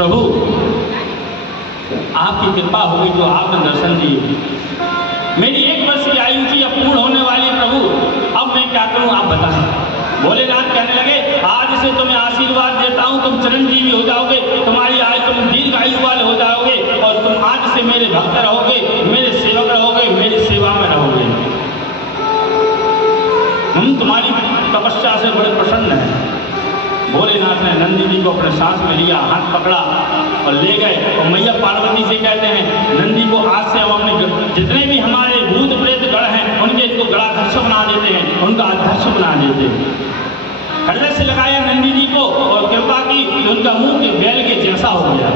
प्रभु आपकी कृपा होगी जो आपने दर्शन दिए। मेरी 1 वर्ष की आयु थी, अब पूर्ण होने वाली प्रभु, अब मैं क्या करूं आप बताएं। भोलेनाथ कहने लगे आज से तुम्हें आशीर्वाद देता हूं, तुम चिरंजीवी हो जाओगे, तुम्हारी आयु तुम दीर्घ आयु वाले हो जाओगे और तुम आज से मेरे भक्त रहोगे, मेरे सेवक रहोगे, मेरी सेवा में रहोगे। हम तुम्हारी तपस्या से बड़े प्रसन्न हैं। भोलेनाथ ने नंदी जी को अपने साथ में लिया, हाथ पकड़ा और ले गए और मैया पार्वती से कहते हैं नंदी को आज से हमने जितने भी हमारे भूत प्रेत गढ़ हैं उनके इनको गणाध्यक्ष बना देते हैं, उनका अध्यक्ष बना देते हैं। हृदय से लगाया नंदी जी को और कृपा की तो उनका मुंह के बैल के जैसा हो गया।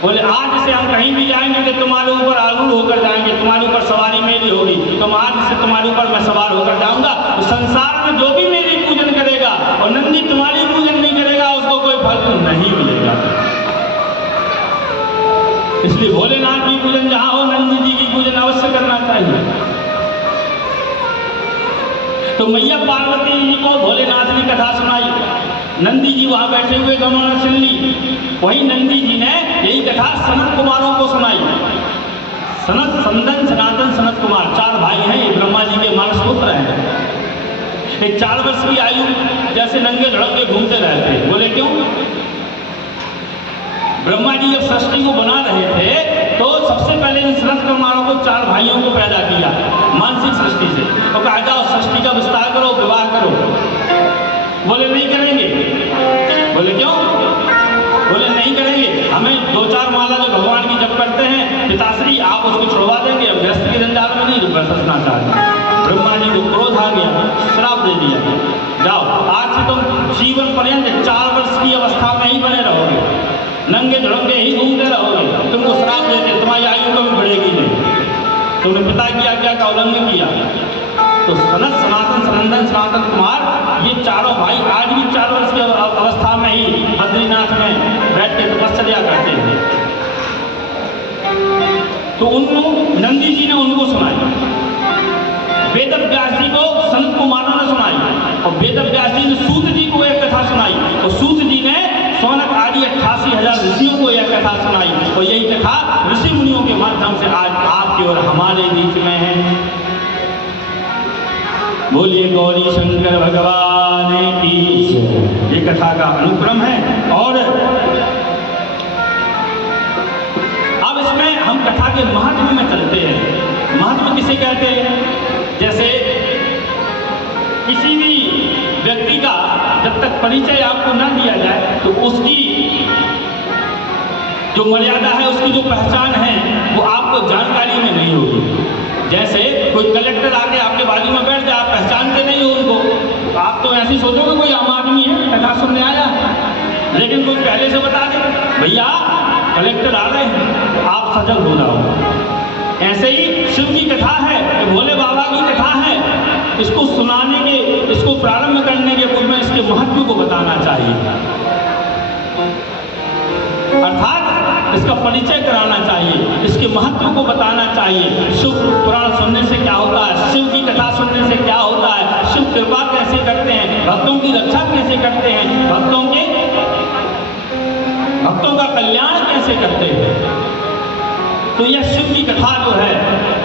बोले आज से हम कहीं भी जाएंगे तो तुम्हारे ऊपर आरूढ़ होकर जाएंगे, तुम्हारे ऊपर सवारी मेरी होगी, तुम आज से तुम्हारे ऊपर मैं सवार होकर जाऊंगा। तो संसार में जो भी मेरी पूजन करेगा और नंदी तुम्हारी पूजन नहीं करेगा उसको कोई फल नहीं मिलेगा। इसलिए भोलेनाथ की पूजन जहां हो नंदी जी की पूजन अवश्य करना चाहिए। तो मैया पार्वती जी को भोलेनाथ ने कथा सुनाई, नंदी जी वहां बैठे हुए दोनों ने सुन ली। वही नंदी जी ने यही कथा सनत कुमारों को सुनाई। सनत, संदन, सनातन, सनत कुमार 4 भाई हैं, ये ब्रह्मा जी के मानस पुत्र हैं। एक 4 वर्ष की आयु जैसे नंगे धड़ंगे घूमते रहते। बोले क्यों? ब्रह्मा जी जब सृष्टि को बना रहे थे तो सबसे पहले इन सनत कुमारों को 4 भाइयों को पैदा किया मानसिक सृष्टि से और कहा जाओ सृष्टि का विस्तार करो, विवाह करो। बोले नहीं करेंगे। बोले क्यों? बोले नहीं करेंगे, हमें 2-4 माला जो भगवान की जप करते हैं पिताश्री आप उसको छुड़वा देंगे, अब गृहस्थ के जंजाल में नहीं बरसना चाहते। ब्रह्मा जी को क्रोध आ गया, श्राप दे दिया, जाओ आज से तुम जीवन पर्यंत 4 वर्ष की अवस्था में ही बने रहोगे, नंगे धड़ंगे ही घूमते रहोगे, तुमको श्राप देते, तुम्हारी आयु कभी बढ़ेगी नहीं। तुमने पिता की आज्ञा का उल्लंघन किया। तो सनत, सनातन, सनंदन, सनातन कुमार ये चारों भाई आज भी 4 वर्ष की अवस्था में ही बद्रीनाथ में बैठ के तपस्या करते हैं। तो उनको नंदी जी ने उनको सुनाई, वेद व्यास जी को सनत कुमारों ने सुनाई और वेद व्यास जी ने सूत जी को एक कथा सुनाई और सूत जी ने सौनक आदि 88,000 ऋषियों को यह कथा सुनाई और यही कथा ऋषि मुनियों के माध्यम से आज आपके और हमारे बीच में है। बोलिए गौरी शंकर भगवान की। ये कथा का अनुक्रम है और अब इसमें हम कथा के महत्व में चलते हैं। महत्व किसे कहते हैं? जैसे किसी भी व्यक्ति का जब तक परिचय आपको न दिया जाए तो उसकी जो मर्यादा है, उसकी जो पहचान है वो आपको जानकारी में नहीं होगी। जैसे कोई कलेक्टर आके आपके बाजू में बैठ जाए, आप पहचानते नहीं हो उनको, तो आप तो ऐसे ही सोचोगे कोई आम आदमी है कथा सुनने आया, लेकिन कोई पहले से बता दे भैया कलेक्टर आ रहे हैं, आप सजग हो जाओ। ऐसे ही शिव की कथा है, भोले बाबा की कथा है, इसको सुनाने के, इसको प्रारंभ करने के पूर्व में इसके महत्व को बताना चाहिए, अर्थात इसका परिचय कराना चाहिए, इसके महत्व को बताना चाहिए। शिव पुराण सुनने से क्या होता है, शिव की कथा सुनने से क्या होता है, शिव कृपा कैसे करते हैं, भक्तों की रक्षा कैसे करते हैं, भक्तों का कल्याण कैसे करते हैं। तो यह शिव की कथा जो है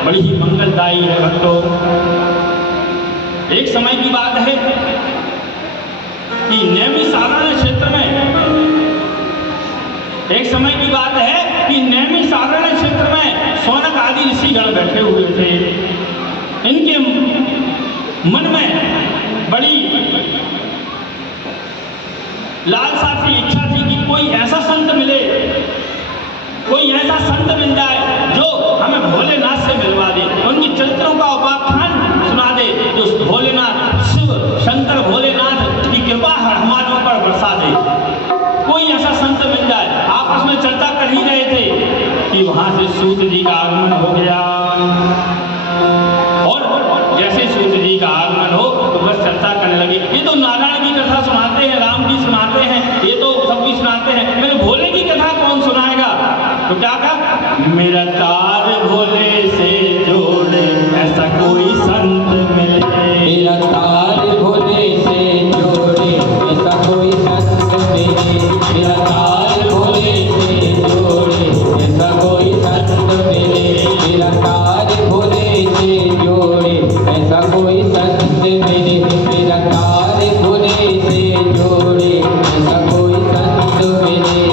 बड़ी ही मंगलदायी है भक्तों। एक समय की बात है कि नैमिषारण्य क्षेत्र में सौनक आदि ऋषिगण बैठे हुए थे। इनके मन में बड़ी लालसा थी, इच्छा थी कि कोई ऐसा संत मिले, कोई ऐसा संत मिल जाए जो हमें भोलेनाथ से मिलवा दे, उनकी चरित्रों का उपाख्यान सुना दे, जो भोलेनाथ शिव शंकर भोलेनाथ की कृपा हमारे ऊपर बरसा दे। कोई ऐसा संत मिल जाए। आपस में चर्चा कर ही रहे थे कि वहां से सूत जी का आगमन हो गया और जैसे सूत जी का आगमन हो तो बस चर्चा करने लगे, ये तो नारायण की कथा सुनाते हैं, राम की सुनाते हैं, ये तो सबकी सुनाते हैं, मेरे भोले की कथा कौन सुनाएगा? तो क्या कहा, मेरा तार भोले से जोड़े ऐसा कोई जोड़े ऐसा कोई संत मिले।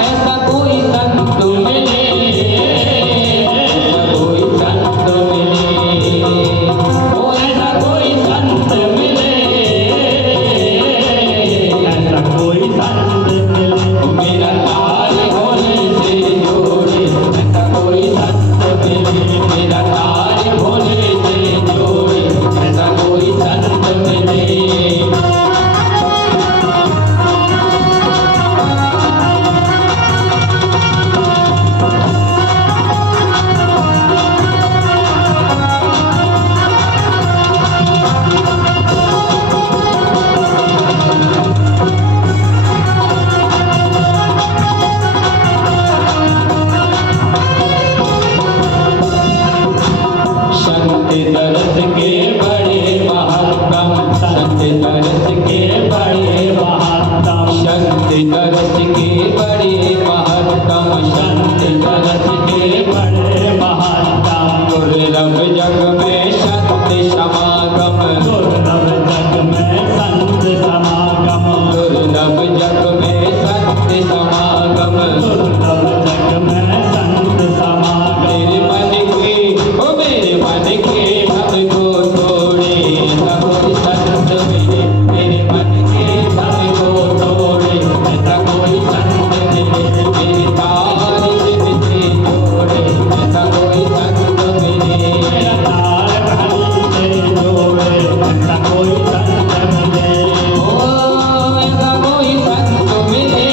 ऐसा कोई संत मिले, ऐसा कोई संत मिले, ओ ऐसा कोई संत मिले, ऐसा कोई संत मिले। मेरा तार भोले से जोड़े ऐसा कोई संत मिले। मेरा तार भोले से जोड़े ऐसा कोई संत मिले। संत तरस के बड़े महात्म, संत तरस के बड़े महात्म, संत तरस के बड़े महात्म, संत तरस के बड़े महात्म। दुर्लभ जग में संत समागम, दुर्लभ जग में संत समागम, दुर्लभ जग में संत समागम, दुर्लभ जग में संत समागम। मेरे मन के ओ मेरे मन के भव को तोड़े ऐसा कोई संत मिले। मेरे मन के भव को तोड़े ऐसा कोई संत मिले। मेरे तार शिव से जोड़े ऐसा कोई संत मिले। मेरा तार भली से जोड़े ऐसा कोई संत मिले। ओ ऐसा कोई संत मिले,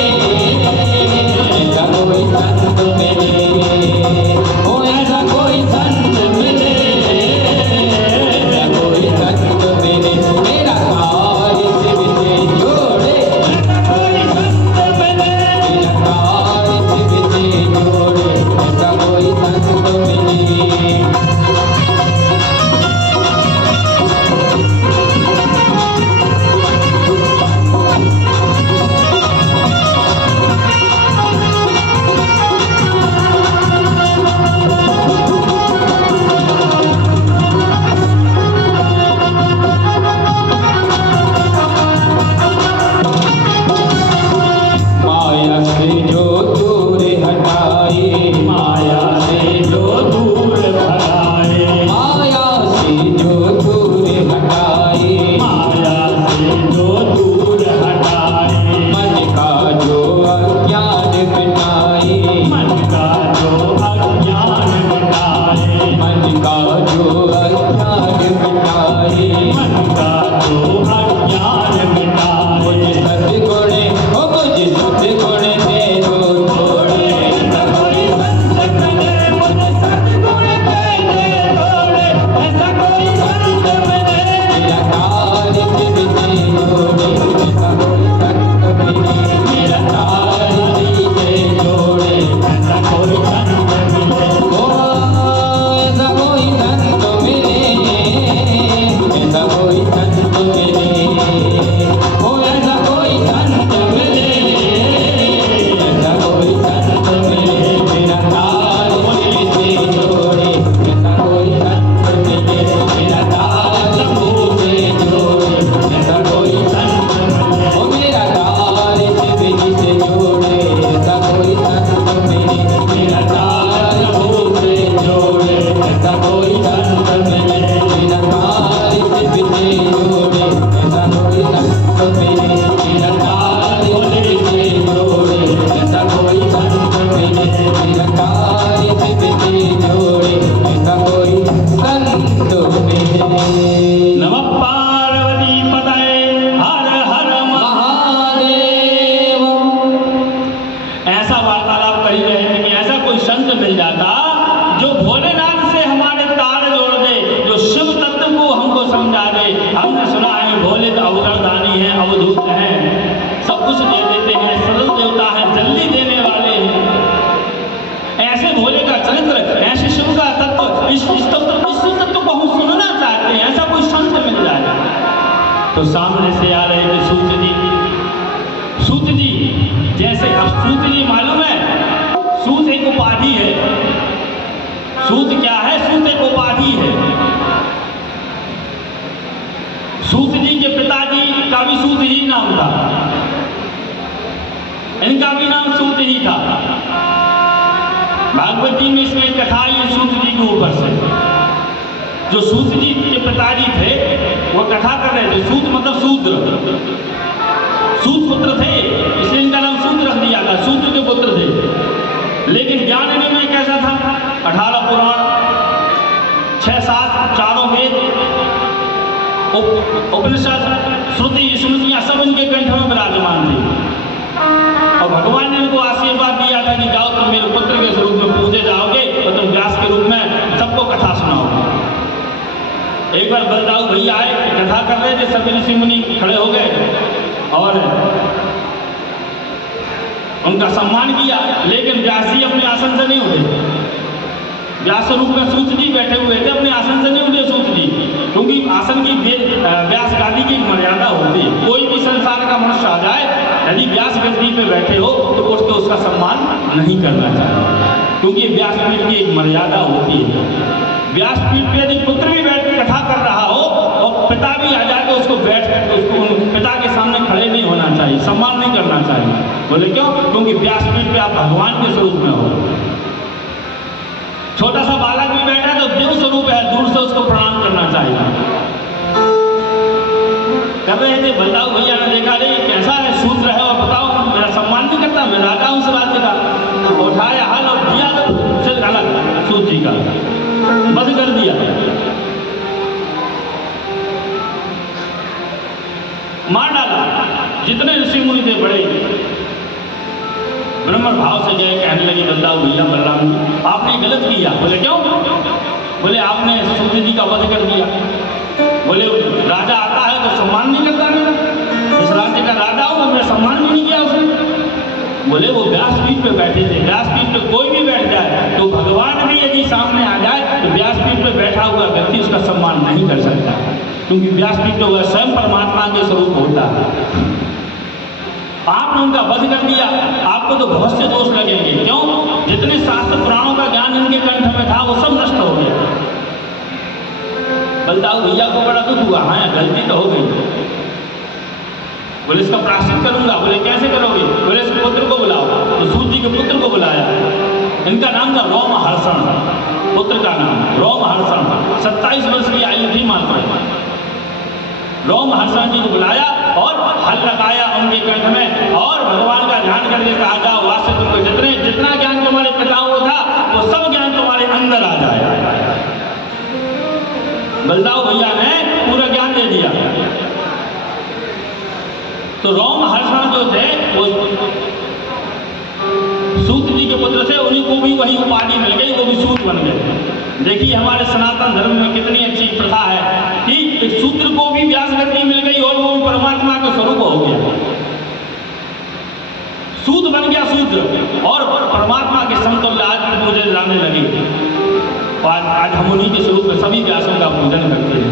ऐसा कोई संत मिले, ओ ऐसा कोई संत मिले, ऐसा कोई संत मिले। मेरा तार शिव से जोड़े ऐसा कोई संत मिले। मेरा तार शिव से जोड़े ऐसा कोई संत मिले। माया से जो दूर हटाए, माया से जो दूर भगाए, माया से जो दूर हटाए, माया से जो दूर हटाए, मन का जो अज्ञान मिटाए, मन का जो अज्ञान मिटाए, मन का जो अज्ञान मिटाए, मन का जो अज्ञान मुझे मिटाए। सद्गुण ओ मुझे सद्गुण दे दो थोड़े ऐसा कोई संत मिले, मुझे सद्गुण दे दे थोड़े, ऐसा कोई संत मिले। मेरा तार शिव से जोड़े ऐसा कोई संत मिले। मेरा तार शिव से जोड़े ऐसा कोई संत मिले। ओ ऐसा कोई संत मिले, ऐसा कोई संत मिले, ओ ऐसा कोई संत मिले, ऐसा कोई संत मिले। मेरा तार शिव से जोड़े ऐसा कोई संत मिले। मेरा तार शिव से जोड़े ऐसा कोई संत मिले। ओ मेरा तार शिव जी से जोड़े ऐसा कोई संत मिले। मेरा तार शिव से जोड़े ऐसा कोई संत मिले। मेरा तार शिव से जोड़े ऐसा कोई संत मिले। मेरा तार शिव से जोड़े ऐसा कोई संत मिले। मेरा तार शिव से जोड़े ऐसा कोई संत मिले। नमः पार्वती पतये हर हर महादेव। ऐसा वार्तालाप करी रहे थे कि ऐसा कोई संत मिल जाता जो भोलेनाथ से हमारे तार जोड़ दे, जो शिव तत्व को हमको समझा दे। हमने सुना है भोले तो अवतारदानी है, अवधूत है, सब कुछ दे देते हैं, सरल देवता है, जल्दी देने वाले हैं। ऐसे भोले का चरित्र, ऐसे शिव का तत्व, इस तत्व को हम सुनना चाहते हैं। ऐसा कोई संत मिल जाए। तो सामने से आ रहे थे सूत जी। सूत जी जैसे, अब सूत जी मालूम है, सूत एक उपाधि है। सूत क्या है? सूत एक उपाधि इसमें कथा ये सूत जी के ऊपर से। जो सूत जी के पिताजी थे वो कथा कर रहे थे। सूत मतलब शूद्र, सूत पुत्र थे, इसलिए इनका नाम सूत रख दिया था, शूद्र के पुत्र थे। लेकिन ज्ञान में कैसा था? 18 पुराण, 6-7 चारों वेद, उपनिषद, श्रुति स्मृतियां सब इनके कंठ में विराजमान थी। और भगवान ने इनको आशीर्वाद दिया था कि जाओ तुम मेरे पुत्र के स्वरूप में पूजे जाओगे और तुम व्यास के रूप में सबको कथा सुनाओगे। एक बार बलदाऊ भैया आए, कथा कर रहे थे, सभी ऋषि मुनि खड़े हो गए और उनका सम्मान किया। लेकिन व्यास जी अपने आसन से नहीं उठे। व्यास रूप में सूत जी बैठे हुए थे, अपने आसन से नहीं उठे सूत जी, क्योंकि आसन की व्यास गादी की मर्यादा होती है। कोई भी संसार का मनुष्य आ जाए, यदि व्यास गद्दी पे बैठे हो तो उठ के उसका सम्मान नहीं करना चाहिए, क्योंकि व्यासपीठ की एक मर्यादा होती है। व्यासपीठ पे यदि पुत्र भी बैठ के कथा कर रहा हो और पिता भी आ जाए तो उसको पिता के सामने खड़े नहीं होना चाहिए, सम्मान नहीं करना चाहिए। बोले क्यों? क्योंकि व्यासपीठ पे आप भगवान के स्वरूप में हो। छोटा सा बालक भी बैठा है तो देव स्वरूप है, दूर से उसको प्रणाम करना चाहिए। कर रहे थे, बलदाऊ भैया ने देखा, रे कैसा है, शूद्र है और बताओ मेरा सम्मान नहीं करता, मैं राजा हूं इस राज्य का। उठाया हल और दिया तो सिर अलग सूत जी का बस कर दिया। मार डाला। जितने ऋषि मुनि थे बड़े ब्रह्म भाव से गए, कहने लगे बलदाऊ भैया बलराम जी आपने गलत किया। बोले क्यों? बोले आपने सूत जी का वध कर दिया। बोले राजा आता है तो सम्मान नहीं करता मेरा, इस राज्य का राजा हूं तो मेरा सम्मान भी नहीं किया उसने। बोले वो व्यासपीठ पे बैठे थे, व्यासपीठ पे कोई भी बैठ जाए तो भगवान भी यदि सामने आ जाए तो व्यासपीठ पे बैठा हुआ व्यक्ति उसका सम्मान नहीं कर सकता, क्योंकि व्यासपीठ पे वह स्वयं परमात्मा के स्वरूप होता है। आपने उनका वध कर दिया, आपको तो बहुत से दोष लगेंगे। क्यों? जितने शास्त्र पुराणों का ज्ञान इनके कंठ में था वो सब नष्ट हो गया। बलदाऊ भैया को बड़ा दुख हुआ, हाँ गलती तो हो गई। बोले इसका प्रायश्चित करूंगा। बोले कैसे करोगे? बोले इस पुत्र को बुलाओ। तो सूत जी के पुत्र को बुलाया। इनका नाम था रोमहर्षण, पुत्र का नाम रोमहर्षण। 27 वर्ष की आयु थी मात्र। रोमहर्षण जी को बुलाया और हल लगाया उनके कंठ में और भगवान का ध्यान करके कहा, जाओ वास्य तुमको जितना ज्ञान तुम्हारे पिताओं को था वो सब ज्ञान तुम्हारे अंदर आ जाए। बलदाऊ भैया ने पूरा ज्ञान दे दिया। तो रोमहर्षण जो थे वो सूत जी के पुत्र थे, उन्हीं को भी वही उपाधि मिल गई, वो भी सूत बन गए। देखिए हमारे सनातन धर्म में कितनी अच्छी प्रथा है कि एक सूत्र को भी व्यास गद्दी मिल गई और वो परमात्मा का स्वरूप हो गया। सूत बन गया सूत्र और परमात्मा के समतुल्य आज पूजन जाने लगे। आज हम उन्हीं के स्वरूप में सभी व्यासों का पूजन करते हैं।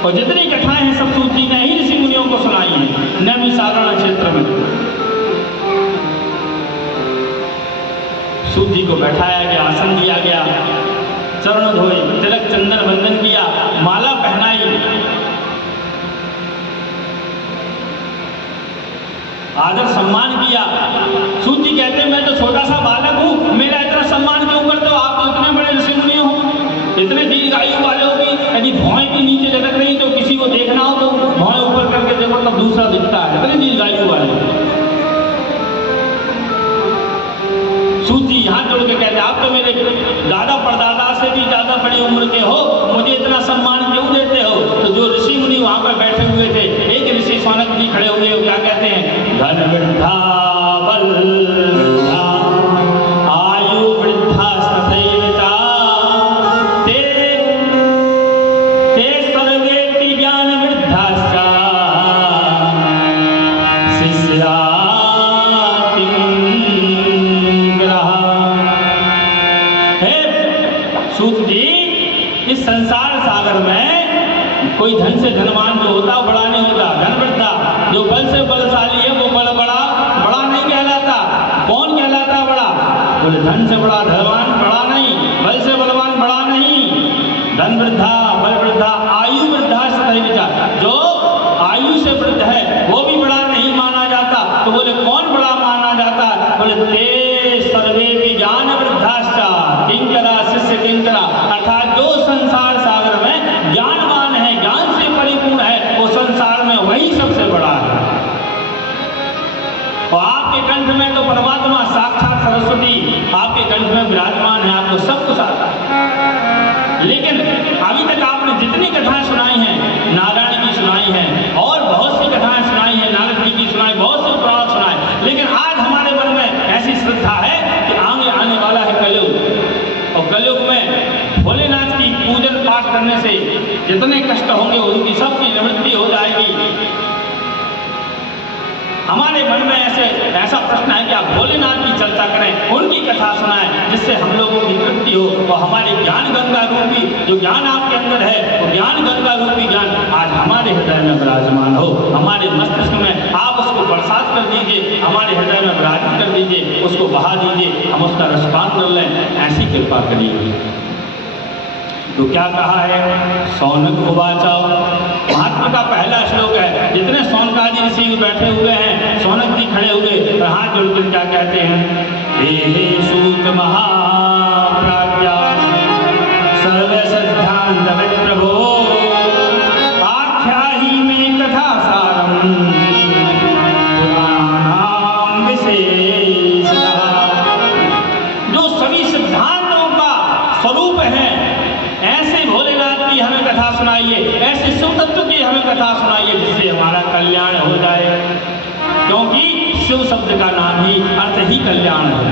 और जितनी कथाएं हैं सब सूत जी ने ही ऋषि मुनियों को सुनाई है, नैमिषारण्य क्षेत्र में। सूत जी को बैठाया गया, आसन दिया गया, चरण धोए, तिलक चंदन बंदन किया, माला पहनाई, आदर सम्मान किया। सूत जी कहते हैं मैं तो छोटा सा बालक हूँ, मेरा इतना सम्मान क्यों करते हो? आप तो इतने बड़े ऋषि मुनि हो, इतने दीर्घायु वाले हो कि यदि भौएं भी नीचे लटक रही तो किसी को देखना हो तो भौएं ऊपर करके देखो तब दूसरा दिखता है, इतने दीर्घायु वाले। सूत जी हाथ जोड़ के कहते आप तो मेरे दादा परदादा से भी ज्यादा बड़ी उम्र के हो, मुझे इतना सम्मान क्यों देते हो? तो जो ऋषि मुनि वहां पर बैठे हुए थे, एक ऋषि सौनक जी खड़े हुए, क्या कहते हैं? धन वृद्धा बल वृद्धा आयु वृद्धा तथैव च ते सर्वेपि ज्ञान वृद्धाश्च शिष्या सूत जी इस संसार सागर में कोई धन से धनवान जो होता है बड़ा नहीं होता। धन वृद्धा जो बल से बलशाली है वो बल बड़ा नहीं कहलाता। कौन कहलाता बड़ा? बोले धन से बड़ा धनवान बड़ा नहीं, बल से बलवान बड़ा नहीं। धन वृद्धा बल वृद्धा आयु वृद्धा सदैव जो आयु से वृद्ध है वो भी बड़ा नहीं माना जाता। तो बोले कौन बड़ा माना जाता? बोले ते सर्वे भी ज्ञान वृद्धाश्च कथाएं सुनाई हैं, नारायण की सुनाई हैं, और बहुत सी कथाएं सुनाई हैं, नारद जी की सुनाई, बहुत से पुराण सुनाए। लेकिन आज हमारे मन में ऐसी श्रद्धा है कि आगे आने वाला है कलयुग, और कलयुग में भोलेनाथ की पूजन पाठ करने से जितने कष्ट होंगे उनकी सबकी निवृत्ति हो जाएगी। हमारे मन में ऐसा प्रश्न है कि आप भोलेनाथ की चर्चा करें, उनकी कथा सुनाएं, जिससे हम लोगों की तृप्ति हो और हमारे ज्ञान गंगा रूपी जो ज्ञान आपके अंदर है, वो ज्ञान गंगा रूपी ज्ञान आज हमारे हृदय में विराजमान हो, हमारे मस्तिष्क में आप उसको बरसात कर दीजिए, हमारे हृदय में विराजित कर दीजिए, उसको बहा दीजिए, हम उसका रसपान कर लें, ऐसी कृपा करिए। तो क्या कहा है? सौनक उवाचा, महात्मा का पहला श्लोक है। जितने सौनकादि ऋषि बैठे हुए हैं, सौनक जी खड़े हुए और हाथ जोड़कर क्या कहते हैं? हे सूत महाप्राज्ञा सर्व सिद्धांत विप्रभो आख्याहि में कथा सारम पुराणानाम विशेषतः। जो सभी सिद्धांतों का स्वरूप है, ऐसे भोलेनाथ की हमें कथा सुनाइए, ऐसे शिव तत्व की हमें कथा सुनाइए, जिससे हमारा कल्याण हो जाए, क्योंकि शिव शब्द का नाम ही अर्थ ही कल्याण है।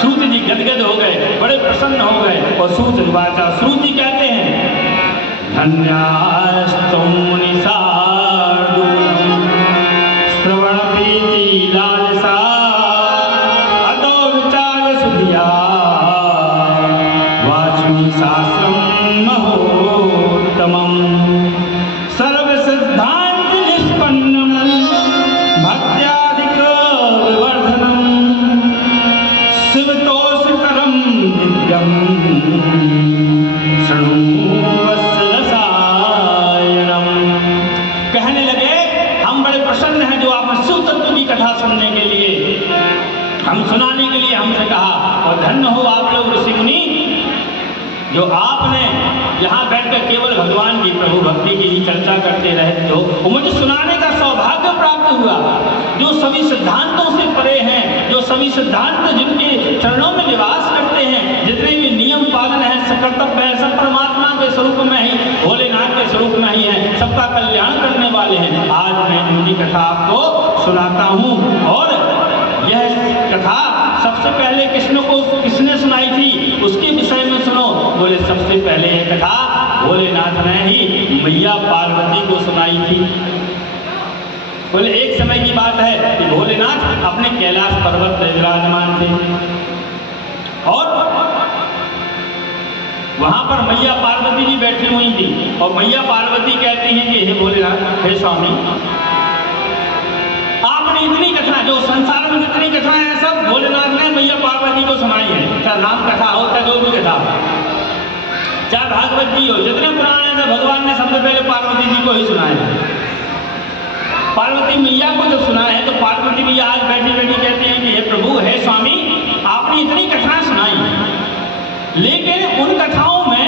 सूत जी गदगद हो गए, बड़े प्रसन्न हो गए, और सूत उवाचा, सूत जी कहते हैं धन्यास्तुम मुनिसार्दूलम श्रवण प्रीति लालसा अतो विचार सुधिया शास्त्रम महोत्तमम सर्व सिद्धांत निष्पन्नम भक्त्याधिक विवर्धनम शिवतोषकरम दिव्यम शृणु वत्सरसायनम। कहने लगे हम बड़े प्रसन्न हैं जो आपने शिव तत्व की कथा सुनने के लिए, हम सुनाने के लिए हमसे कहा, और धन्य हो आप लोग ऋषि मुनि जो आपने यहाँ बैठकर केवल भगवान की प्रभु भक्ति की ही चर्चा करते रहते हो, वो मुझे सुनाने का सौभाग्य प्राप्त हुआ। जो सभी सिद्धांतों से परे हैं, जो सभी सिद्धांत जिनके चरणों में निवास करते हैं, जितने भी नियम पालन है, सकर्तव्य है, सब परमात्मा के स्वरूप में ही, भोलेनाथ के स्वरूप में ही है, सबका कल्याण करने वाले हैं। आज मैं उनकी कथा आपको सुनाता हूँ, और यह कथा सबसे पहले किसने सुनाई थी उसके विषय में सुनो। बोले सबसे पहले यह कथा भोलेनाथ ने ही मैया पार्वती को सुनाई थी। बोले एक समय की बात है कि भोलेनाथ अपने कैलाश पर्वत पर विराजमान थे, और वहां पर मैया पार्वती जी बैठी हुई थी, और मैया पार्वती कहती हैं कि हे भोलेनाथ, हे स्वामी, आपने इतनी कथा, जो संसार में जितनी कथाएं हैं सब भोलेनाथ ने मैया पार्वती को सुनाई है, चाहे राम कथा हो, चाहे जो भी कथा हो, चाहे भागवत जी हो, जितने पुराण हैं भगवान ने सबसे पहले पार्वती जी को ही सुनाए हैं। पार्वती मैया को जब सुना है तो पार्वती मैया आज बैठी बैठी कहती हैं कि हे प्रभु, हे स्वामी, आपने इतनी कथाएं सुनाई, लेकिन उन कथाओं में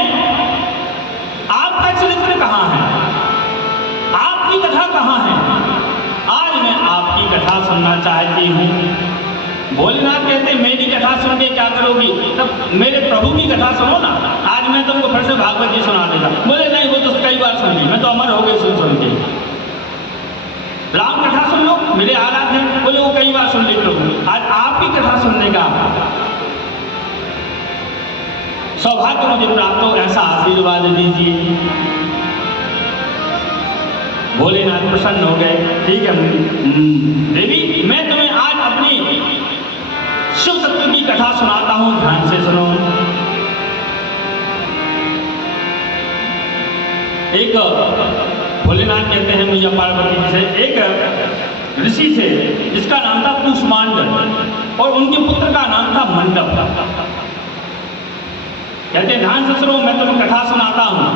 आपका चरित्र कहाँ है, आपकी कथा कहाँ है? आज मैं आपकी कथा सुनना चाहती हूँ। भोलेनाथ कहते मेरी कथा सुन के क्या करोगी? तब मेरे प्रभु की कथा सुनो ना, आज मैं तुमको फिर से भागवत जी सुना देगा। बोले नहीं, वो तो कई बार सुन ली, मैं तो अमर हो गई सुन के। राम कथा सुन लो, मेरे आराध्य हैं, बोले वो कई बार सुन ली प्रभु, आज आपकी कथा सुनने का सौभाग्य मुझे प्राप्त हो, ऐसा आशीर्वाद दीजिए। भोलेनाथ प्रसन्न हो गए। ठीक है देवी, मैं तुम्हें आज अपनी शिव तत्व की कथा सुनाता हूं, ध्यान से सुनो। एक भोलेनाथ कहते हैं मैया पार्वती जी से, एक ऋषि थे जिसका नाम था कुष्मांड, और उनके पुत्र का नाम था मंडप। कहते ध्यान से सुनो, मैं तुम्हें कथा सुनाता हूं।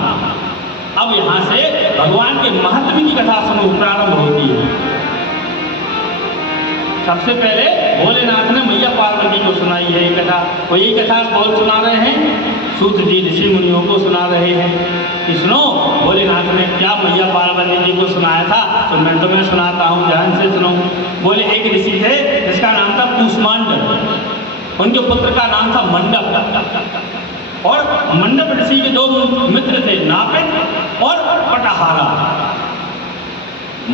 अब यहां से भगवान के महत्व की कथा सुनो प्रारंभ होती है। सबसे पहले भोलेनाथ ने मैया पार्वती को सुनाई है ये कथा। वो यही कथा कौन सुना रहे हैं? सूत जी ऋषि मुनियों को सुना रहे हैं कि सुनो, भोलेनाथ ने क्या मैया पार्वती जी को सुनाया था, तो मैं तुम्हें सुनाता हूँ, ध्यान से सुनो। बोले एक ऋषि थे जिसका नाम था कुष्मांड, उनके पुत्र का नाम था मंडप, और मंडप ऋषि के दो मित्र थे, नापे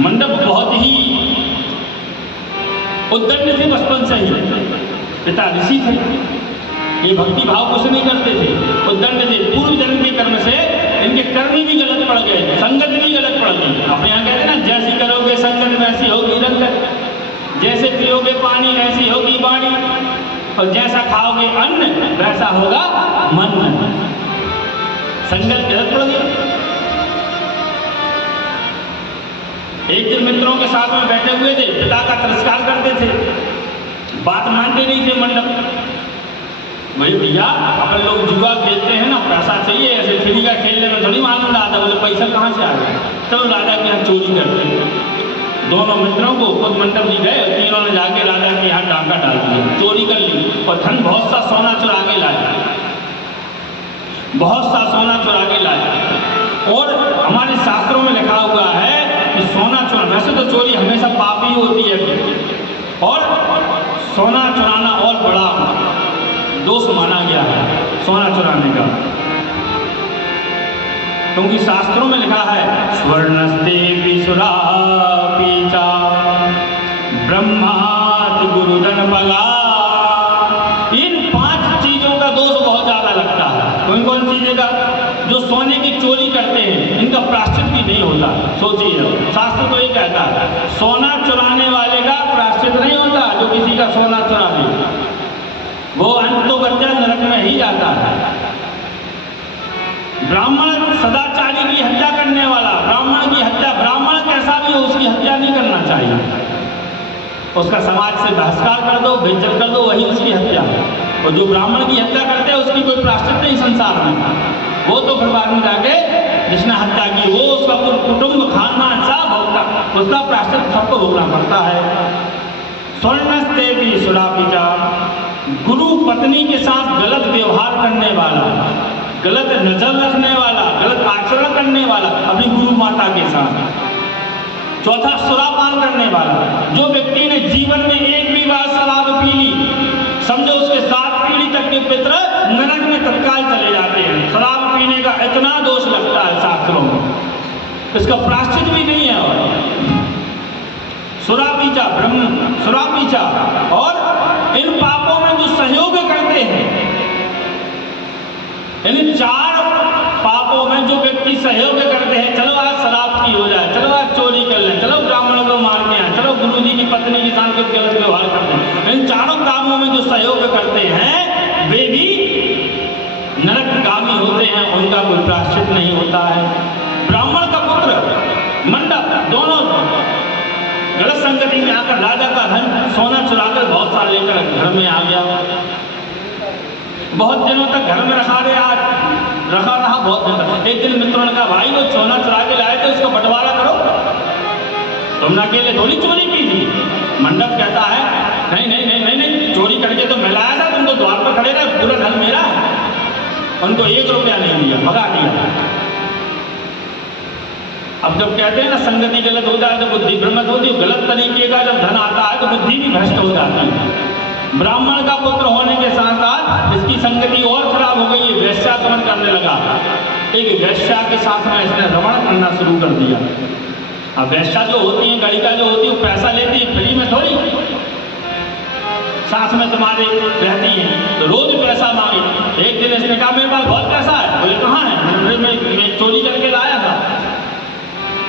मंडप बहुत ही उद्दंड थे बचपन से ही, पिता ऋषि थे, ये भक्ति भाव कुछ नहीं करते थे, उद्दंड थे। पूर्व जन्म के कर्म से इनके कर्म भी गलत पड़ गए, संगत भी गलत पड़ गई। अपने यहाँ कहते हैं ना, जैसी करोगे संगत वैसी होगी रंगत, जैसे पियोगे पानी वैसी होगी वाणी, और जैसा खाओगे अन्न वैसा होगा मन। संगत गलत पड़ गई। एक दिन मित्रों के साथ में बैठे हुए थे, पिता का तिरस्कार करते थे, बात मानते नहीं थे। मंडप भाई भैया, अपन लोग जुआ खेलते हैं ना, पैसा चाहिए, ऐसे फ्री का खेलने में थोड़ी आनंद आता। बोले पैसा कहाँ से आ गया, चलो राजा के यहाँ चोरी करते हैं। दोनों मित्रों को खुद मंडप जी गए, तीनों ने जाके राजा के यहाँ डाका डाल दिया, चोरी कर ली, और धन बहुत सा सोना चुरा के लाए, बहुत सा सोना चुरा के लाए। और हमारे शास्त्रों में लिखा हुआ है कि सोना चुराना, वैसे तो चोरी हमेशा पाप ही होती है, और सोना चुराना और बड़ा दोष माना गया है सोना चुराने का, क्योंकि शास्त्रों में लिखा है स्वर्णस्ते विसुरापीचा ब्रह्मात् गुरुजन बला। इन 5 चीजों का दोष बहुत ज्यादा लगता है। कौन कौन चीजें का? जो सोने की चोरी करते हैं इनका प्रायश्चित भी नहीं होता। सोचिए, शास्त्र तो ये कहता है सोना चुराने वाले का प्रायश्चित नहीं होता, जो किसी का सोना चुरा ले वो अंत तो बच्चा नरक में ही जाता है। ब्राह्मण सदाचारी की हत्या करने वाला, ब्राह्मण की हत्या, ब्राह्मण कैसा भी हो उसकी हत्या नहीं करना चाहिए, उसका समाज से बहिष्कार कर दो, बेइज्जत कर दो, वही उसकी हत्या है। और जो ब्राह्मण की हत्या करते हैं उसकी कोई प्रायश्चित नहीं संसार में, वो तो फिर बाद में जाके जिसने हत्या की वो उसका कुटुंब खानदान सब भोगता, उसका प्रायश्चित सबको भोगना पड़ता है। स्वर्णस्ते विसुरापीचा, गुरु पत्नी के साथ गलत व्यवहार करने वाला, गलत नजर रखने वाला, गलत आचरण करने वाला अपनी गुरु माता के साथ। चौथा, सुरापान करने वाला, जो व्यक्ति ने जीवन में एक भी बार शराब पी ली, समझो उसके 7 पीढ़ी तक के पितर नरक में तत्काल चले जाते हैं। शराब पीने का इतना दोष लगता है शास्त्रों में, इसका प्रायश्चित भी नहीं है। और सुरापीचा, ब्रह्म सुरापीचा, और इन पापों में जो सहयोग करते हैं, इन 4 पापों में जो व्यक्ति सहयोग करते हैं, चलो आज शराब की हो जाए, चलो आज चोरी कर लें, चलो ब्राह्मण को मार के आए, चलो गुरुजी की पत्नी के साथ गलत व्यवहार करते हैं, इन 4 कामों में जो सहयोग करते हैं वे भी नरकगामी होते हैं, उनका कोई प्रायश्चित नहीं होता है। ब्राह्मण का पुत्र मंडप दोनों गलत संगति में आकर राजा का धन सोना चुराकर बहुत सारा लेकर घर में आ गया, बहुत दिनों तक घर में रखा रहा बहुत दिन तक। एक दिन मित्रों ने कहा भाई वो सोना चुरा के लाए थे उसका बंटवारा करो, तुमने अकेले थोड़ी चोरी की थी। मंडप कहता है नहीं नहीं नहीं नहीं नहीं, चोरी करके तो मैं लाया था, तुम तो द्वार पर खड़े रहे, पूरा धन मेरा है। उनको 1 रुपया नहीं दिया, भगा दिया। अब जब कहते हैं ना संगति गलत हो जाए तो बुद्धि भ्रमित होती है, गलत तरीके का जब धन आता है तो बुद्धि भी भ्रष्ट हो जाती है। ब्राह्मण का पुत्र होने के साथ साथ इसकी संगति और खराब हो गई, वैश्यागमन करने लगा। एक वैश्या के साथ में इसने रमण करना शुरू कर दिया। अब वैश्या जो होती है, गणिका जो होती है, वो पैसा लेती है, फ्री में थोड़ी, साथ में तुम्हारे रहती हैं तो रोज पैसा मांगे। एक दिन इसने कहा मेरे पास बहुत पैसा है, बोले कहाँ है? मैं चोरी करके लाया था।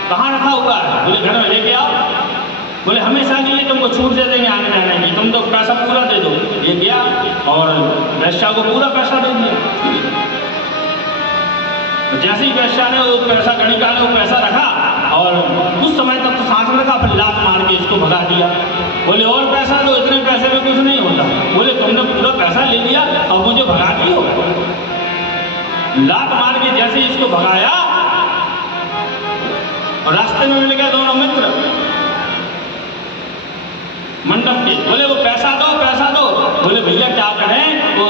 कहाँ रखा हुआ है? बोले घर में लेके आओ। बोले हमेशा के लिए तुमको छूट दे देंगे आने जाने की, तुम तो पैसा पूरा दे दो। ये गया और वैश्या को पूरा पैसा दे दिया। जैसे ही वैश्या ने वो पैसा, गणिका ने वो पैसा रखा और कुछ समय तक तो साथ में रखा, फिर लात मार के इसको भगा दिया। बोले और पैसा दो, इतने पैसे में कुछ नहीं होता। बोले तुमने पूरा पैसा ले लिया और मुझे भगा दियो। लात मार के जैसे इसको भगाया और रास्ते में मिल गए दोनों मित्र मंडप के। बोले वो पैसा दो पैसा दो। बोले भैया क्या करें, वो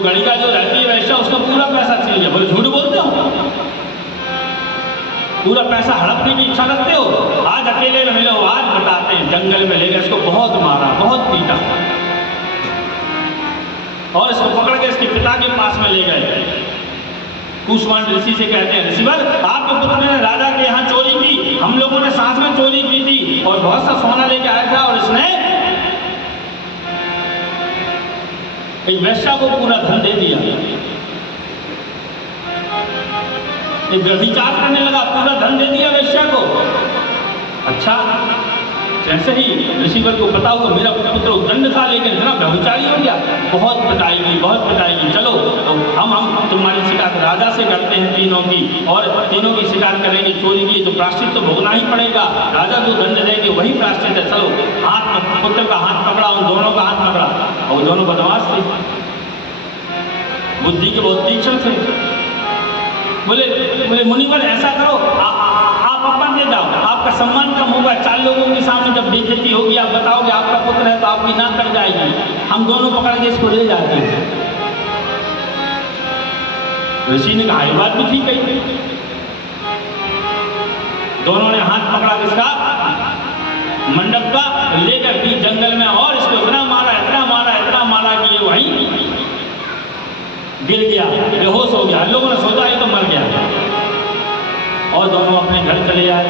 गणिका जो रहती है वैश्या उसका पूरा पैसा छीन लिया। बोले झूठ बोलते हो, पूरा पैसा हड़पने की इच्छा रखते हो? आज अकेले में मिलो, आज बताते हैं। जंगल में ले गए, इसको बहुत मारा, बहुत पीटा और इसको पकड़ के इसके पिता के पास में ले गए। कुष्मांड ऋषि से कहते हैं, ऋषिवर आपके पुत्र ने राजा के यहाँ चोरी की, हम लोगों ने साथ में चोरी की थी और बहुत सा सोना लेके आया था और इसने एक वैश्या को पूरा धन दे दिया। ये व्यभिचार करने लगा, पूरा धन दे दिया वैश्या को। अच्छा, जैसे ही ऋषिवर को पता हुआ मेरा पुत्र उद्दंड था लेकिन इतना व्यभिचारी हो गया, बहुत पिटाएगी। चलो हम तुम्हारी शिकायत राजा से करते हैं तीनों की, और तीनों की शिकायत करेंगे चोरी की, तो प्रायश्चित तो भोगना ही पड़ेगा, राजा जो दंड देंगे वही प्रायश्चित है। चलो पुत्र का हाथ पकड़ा, उन दोनों का हाथ पकड़ा, और दोनों बदमाश थे, बुद्धि के बहुत तीक्ष्ण थे। बोले मुनिवर ऐसा करो, आप अपन दे जाओ, आपका सम्मान कम होगा, 4 लोगों के सामने जब बेइज्जती होगी, आप बताओगे आपका पुत्र है तो आपकी नाक कट जाएगी, हम दोनों पकड़ के इसको ले जाते हैं। ऋषि ने कहा ये बात भी ठीक है। दोनों ने हाथ पकड़ा किसका, मंडप का, लेकर भी जंगल में, और इसको इतना मारा कि ये वहीं गिर गया, बेहोश हो गया। लोगों ने सोचा ये तो मर गया, और दोनों अपने घर चले आए।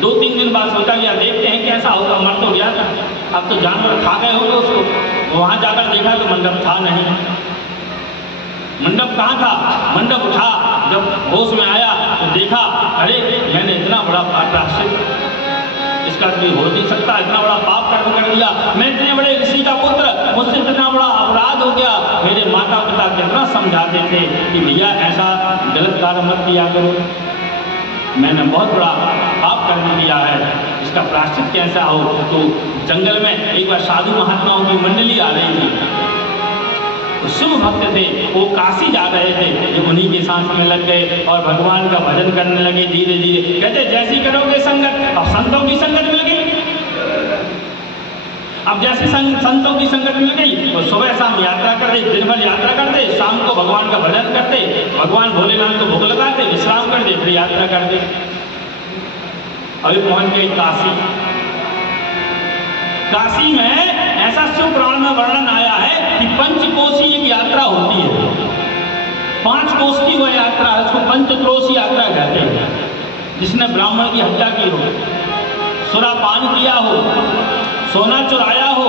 2-3 दिन बाद सोचा गया देखते हैं कैसा होगा, मर तो गया था, अब तो जानवर खा गए होंगे उसको। वहां जाकर देखा तो मंडप था नहीं। मंडप कहाँ था, मंडप उठा, जब होश में आया तो देखा, अरे मैंने इतना बड़ा प्रायश्चित, इसका कोई हो नहीं सकता, इतना बड़ा पाप कर्म कर दिया, मैं इतने बड़े ऋषि का पुत्र, मुझसे इतना बड़ा अपराध हो गया। मेरे माता पिता कितना समझाते थे कि भैया ऐसा गलत कार्य मत किया करो, मैंने बहुत बड़ा पाप कर्म किया है, इसका प्रायश्चित कैसा हो। तो जंगल में एक बार साधु महात्माओं की मंडली आ रही थी, शिव भक्त थे, वो काशी जा रहे थे, जो उन्हीं के साथ में लग गए और भगवान का भजन करने लगे धीरे धीरे। कहते जैसी करोगे संगत, अब संतों की संगत मिल गई, अब जैसे संतों की संगत मिल गई, वो सुबह शाम यात्रा करते, दिन भर यात्रा करते, शाम को भगवान का भजन करते, भगवान भोलेनाथ को भोग लगाते, विश्राम करते, फिर यात्रा करते। अभी पहुंच गए काशी। काशी में ऐसा शिव पुराण में वर्णन आया है कि 5 कोसी एक यात्रा होती है, 5 कोस की वह यात्रा है, उसको पंचक्रोशी यात्रा कहते हैं। जिसने ब्राह्मण की हत्या की हो, सुरापान किया हो, सोना चुराया हो,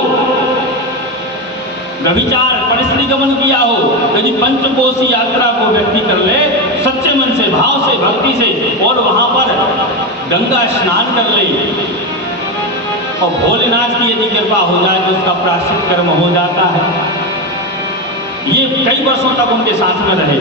व्यभिचार परिस्त्री गमन किया हो, यदि पंचकोशी यात्रा को व्यक्ति कर ले सच्चे मन से, भाव से, भक्ति से, और वहां पर गंगा स्नान कर ले और भोलेनाथ की यदि कृपा हो जाए तो उसका प्रायश्चित कर्म हो जाता है। ये कई वर्षों तक उनके साथ में रहे।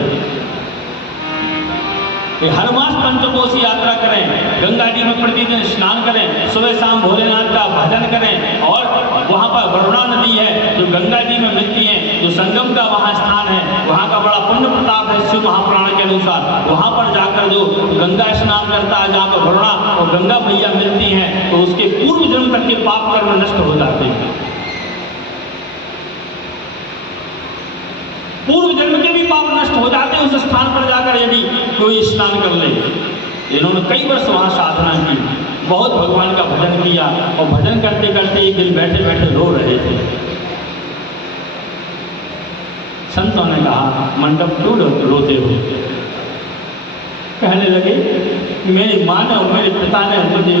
हर मास पंचकोशी यात्रा करें, गंगा जी में प्रतिदिन स्नान करें, सुबह शाम भोलेनाथ का भजन करें, और वहाँ पर वरुणा नदी है जो गंगा जी में मिलती है, जो संगम का वहाँ स्थान है, वहाँ का बड़ा पुण्य प्रताप है शिव महापुराण के अनुसार। वहाँ पर जाकर जो गंगा स्नान करता है, जहाँ पर वरुणा और गंगा मैया मिलती हैं, तो उसके पूर्व जन्म तक के पाप कर्म नष्ट हो जाते हैं। पूर्व जन्म के भी पाप नष्ट हो जाते हैं उस स्थान पर जाकर यदि कोई स्नान कर ले। इन्होंने कई वर्ष वहाँ साधना की, बहुत भगवान का भजन किया, और भजन करते करते एक दिन बैठे बैठे रो रहे थे। संतों ने कहा मंडप क्यों रोते हो? कहने लगे मेरी माँ ने और मेरे पिता ने मुझे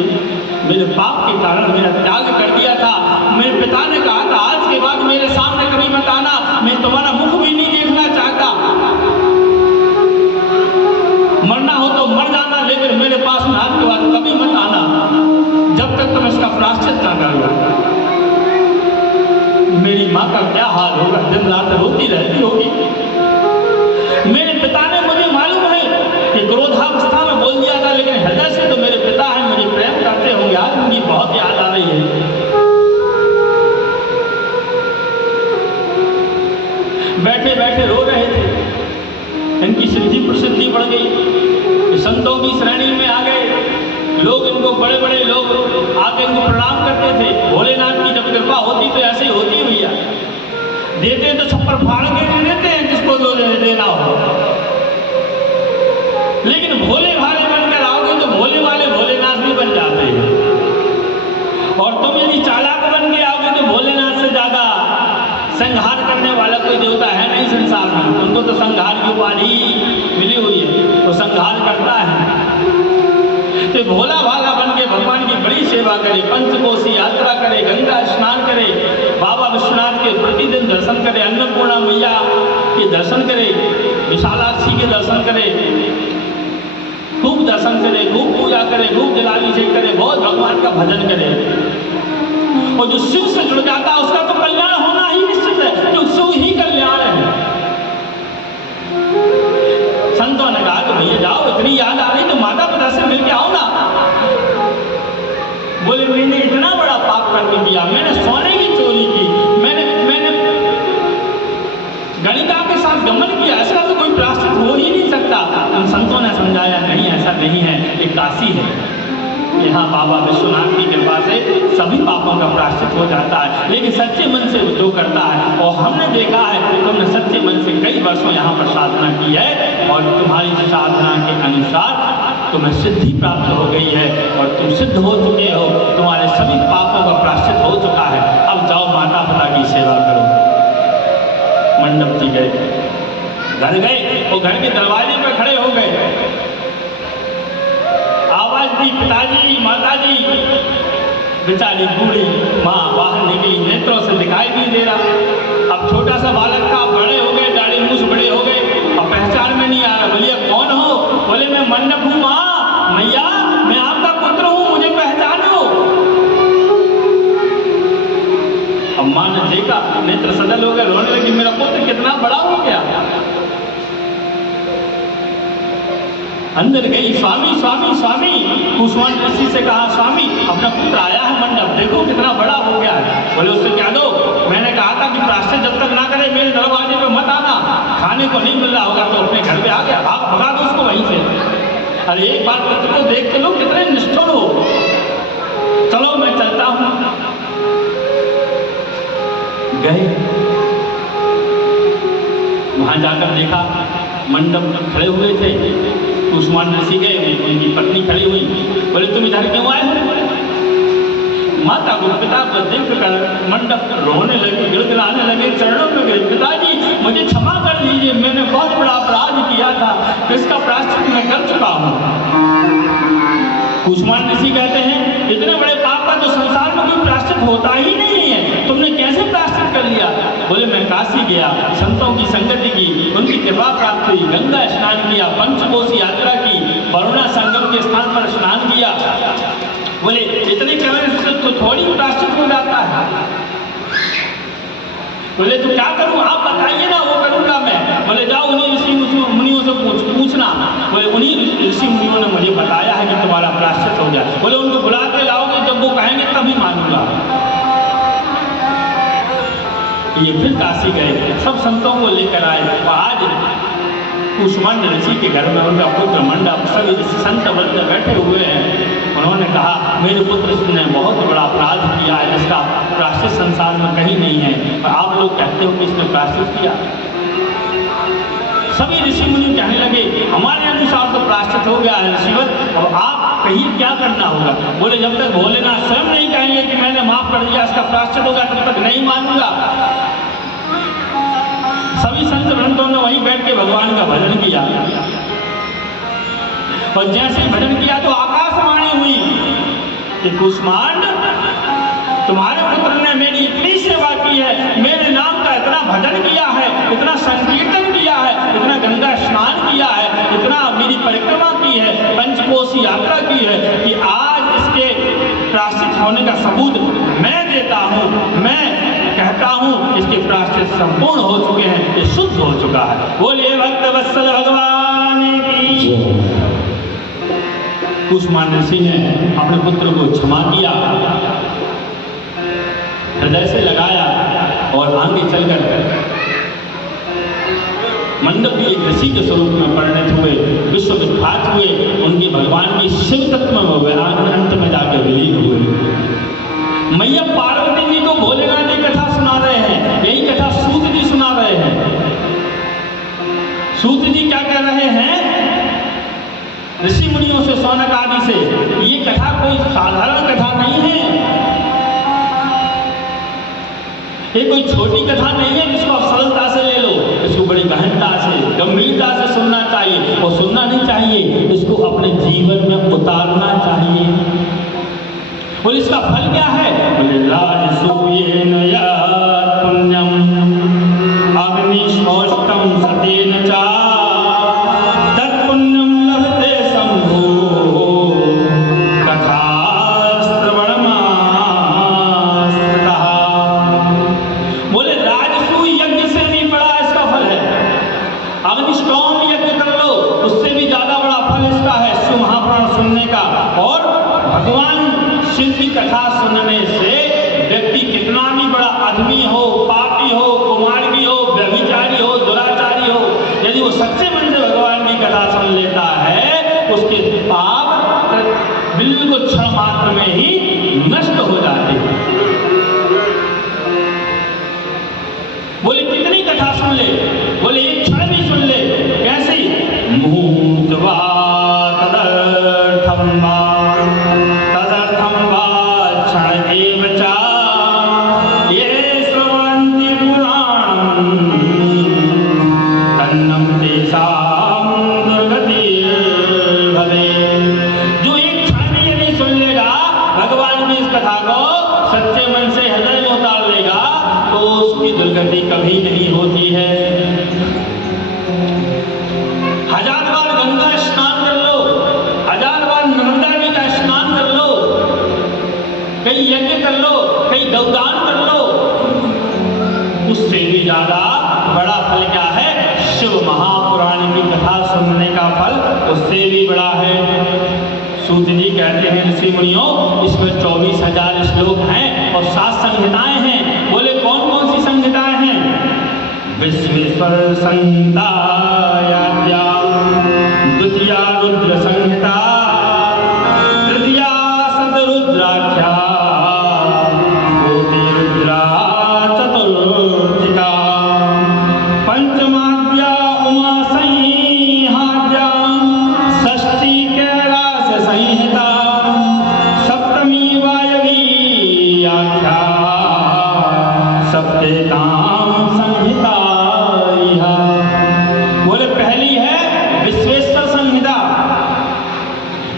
मेरे पाप के कारण मेरा त्याग कर दिया था। मेरे पिता ने कहा था आज के बाद मेरे सामने कभी मत आना, मैं तुम्हारा मुख भी नहीं देखना चाहता, मरना हो तो मर जाना, लेकिन मेरे पास में आज के बाद कभी मत आना जब तक तुम इसका प्रायश्चित ना कर लो। मेरी माँ का क्या हाल होगा, दिन रात रोती रहती होगी। मेरे पिता ने, मुझे मालूम है कि क्रोधावस्था में बोल दिया था, लेकिन हृदय से तो मेरे पिता हैं, मुझे प्रेम करते होंगे। आज मुझे बहुत याद आ रही है। बैठे बैठे रो रहे थे। इनकी सिद्धि प्रसिद्धि बढ़ गई, संतों की श्रेणी में आ गए लोग। इनको बड़े बड़े लोग आके इनको प्रणाम करते थे। भोलेनाथ की जब कृपा होती तो ऐसे ही होती है भैया, देते तो छप्पर फाड़ के दे देते हैं जिसको देना हो, लेकिन भोले भाले बनकर आओगे तो भोले वाले भोलेनाथ भी बन जाते हैं। और तुम यदि चालाक बन के आओगे तो भोलेनाथ से ज्यादा संहार करने वाला कोई देवता है नहीं संसार में। उनको तो संहार की उपाधि करे, खूब दर्शन करे, खूब पूजा करे, खूब जलाभिषेक करे, बहुत भगवान का भजन करे। और जो शिव से जुड़ जाता है उसका तो कल्याण होना ही निश्चित है, जो शिव ही कल्याण है। संतों ने कहा कि भैया जाओ, इतनी याद आ रही तो माता पिता से मिलके आओ ना। बोले मैंने इतना बड़ा पाप कर दिया, मैंने सोने की चोरी की, मैंने गणिका के साथ गमन किया, ऐसा तो कोई प्रायश्चित हो ही नहीं सकता। उन संतों ने समझाया नहीं, ऐसा नहीं है, ये काशी है, यहाँ बाबा विश्वनाथ की कृपा से सभी पापों का प्रायश्चित हो जाता है, लेकिन सच्चे मन से जो करता है। और हमने देखा है तुमने सच्चे मन से कई वर्षों यहाँ पर साधना की है और तुम्हारी साधना के अनुसार तुम्हें सिद्धि प्राप्त हो गई है और तुम सिद्ध हो चुके हो, तुम्हारे सभी पापों का प्रायश्चित हो चुका है। अब जाओ माता पिता की सेवा करो। मंडप जी गए, घर गए, वो घर के दरवाजे पर खड़े हो गए, आवाज दी पिताजी माताजी। बेचारी बूढ़ी माँ बाहर निकली, नेत्रों से दिखाई नहीं दे रहा। अब छोटा सा बालक था, बड़े हो गए, दाढ़ी मूछ बड़े हो गए, अब पहचान में नहीं आ रहा। बोलिए कौन हो? बोले मैं मंडप हूँ माँ। मैया मैं आपका पुत्र हूँ, मुझे पहचानो। अब माँ ने देखा, नेत्र सदल हो गए, रोने लगी, मेरा पुत्र कितना बड़ा हो गया। अंदर गई, स्वामी स्वामी स्वामी। कुशवान ऋषि से कहा स्वामी अपना पुत्र आया है मंडप, देखो कितना बड़ा हो गया है। बोले उससे क्या दो? मैंने कहा था कि प्रायश्चित जब तक ना करे मेरे दरवाजे पे मत आना, खाने को नहीं मिल रहा होगा तो अपने घर पे आ गया, आप भगा दो उसको वहीं से। अरे एक बार पुत्र को देख के लो, कितने निष्ठुर हो। चलो मैं चलता हूँ। गए, वहां जाकर देखा मंडप खड़े हुए थे, कुशवान ऋषि गए, उनकी पत्नी खड़ी हुई। बोले तुम इधर क्यों आए हो? माता को पिता को देख कर मंडप रोने लगे, गिड़गिड़ाने लगे, चरणों में गए, पिताजी मुझे क्षमा कर दीजिए, मैंने बहुत बड़ा अपराध किया था, इसका प्रायश्चित मैं कर चुका हूँ। कुशवान ऋषि कहते हैं इतने बड़े पाप का तो संसार में कोई प्रायश्चित होता ही नहीं है, तुमने कैसे प्रायश्चित कर लिया? बोले मैं काशी गया, संतों की संगति की, उनकी कृपा प्राप्त हुई, गंगा स्नान किया, पंचकोशी यात्रा की, वरुणा संगम के स्थान पर स्नान किया। बोले इतने करने से तो थोड़ी प्रायश्चित हो जाता है। बोले तो क्या करूं, आप बताइए ना, वो करूंगा मैं। बोले जाओ उन्हीं ऋषि मुनियों से पूछना। बोले उन्हीं ऋषि मुनियों ने मुझे बताया है कि तुम्हारा प्रायश्चित हो गया। बोले उनको बुला के लाओगे, जब वो कहेंगे तभी मानूंगा। ये फिर काशी गए, सब संतों को लेकर आए और आज कुशवान ऋषि के घर में उनका पुत्र मंडप, सभी संत वृंद बैठे हुए हैं। उन्होंने कहा मेरे पुत्र ने बहुत बड़ा अपराध किया है, इसका प्रायश्चित संसार में कहीं नहीं है, और आप लोग कहते हो कि इसने प्रायश्चित किया। सभी ऋषि मुनि कहने लगे हमारे अनुसार तो प्रायश्चित हो गया है ऋषिवर, और आप कहिए क्या करना होगा। बोले जब तक भोलेनाथ स्वयं नहीं कहेंगे कि मैंने माफ कर दिया, इसका प्रायश्चित होगा, तब तक नहीं मानूंगा। सभी संत वृंदों ने वहीं बैठ के भगवान का भजन किया, और जैसे ही भजन किया तो आकाशवाणी हुई कि कुष्मांड तुम्हारे पुत्र ने मेरी इतनी सेवा की है, मेरे नाम का इतना भजन किया है, इतना संकीर्तन किया है, इतना गंगा स्नान किया है, इतना मेरी परिक्रमा की है, पंचकोशी यात्रा की है, कि आज इसके प्रायश्चित होने का सबूत मैं देता हूँ। मैं कहता हूँ इसके प्रायश्चित संपूर्ण हो चुके हैं, ये शुद्ध हो चुका है। बोलिए भक्त वत्सल भगवान की। कुष्मांड ऋषि ने अपने पुत्र को क्षमा किया, हृदय से लगाया और आगे चलकर मंडप के एक ऋषि के स्वरूप में परिणत हुए, विश्व विख्यात हुए, उनकी भगवान की शिव तत्व में हुए, अंत में जाकर विलीन हुए। मैया पार्वती जी को भोलेनाथ जी कथा सुना रहे हैं, यही कथा सूत जी सुना रहे हैं। सूत जी क्या कह रहे हैं? ऋषि मुनियों से, सौनक आदि से, ये कथा कोई साधारण कथा नहीं है, ये कोई छोटी कथा नहीं है जिसको आप सरलता से ले लो, इसको बड़ी गहनता से, गंभीरता से सुनना चाहिए, और सुनना नहीं चाहिए, इसको अपने जीवन में उतारना चाहिए। बोले इसका फल क्या है? बोले राजसूयेन यात् पुण्यम अग्निशोष्टम सतेन च भगवान शिव की कथा सुनने से व्यक्ति कितना भी बड़ा आदमी हो, पापी हो, कुमार्गी हो, व्यभिचारी हो, दुराचारी हो, यदि वो सच्चे मन से भगवान की कथा सुन लेता है उसके पाप बिल्कुल क्षण मात्र में ही नष्ट हो जाते हैं। बोले कितनी कथा सुन ले, बोले एक क्षण भी सुन ले। कैसी? मुहूर्तवा तदर्थम वा क्षण एव चा ये श्रवन्ति पुराणं तन्नं तेषां दुर्गतिर्भवे। जो एक क्षण भी यदि सुन लेगा भगवान की इस कथा को, सच्चे मन से हृदय में उतार लेगा, तो उसकी दुर्गति कभी नहीं होती है। हजार बार गंगा स्नान कर लो, हजार बार नर्मदा जी का स्नान कर लो, कई यज्ञ कर लो, कई गौदान कर लो, उससे भी ज्यादा बड़ा फल क्या है? शिव महापुराण की कथा सुनने का फल उससे भी बड़ा है। सूत जी कहते हैं ऋषि मुनियों, इसमें 24,000 श्लोक हैं और 7 संहिताएं हैं। बोले कौन कौन सी संहिताएं हैं? विश्वेश्वर संहिता, द्वितीया रुद्र संहिता, तृतीया शतरुद्राख्या, कोटि रुद्रा चतुर्थिका, पंचमाद्या उमा संहाद्या, षष्ठी कैलाश संहिता, सप्तमी वायवी आख्या, सप्तेताम संहिता। बोले पहली है विश्वेश्वर संहिता,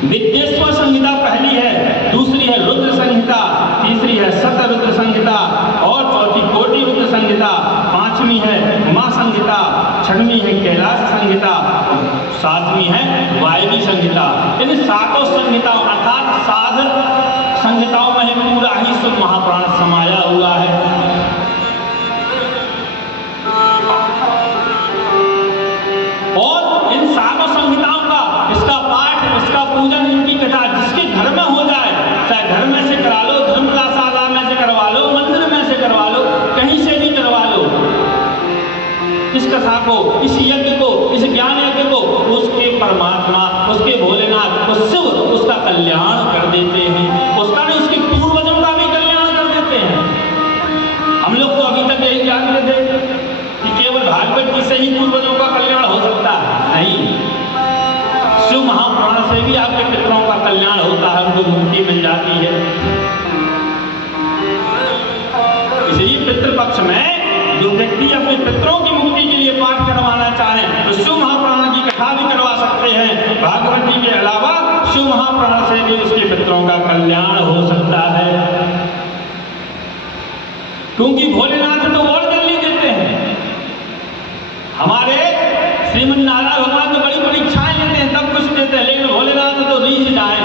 विद्येश्वर संहिता पहली है, दूसरी है रुद्र संहिता, तीसरी है शतरुद्र संहिता और चौथी कोटि रुद्र संहिता, पांचवी है उमा संहिता, छठवीं है कैलाश संहिता, सातवीं है वायवी संहिता। इन सातों संहिताओं अर्थात 7 संहिताओं में पूरा ही शिव महापुराण समाया हुआ है। और इन सातों संहिताओं का, इसका पाठ, इसका पूजन, इनकी कथा जिसके घर में हो जाए, चाहे घर में से करा लो, धर्मशाला में से करवा लो, मंदिर में से करवा लो, कहीं से भी करवा लो, इस कथा को, इस यज्ञ को, इस ज्ञान यज्ञ को, उसके परमात्मा, उसके भोलेनाथ, उस शिव उसका कल्याण कर देते हैं। उसका नहीं, उसके पूर्वजों का भी कल्याण कर देते हैं। हम लोग तो अभी तक यही जानते थे कि केवल भागवत जी से ही पूर्वजों का कल्याण हो सकता है। नहीं, शिव महापुराण से भी आपके पितरों का कल्याण होता है, उनको मुक्ति मिल जाती है। इसलिए पितृपक्ष में जो व्यक्ति अपने पितरों की मुक्ति के लिए पाठ करवाना चाहें तो शिव महापुराण की कथा भी करवा सकते हैं। भागवत जी के अलावा शिव महापुराण से भी उसके पितरों का कल्याण हो सकता है, क्योंकि भोलेनाथ तो और जल्दी देते हैं। हमारे श्रीमन नारायण भगवान तो बड़ी बड़ी इच्छाएं लेते हैं, सब कुछ देते हैं, लेकिन भोलेनाथ तो रीझ जाए।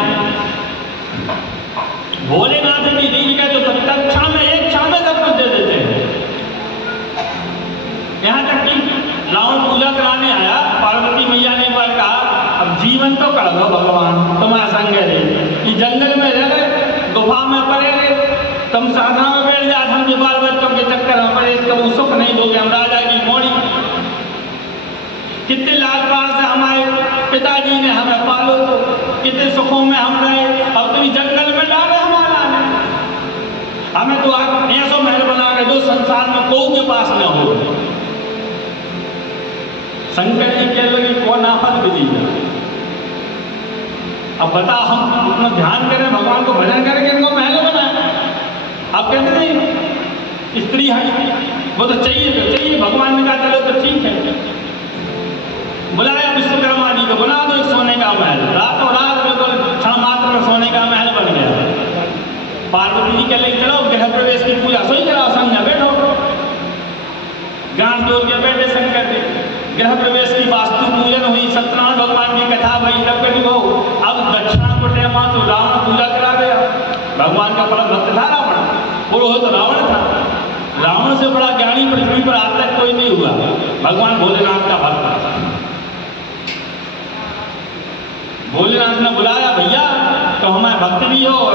भोलेनाथ की रीझ का जो क्षण में, एक क्षण में सब कुछ दे देते हैं। यहाँ तक कि रावण पूजा कराने आया, पार्वती मैया ने एक बार कहा, अब जीवन तो कर दो भगवान, तुम्हारा संग है, कि जंगल में रह गए, गुफा में पड़े गए, तुम साधना में बैठ जाए, हम जो बाल बच्चों के चक्कर में पड़े, तो वो सुख नहीं दोगे, हम राजा की मोड़ी। कितने लाल पाल से हमारे पिताजी ने हमें पालो, कितने सुखों में हम रहे, अब तो जंगल में डाले हमारा, हमें तो आप ऐसो महल बना के दो संसार में कोई के पास न हो। शंकर जी कह लगे कौन आफत विधि। अब बता, हम अपना ध्यान करें, भगवान को भजन करें, इनको महल बनाए। आप कहते नहीं स्त्री है, वो तो चाहिए भगवान ने कहा चलो तो ठीक है, बुलाया विश्वकर्मा जी को, बना दो एक सोने का महल। रातों रात बिल्कुल क्षण मात्र में सोने का महल बन गया। पार्वती जी कह लगे चलो गृह प्रवेश की पूजा सोई कराओ, संग बैठो। गांठ जोड़ के बैठे शंकर जी, गृह प्रवेश की वास्तु पूजन हुई, सत्यनारायण भगवान की कथा भई, तब कभी हो। अब दक्षिणा को टेमा तो रावण पूजा करा गया। भगवान का बड़ा भक्त था रावण, पुरोहित तो रावण था। रावण से बड़ा ज्ञानी पृथ्वी पर आज तक कोई नहीं हुआ, भगवान भोलेनाथ का भक्त था। भोलेनाथ ने बुलाया, भैया तो हमारे भक्त भी हो और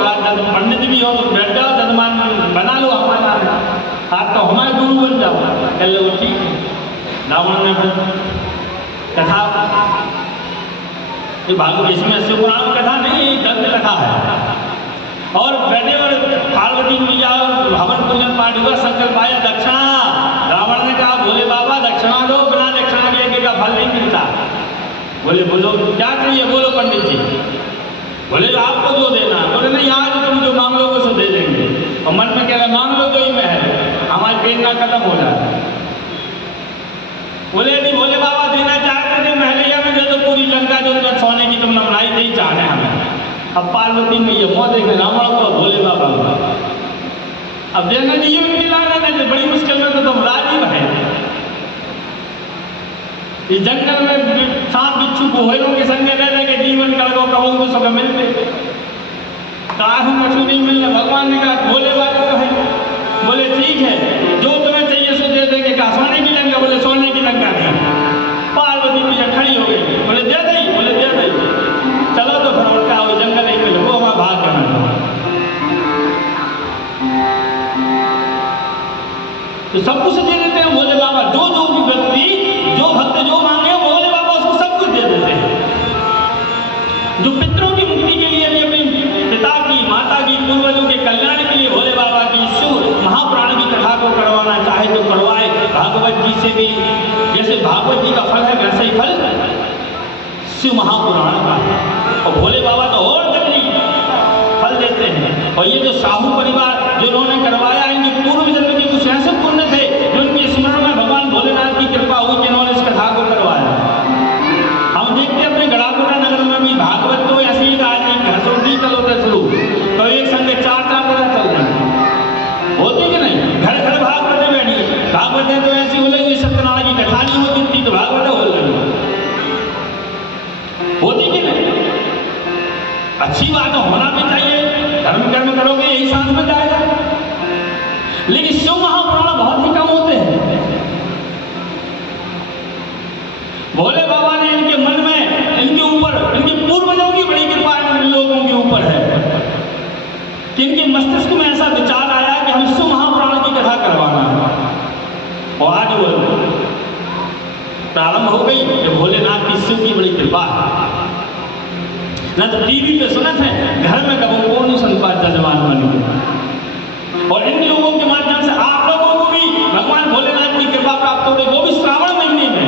पंडित भी हो तो बैठ जाओ, जजमान बना लो हमारा, आप तो हमारे गुरु बन जाओ। कह लो ठीक है। रावण ने फिर कथा, ये भागवत इसमें शिवपुराण कथा नहीं, ग्रंथ कथा है। और बैठे और पार्वती मैया हवन पूजन पाठ हुआ, संकल्प आया दक्षिणा। रावण ने कहा भोले बाबा दक्षिणा दो, बिना दक्षिणा के यज्ञ का फल नहीं मिलता। बोले बोलो क्या चाहिए, बोलो पंडित जी। बोले आपको जो देना। बोले नहीं, आज तुम जो मांग लोगे सो दे देंगे। और मन में कह रहा मांग लो जो ही महल, हमारे पेट ना खत्म हो जाए। बोले नहीं भोले बाबा देना चाहते थे महलिया में दे दो पूरी लंका, जो सोने की तुमने बनाई नहीं चाहते हमें। अब पार्वती में ये मोह देखे रावण को भोले बाबा को, अब देना नहीं उनकी लाने में बड़ी मुश्किल में तो तुम राजी है। इस जंगल में सांप बिच्छू गोहेलों के संग रह के जीवन करो कहो तो सब मिलते, काहू कछु नहीं मिलना। भगवान ने कहा भोले बाबा को है। बोले ठीक है, जो तुम्हें चाहिए सो दे देंगे। कहा सोने की लंका। बोले सोने की लंका नहीं। पार्वती मैया खड़ी हो गई। बोले दे दी। बोले दे दी। चलो तो फिर उनका वो जंगल नहीं मिले, वो हमारा भाग करना। तो सब कुछ दे देते हैं भोले बाबा। जो जो भी व्यक्ति, जो भक्त जो मांगे भोले बाबा उसको सब कुछ दे देते हैं। जो पितरों की मुक्ति के लिए भी, अपने पिता की, माता की, पूर्वजों के कल्याण के लिए भोले बाबा की शिव महापुराण की कथा को करवाना चाहे तो करवाए। भागवत जी से भी, जैसे भागवत जी का फल है वैसे ही फल शिव महापुराण का है। और भोले बाबा तो और जल्दी फल देते हैं। और ये जो साहू परिवार जिन्होंने करवाया, इनके पूर्व जन्म के कुछ ऐसे पुण्य थे जो इनके स्मरण में भगवान भोलेनाथ की कृपा हुई, जिन्होंने इस कथा को करवाया। हम देखते हैं अपने गढ़ाकोटा नगर में भी भागवत तो ऐसे ही आज घर से नहीं कल होते शुरू, तो एक संग 4-4 तरह चल रहे हैं, होती कि नहीं। घर घर भागवत बैठी, भागवत तो ऐसी हो लगी सत्यनारायण की कथा नहीं होती थी तो भागवत हो लगी, होती कि नहीं। अच्छी बात होना भी चाहिए, धर्म कर्म करोगे यही साथ में जाएगा। लेकिन शिव महापुराण बहुत ही कम होते हैं। भोले बाबा ने इनके मन में, इनके ऊपर, इनके पूर्वजों की बड़ी कृपा इन लोगों के ऊपर है कि इनके मस्तिष्क में ऐसा विचार आया कि हम शिव महापुराण की कथा करवाना है। और आज वो प्रारंभ हो गई कि भोलेनाथ की शिव की बड़ी कृपा है। न तो टीवी पे सुनत है, घर में कभी कौन नहीं सुन पाता जवान बन के। और इन लोगों के माध्यम से आप लोगों को भी भगवान भोलेनाथ की कृपा प्राप्त हो गई, वो भी श्रावण महीने में।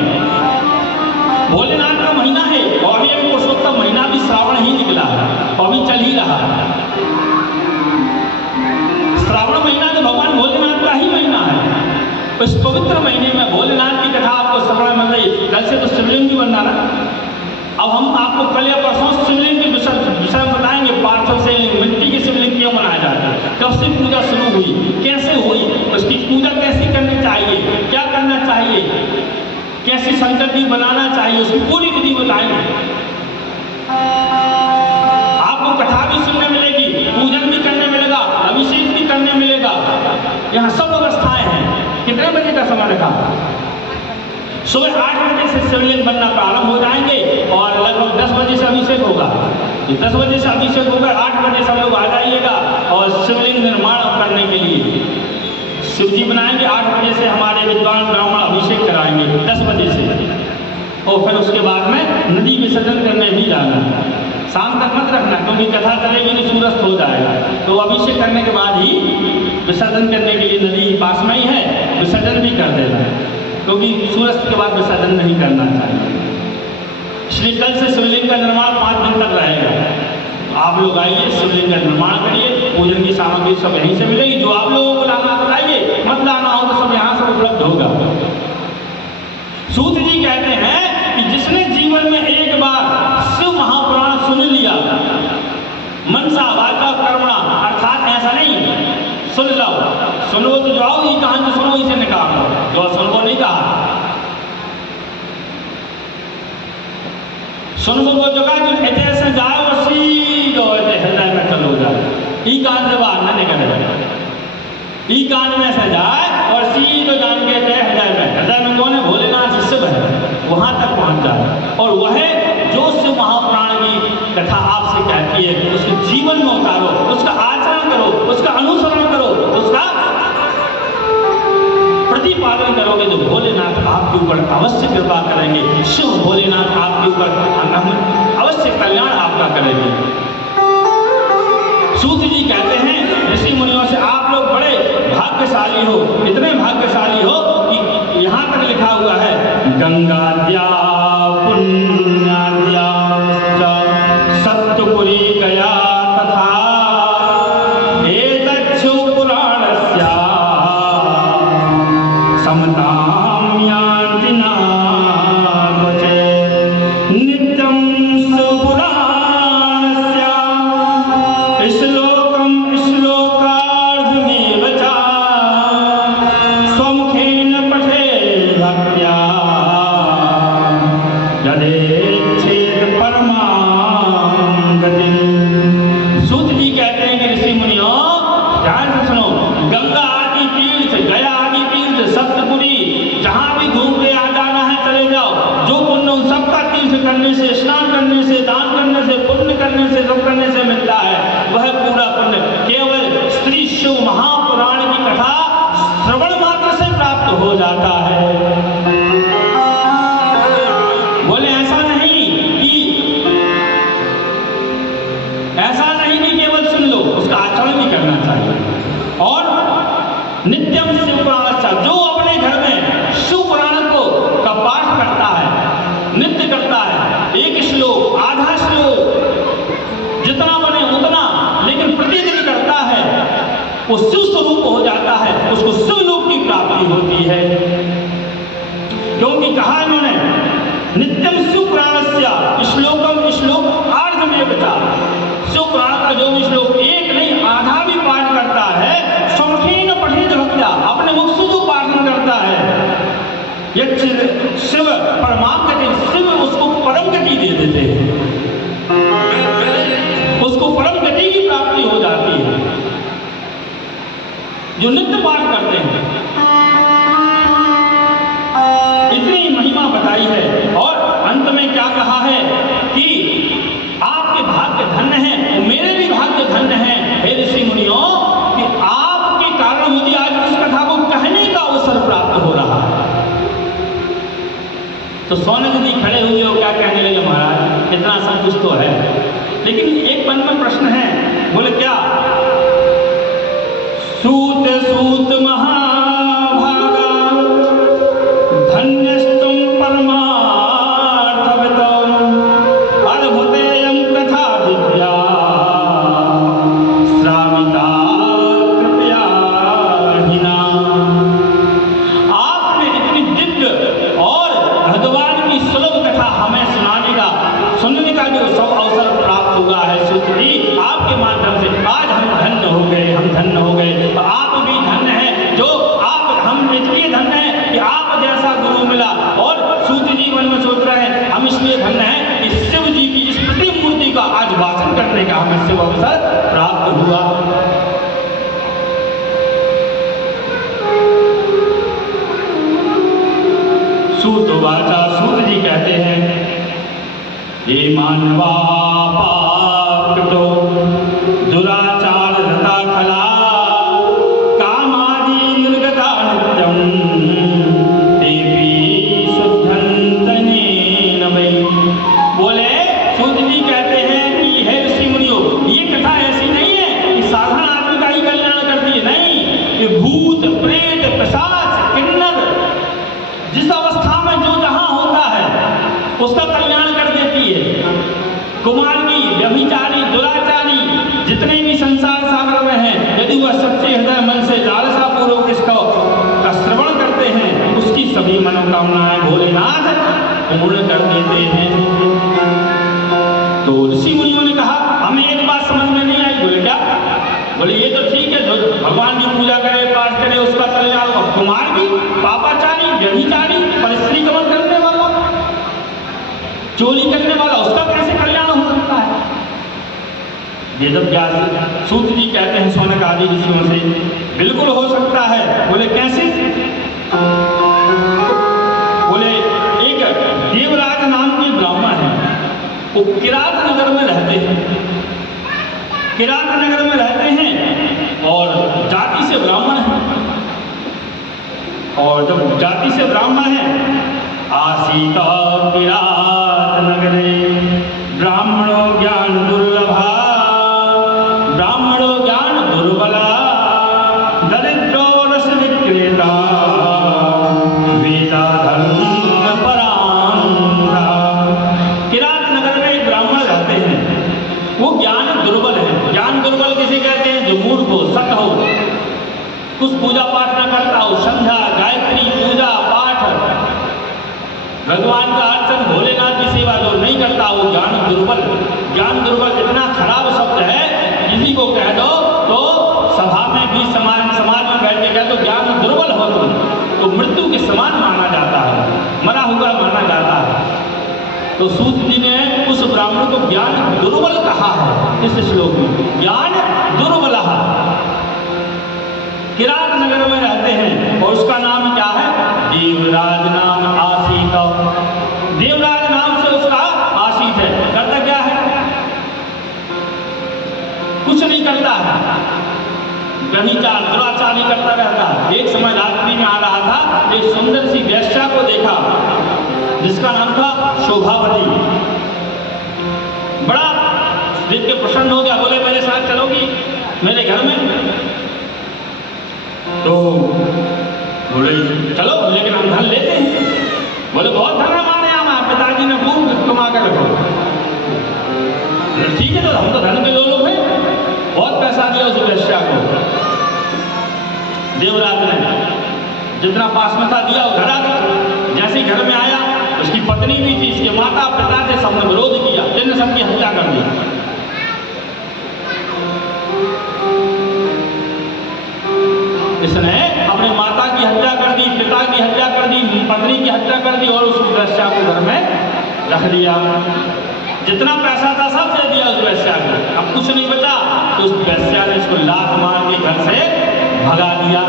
भोलेनाथ का महीना है और अभी एक पुरुषोत्तम महीना भी श्रावण ही निकला है और अभी चल ही रहा है। श्रावण महीना तो भगवान भोलेनाथ का ही महीना है। इस पवित्र महीने में भोलेनाथ की कथा आपको श्रवण में गई। कल से तो शिवलिंग भी बनना ना। अब हम आपको कल या परसों शिवलिंग के विषय बताएंगे। पार्थिव शिवलिंग, मिट्टी के शिवलिंग क्यों बनाया जाता है, कब से पूजा शुरू हुई, कैसे हुई, उसकी पूजा कैसे करनी चाहिए, क्या करना चाहिए, कैसे संकल्प बनाना चाहिए, उसकी पूरी विधि बताएंगे। आपको कथा भी सुनने मिलेगी, पूजन भी करने मिलेगा, अभिषेक भी करने मिलेगा। यहाँ सब व्यवस्थाएं हैं। कितने बजे का समय रखा? सुबह 8 बजे से शिवलिंग बनना प्रारंभ हो जाएंगे और लगभग 10 बजे से अभिषेक होगा। 10 बजे से अभिषेक होगा, 8 बजे सब लोग आ जाइएगा और शिवलिंग निर्माण करने के लिए शिव जी बनाएंगे। 8 बजे से हमारे विद्वान ब्राह्मण अभिषेक कराएंगे 10 बजे से। और फिर उसके बाद में नदी विसर्जन करने भी जाना। शाम तक मत रखना क्योंकि कथा चलेगी नहीं, सूरज हो जाएगा। तो अभिषेक करने के बाद ही विसर्जन करने के लिए नदी पास में ही है, विसर्जन भी कर देना क्योंकि सूरज के बाद विसर्जन नहीं करना चाहिए। इसलिए कल से शिवलिंग का निर्माण 5 दिन तक रहेगा। आप लोग आइए, शिवलिंग का निर्माण करिए, पूजन की सामग्री सब यहीं से मिलेगी। जो आप लोगों को लाना बताइए, मत लाना हो तो सब यहाँ से उपलब्ध होगा। सूत जी कहते हैं कि जिसने जीवन में एक बार शिव महापुराण सुन लिया, मनसा वाचा कर्मणा, अर्थात ऐसा नहीं सुन लो, सुनो तो जाओ, ये कहां जो सुनो इसे निकाल लो, जो सुनो नहीं कहा। सुनो वो जो कहा कि ऐसे जाओ और सीधो हृदय में चलो जाए, ई कान से बाहर न निकले, ई कान में से जाए और सीधो जान के हृदय में। हृदय में कौन है? भोलेनाथ शिव है, वहां तक पहुंच जाए। और वह जो शिव महापुराण की कथा आपसे कहती रहती है उसके जीवन में उतारो, उसका आचरण करो, उसका अनुसरण करो, उसका प्रतिपादन करोगे तो भोलेनाथ आपके ऊपर अवश्य कृपा करेंगे। शिव भोलेनाथ आपके ऊपर अवश्य कल्याण आपका करेंगे। सूत जी कहते हैं ऋषि मुनियों से आप लोग बड़े भाग्यशाली हो, इतने भाग्यशाली हो कि यहाँ तक लिखा हुआ है गंगाद्या पुण्याद्या सत्यपुरी गया तथा एतच्छु पुराणस्य समतां यान्ति नामचे नित्यं सुपुराणस्य श्लोकं श्लोकार्धमेव च स्वमुखेन पठेत् भक्त्या यदेच्छेत् परमां गतिम्। सूत जी कहते हैं कि ऋषि मुनियों ध्यान से सुनो, गंगा आदि तीर्थ, गया आदि तीर्थ, सप्तपुरी, जहां भी घूम के आ जाना है चले जाओ। जो पुण्य उन सबका तीर्थ करने से, स्नान करने से, दान करने से, पुण्य करने से, सब करने से मिलता है, वह पूरा पुण्य केवल श्री शिव महापुराण की कथा श्रवण मात्र से प्राप्त हो जाता है। बोले ऐसा नहीं कि केवल सुन लो, उसका आचरण भी करना चाहिए। और नित्यम शिव पुराण, जो अपने घर में शिव पुराण को का पाठ करता है, नित्य करता है, एक श्लोक, आधा श्लोक, जितना बने उतना, लेकिन प्रतिदिन करता है, वो शिव स्वरूप हो जाता है, उसको शिवलोक की प्राप्ति होती है। क्योंकि कहा इन्होंने नित्यम शिव पुराणस्य श्लोकम श्लोक आर्धमेव च, शिव पुराण का जो भी श्लोक एक नहीं आधा भी पाठ करता है, स्वमुखेन पठेत् भक्त्या, अपने मुख से जो पाठन करता है, शिव परमाम गति, शिव उसको परम गति दे देते हैं, उसको परम गति की प्राप्ति हो जाती है जो नित्य पाठ करते हैं। इतनी महिमा बताई है। और अंत में क्या कहा है कि आपके भाग्य धन्य हैं, मेरे भी भाग्य धन्य हैं हे ऋषि मुनियों, कि आपके कारण मुझे आज इस कथा को कहने का अवसर प्राप्त हो रहा है। तो सोनक जी खड़े हुए और क्या कहने लगे, महाराज इतना सब कुछ तो है, लेकिन एक मन में प्रश्न है। बोले क्या? सूत सूत महाभागा धन्यस्तुम परमार्थविदं अद्भुतेयं कथा दिव्या श्राविता कृपया हिना। आपने इतनी दिव्य और भगवान की सुलभ कथा हमें सुनने का जो सब अवसर प्राप्त हुआ है सूत्री, आपके माध्यम से आज हम धन्य हो गए, हम धन्य हो गए। तो आप भी धन्य हैं, जो आप, हम इसलिए धन्य हैं कि आप जैसा गुरु मिला। और सूत जी मन में सोच रहे हैं हम इसलिए धन्य हैं कि शिव जी की इस प्रतिमूर्ति का आज वाचन करने का हमें शिव अवसर प्राप्त हुआ। सूत वाचा, सूत जी कहते हैं हे मानवा पापितो दुराचार रता खला कामादि निर्गता नित्यं देवी शुद्धंतने नमः। बोले सूत जी कहते हैं कि हे ऋषि मुनियों, ये कथा ऐसी नहीं है कि साधारण आदमी का ही कल्याण करती है, नहीं, ये भूत प्रेत पिशाच किन्नर जिस अवस्था में जो जहां होता है उसका कल्याण कर देती है। कुमार्गी, व्यभिचारी, दुराचारी जितने भी संसार सागर में हैं, यदि वह सच्चे हृदय मन से लालसा पूर्वक इसका श्रवण करते हैं, उसकी सभी मनोकामनाएं भोलेनाथ पूर्ण कर देते हैं। तो ऋषि मुनियों ने कहा हमें एक बात समझ में नहीं आई। बोले क्या? बोले ये तो ठीक है, जो भगवान की पूजा करे, पाठ करे, उसका कल्याण हो। कुमार्गी, पापाचारी, व्यभिचारी, परिस्त्री गमन करने वाला, चोरी करने वाला, उसका कैसे कल्याण हो सकता है? वेदव्यास सूत जी कहते हैं सौनक आदि ऋषियों से, बिल्कुल हो सकता है। बोले कैसे? बोले एक देवराज नाम के ब्राह्मण हैं, वो किरात नगर में रहते हैं। किरात नगर में रहते हैं और जाति से ब्राह्मण हैं। और जब जाति से ब्राह्मण है, आसीत किरात नगरे ब्राह्मणो ज्ञान दुर्लभा, ब्राह्मणो ज्ञान दुर्बला, दरिद्रो रस विक्रेता, वेदा धर्म परांगा। किरात नगर में एक ब्राह्मण रहते हैं, वो ज्ञान दुर्बल है। ज्ञान दुर्बल किसे कहते हैं? जो मूर्ख हो, सत हो, कुछ पूजा पाठ न करता हो, संध्या गायत्री पूजा पाठ, भगवान का अर्चन, भोलेनाथ की सेवा जो नहीं करता, वो ज्ञान दुर्बल। ज्ञान दुर्बल इतना खराब शब्द है, किसी को कह दो तो सभा में भी समाज में बैठ के कह दो ज्ञान दुर्बल हो तुम, तो मृत्यु के समान माना जाता है, मरा हुआ माना जाता है। तो सूत जी ने उस ब्राह्मण को ज्ञान दुर्बल कहा है इस श्लोक में, ज्ञान दुर्बल। किरात नगर में रहते हैं और उसका नाम क्या है? देवराज नाम आसीत। देवराज नाम से उसका आसीत है। करता क्या है? कुछ नहीं करता है, व्यभिचार दुराचार ही करता रहता है। एक समय रात्रि में आ रहा था, एक सुंदर सी वेश्या को देखा जिसका नाम था शोभावती। बड़ा देख के प्रसन्न हो गया, बोले मेरे साथ चलोगी मेरे घर में? तो बोले चलो, लेकिन हम धन लेते हैं। बोले बहुत धन हमारे यहाँ, पिताजी ने खूब कमा कर रखो। ठीक है, तो हम तो धन के लोग हैं। बहुत पैसा दिया उस वेश्या को। देवराज ने जितना पास में था दिया, वो घर आ गया। जैसे घर में आया, उसकी पत्नी भी थी, इसके माता पिता थे, सबने विरोध किया, जिनने सबकी हत्या कर दी। इसने अपने माता की हत्या कर दी, पिता की हत्या कर दी, पत्नी की हत्या कर दी और उस वेश्या को घर में रख दिया। जितना पैसा था सब दे दिया उस वेश्या को। अब कुछ नहीं बचा, तो उस वेश्या ने इसको लात मार के घर से भगा दिया।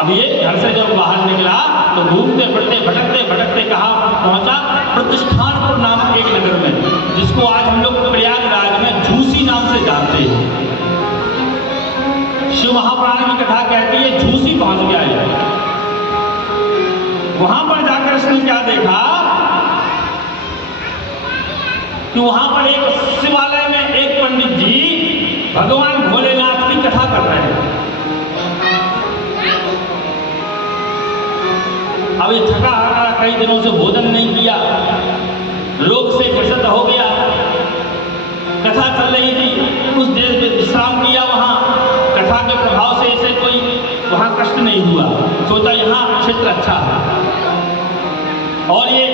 अब ये घर से जब बाहर निकला तो घूमते फिरते भटकते भटकते कहाँ पहुंचा? प्रतिष्ठानपुर नामक एक नगर में, जिसको आज हम लोग प्रयागराज में झूसी नाम से जानते हैं। शिव महापुराण की कथा कहती है झूसी पहुंच गया है। वहां पर जाकर उसने क्या देखा कि वहां पर एक शिवालय में एक पंडित जी भगवान भोलेनाथ की कथा कर रहे हैं। अब ये थका हारा कई दिनों से भोजन नहीं किया, रोग से ग्रसित हो गया, कथा चल रही थी, कुछ देर विश्राम किया वहां। कथा के प्रभाव से इसे कोई वहां कष्ट नहीं हुआ, सोचा यहाँ क्षेत्र अच्छा है। और ये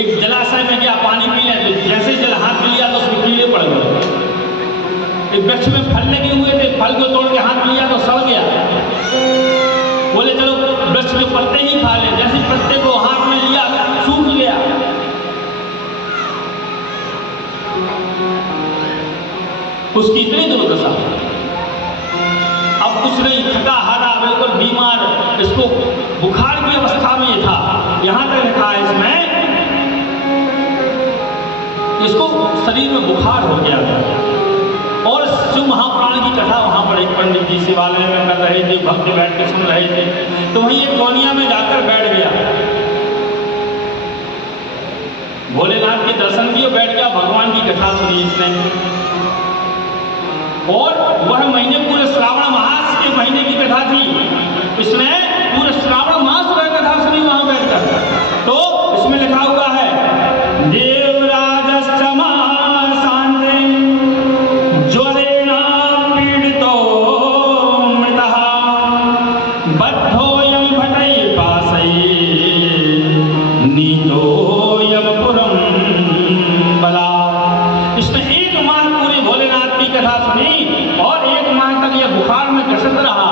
एक जलाशय में गया पानी पीने, तो जैसे जल हाथ में लिया तो उसमें कीड़े पड़ गए। एक वृक्ष में फल लगे हुए थे, फल को तोड़ के हाथ में लिया तो सड़ गया। बोले चलो वृक्ष के पत्ते ही खा ले, जैसे पत्ते को हाथ में लिया सूख गया। उसकी इतनी दुर्दशा, अब कुछ नहीं, थका हारा बिल्कुल बीमार, इसको बुखार की अवस्था में ये था। यहां तक लिखा है इसमें, इसको शरीर में बुखार हो गया था। और शिव महापुराण की कथा वहां पर एक पंडित जी शिवालय में कर रहे थे, भक्त बैठ के सुन रहे थे। तो वहीं एक कोनिया में जाकर बैठ गया, भोलेनाथ के दर्शन किए, बैठ गया, भगवान की कथा सुनी इसने। और वह महीने पूरे श्रावण मास के महीने की कथा थी। इसने पूरे श्रावण मास वह कथा सुनी वहां बैठकर। तो इसमें लिखा हुआ है देवराजश्चमा शांते ज्वरेण पीड़ितो मृतः बद्धोऽयं भटैः पाशैः नीतोऽयं पुरं बलात्। इसने एक माह पूरी भोलेनाथ की कथा सुनी और एक माह तक यह बुखार में ग्रसित रहा।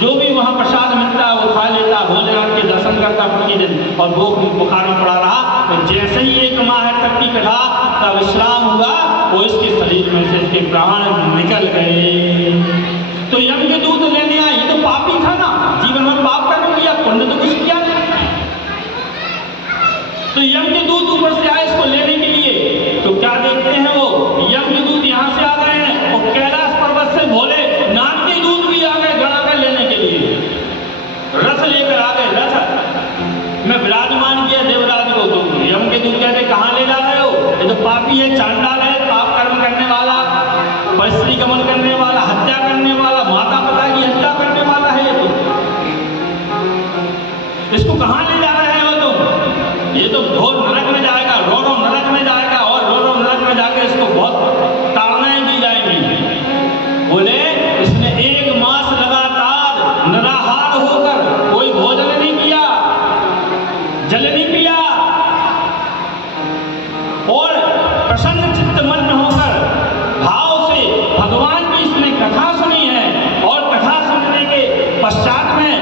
जो भी वहाँ प्रसाद मिलता है वो खा लेता, भोलेनाथ के दर्शन करता प्रतिदिन, और वो बुखार में पड़ा रहा। तो जैसे ही एक माह तक की कथा का विश्राम हुआ, वो इसके शरीर में से इसके प्राण निकल गए। तो यम के दूध लेने आए, ये तो पापी था ना, जीवन में पाप कर्म किया, पुण्य तो कुछ किया नहीं। तो यम के दूध ऊपर से आए इसको लेने के लिए, तो क्या देखते पापी है, चांडाल है, पाप कर्म करने वाला, परस्त्री गमन करने वाला, हत्या करने वाला, माता पिता की हत्या करने वाला है ये तो। इसको कहाँ ले जा रहे हो तुम? ये तो घोर नरक में जाएगा, रो रो नरक में जाएगा, और रो रो नरक में जाकर इसको बहुत ताड़नाएं दी जाएंगी। बोले इसने 1 मास लगातार निराहार होकर कोई भोजन नहीं किया, जल नहीं पिया, और प्रसन्न चित्त मग्न होकर भाव से भगवान की इसने कथा सुनी है, और कथा सुनने के पश्चात में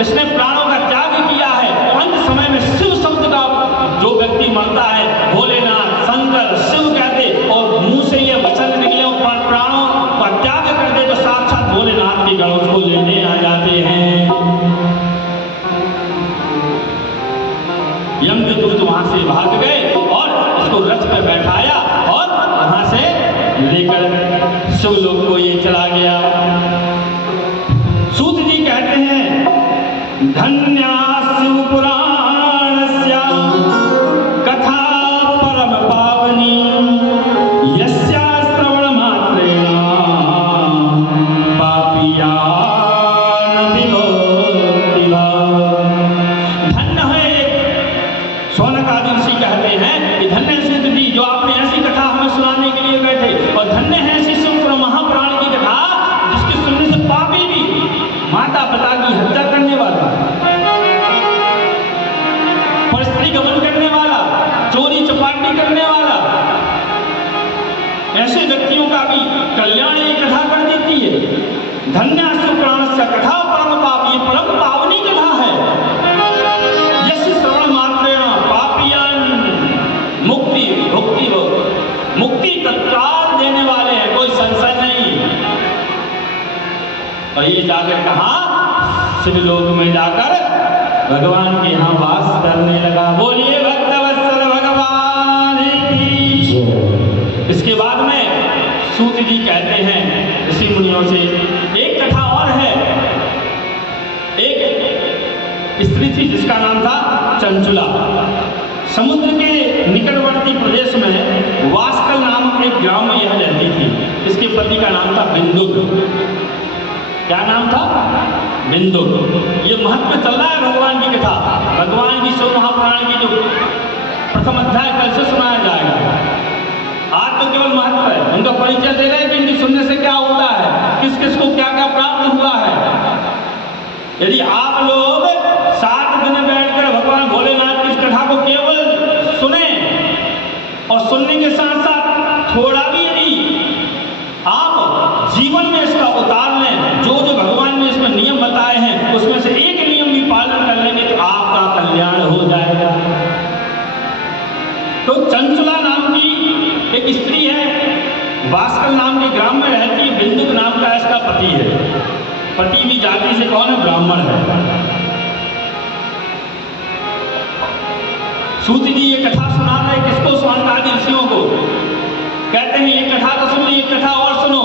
इसने प्राणों का त्याग किया है। अंत समय में शिव शब्द का जो व्यक्ति मरता है, भोलेनाथ, शंकर, शिव कहते, और मुंह से ये वचन निकले और प्राणों का त्याग कर दे, तो साक्षात भोलेनाथ के गण उसको लेने आ जाते हैं। यम के दूत वहां से भाग गए और इसको रथ पे बैठाया और वहां से लेकर शिवलोक को ये चला गया। सूत जी कहते हैं, धन्यास्यु पुराणस्य कथा परम पावनी, यस्या श्रवण मात्रेण पापियान विमुक्ति भाव। धन्य है, शौनक आदि ऋषि कहते हैं कि धन्य है सूत जी जो आपने ऐसी कथा हमें सुनाने के लिए बैठे, और धन्य है शिशु महाप्राण की कथा जिसके सुनने से पापी भी, माता पिता की हत्या करने वाला, परस्त्री गमन करने वाला, चोरी चपाटी करने वाला, ऐसे व्यक्तियों का भी कल्याण ये कथा कर देती है। धन्यास्यु प्राणस्य कथा परम पाप, ये परम पावनी कथा है। यस्य श्रवण मात्रेण पापियान मुक्ति भुक्ति हो, मुक्ति तत्काल देने वाले हैं, कोई संशय नहीं। और ये जाकर कहा, शिवलोक में जाकर भगवान के यहाँ वास करने लगा। बोलिए भक्तवत्सल भगवान की। इसके बाद में सूत जी कहते हैं ऋषि मुनियों से, एक कथा और है। एक स्त्री थी जिसका नाम था चंचुला। समुद्र के निकटवर्ती प्रदेश में वास्कल नामक एक गांव में यह रहती थी। इसके पति का नाम था बिंदुक। क्या नाम था? बिंदुक। ये महत्व चल रहा है भगवान की कथा, भगवान की शिव महापुराण की जो प्रथम अध्याय कल से सुनाया जाएगा। आज तो केवल महत्व है, उनका परिचय दे रहे हैं कि इनकी सुनने से क्या होता है, किस किस को क्या क्या प्राप्त हुआ है। यदि आप लोग 7 दिन बैठकर भगवान भोलेनाथ की इस कथा को केवल सुने, और सुनने के साथ साथ थोड़ा भी यदि आप जीवन में इसका उतार लें, जो जो भगवान ने इसमें नियम बताए हैं उसमें से एक नियम भी पालन कर लेंगे, तो आपका कल्याण हो जाएगा। तो चंचुला नाम की एक स्त्री है, वास्कल नाम के ग्राम में रहती है। बिंदुक नाम का इसका पति है। पति भी जाति से कौन है? ब्राह्मण है। सूत जी ये कथा सुना रहे किसको? शौनकादि ऋषियों को। कहते हैं ये कथा तो सुन ली, एक कथा और सुनो।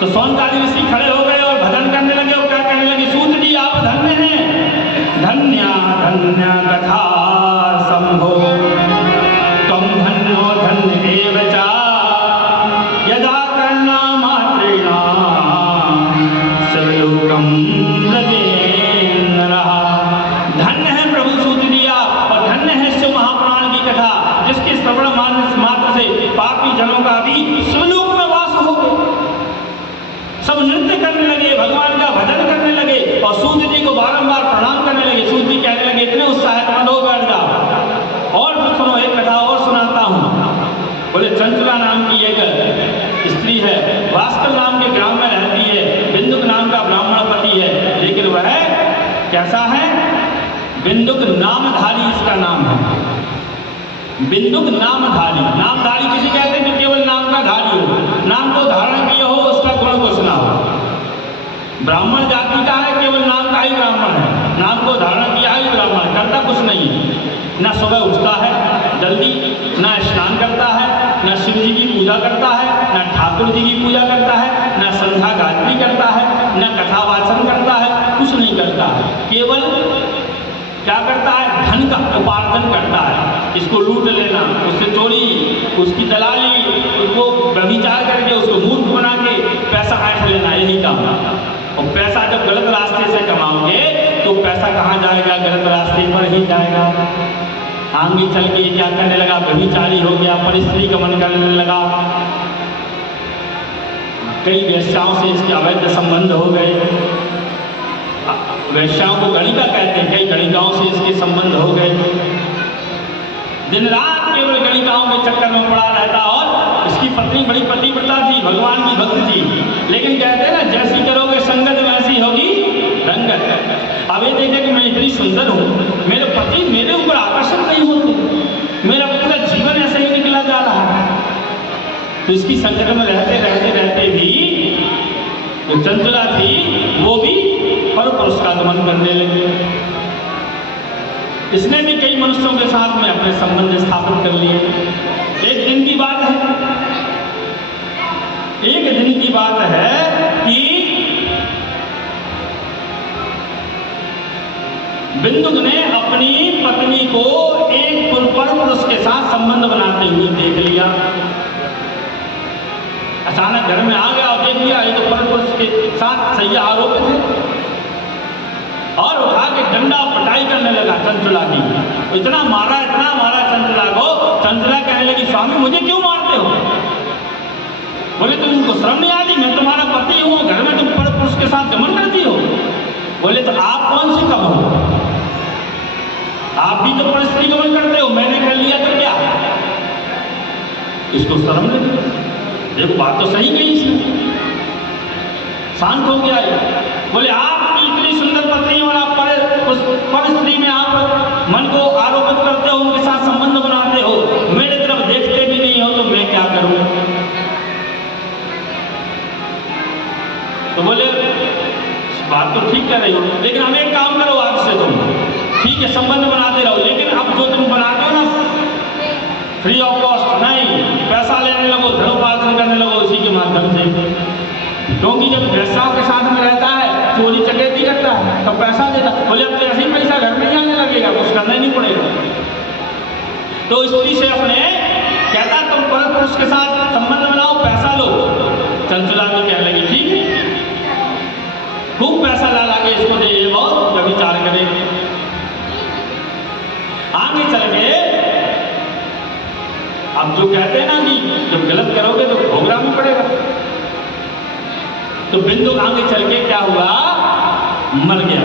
तो शौनकादि ऋषि खड़े हो गए और भजन करने लगे, और क्या कहने लगे? सूत जी आप धन्य हैं, धन्या धन्या कथा संभो, तुम धन्यो धन्य एव चा, यदा कर्णा मात्रेण शिवलोकम व्रजेन्नरः। धन्य है प्रभु सूत जी आप, और धन्य है शिव महापुराण की कथा, जिसके श्रवण मात्र से पापी जनों का भी शिवलोक में वास हो गया। सब नृत्य करने लगे, भगवान का भजन करने लगे, और सूत जी को बारंबार प्रणाम करने लगे। सूत जी कहने लगे इतने उत्साहित मत हो, बैठ जाओ और सुनो, एक कथा और सुनाता हूँ। बोले चंचुला नाम की एक स्त्री है, वास्कल नाम के ग्राम में रहती है, बिंदुक नाम का ब्राह्मण पति है, लेकिन वह कैसा है? बिंदुक नामधारी इसका नाम है। बिंदुक नामधारी। नामधारी किसी कहते हैं जो केवल नाम का धारी हो, नाम को धारण किया हो, उसका गुण कुछ ना हो। ब्राह्मण जाति का है, केवल नाम का ही ब्राह्मण है, नाम को धारण किया ही ब्राह्मण, करता कुछ नहीं है। ना सुबह उठता है जल्दी, ना स्नान करता है, ना शिव जी की पूजा करता है, ना ठाकुर जी की पूजा करता है, ना संध्या गायत्री करता है, ना कथा वाचन करता है, कुछ नहीं करता है। केवल क्या करता है, धन का उपार्जन करता है। इसको लूट लेना, उससे चोरी, उसकी दलाली, उसको व्यभिचार करके उसको मूर्ख बना के पैसा ऐंठ लेना, यही काम है। और पैसा जब गलत रास्ते से कमाओगे तो पैसा कहाँ जाएगा, गलत रास्ते पर ही जाएगा। आगे चल के क्या करने लगा, व्यभिचारी हो गया, परिस्त्री गमन करने लगा, कई वेश्याओं से इसके अवैध संबंध हो गए। वेश्याओं को गणिका कहते हैं, कई गणिकाओं से इसके संबंध हो गए। दिन रात केवल गणिकाओं के चक्कर में पड़ा रहता। और इसकी पत्नी बड़ी पतिव्रता थी, भगवान की भक्त थी, लेकिन कहते हैं ना, जैसी करोगे संगत वैसी होगी रंगत। अब ये देखे कि मैं इतनी सुंदर हूँ, मेरे पति मेरे ऊपर आकर्षित नहीं होते, मेरा पूरा जीवन ऐसे ही निकला जा रहा है। तो इसकी संगत में रहते रहते रहते भी जो चंचला थी वो भी पर पुरुष का गमन करने लगी। इसने भी कई मनुष्यों के साथ में अपने संबंध स्थापित कर लिए। एक दिन की बात है कि बिंदुक ने अपनी पत्नी को एक पर पुरुष के साथ संबंध बनाते हुए देख लिया। अचानक घर में आ गया और देख लिया ये तो पर पुरुष के साथ सैया आरोपित है, और उठा के डंडा पटाई करने लगा चंचला की। इतना मारा चंचला को। चंचला कहने लगी, स्वामी मुझे क्यों मारते हो? बोले तुमको शर्म नहीं आती, मैं तुम्हारा पति हूँ, घर में तुम पर पुरुष के साथ गमन करती हो। बोले तो आप कौन सी कम हो, आप भी तो परिस्त्री गमन करते हो, मैंने कर लिया तो क्या? इसको शर्म नहीं, देखो बात तो सही कही इसने। शांत हो गया। बोले आपकी इतनी सुंदर पत्नी और आप पर स्त्री में आप मन को आरोपित करते हो, उनके साथ संबंध बनाते हो, मेरे तरफ देखते भी नहीं हो, तो मैं क्या करूं? तो बोले बात तो ठीक कर रही हो, लेकिन हम एक काम करो, आज से तुम ठीक है संबंध बनाते रहो, लेकिन अब जो तुम बनाते हो ना फ्री ऑफ कॉस्ट नहीं, पैसा लेने लगो, धनोपार्जन करने लगो उसी के माध्यम से। क्योंकि जब वेश्याओं के साथ में रहता है, चोरी चकेती करता है, तो पैसा देता। बोले अब तो ऐसे ही पैसा घर में ही आने लगेगा, कुछ करना ही नहीं पड़ेगा। तो स्त्री से अपने कहता तुम पर पुरुष के साथ संबंध बनाओ, पैसा लो। चंचला भी कहने लगी ठीक है, खूब पैसा ला के इसको दे, ये बहुत व्यभिचार करे। आगे चल के अब जो कहते हैं ना कि जब गलत करोगे तो भोगना भी पड़ेगा। तो बिंदु आगे चल के क्या हुआ, मर गया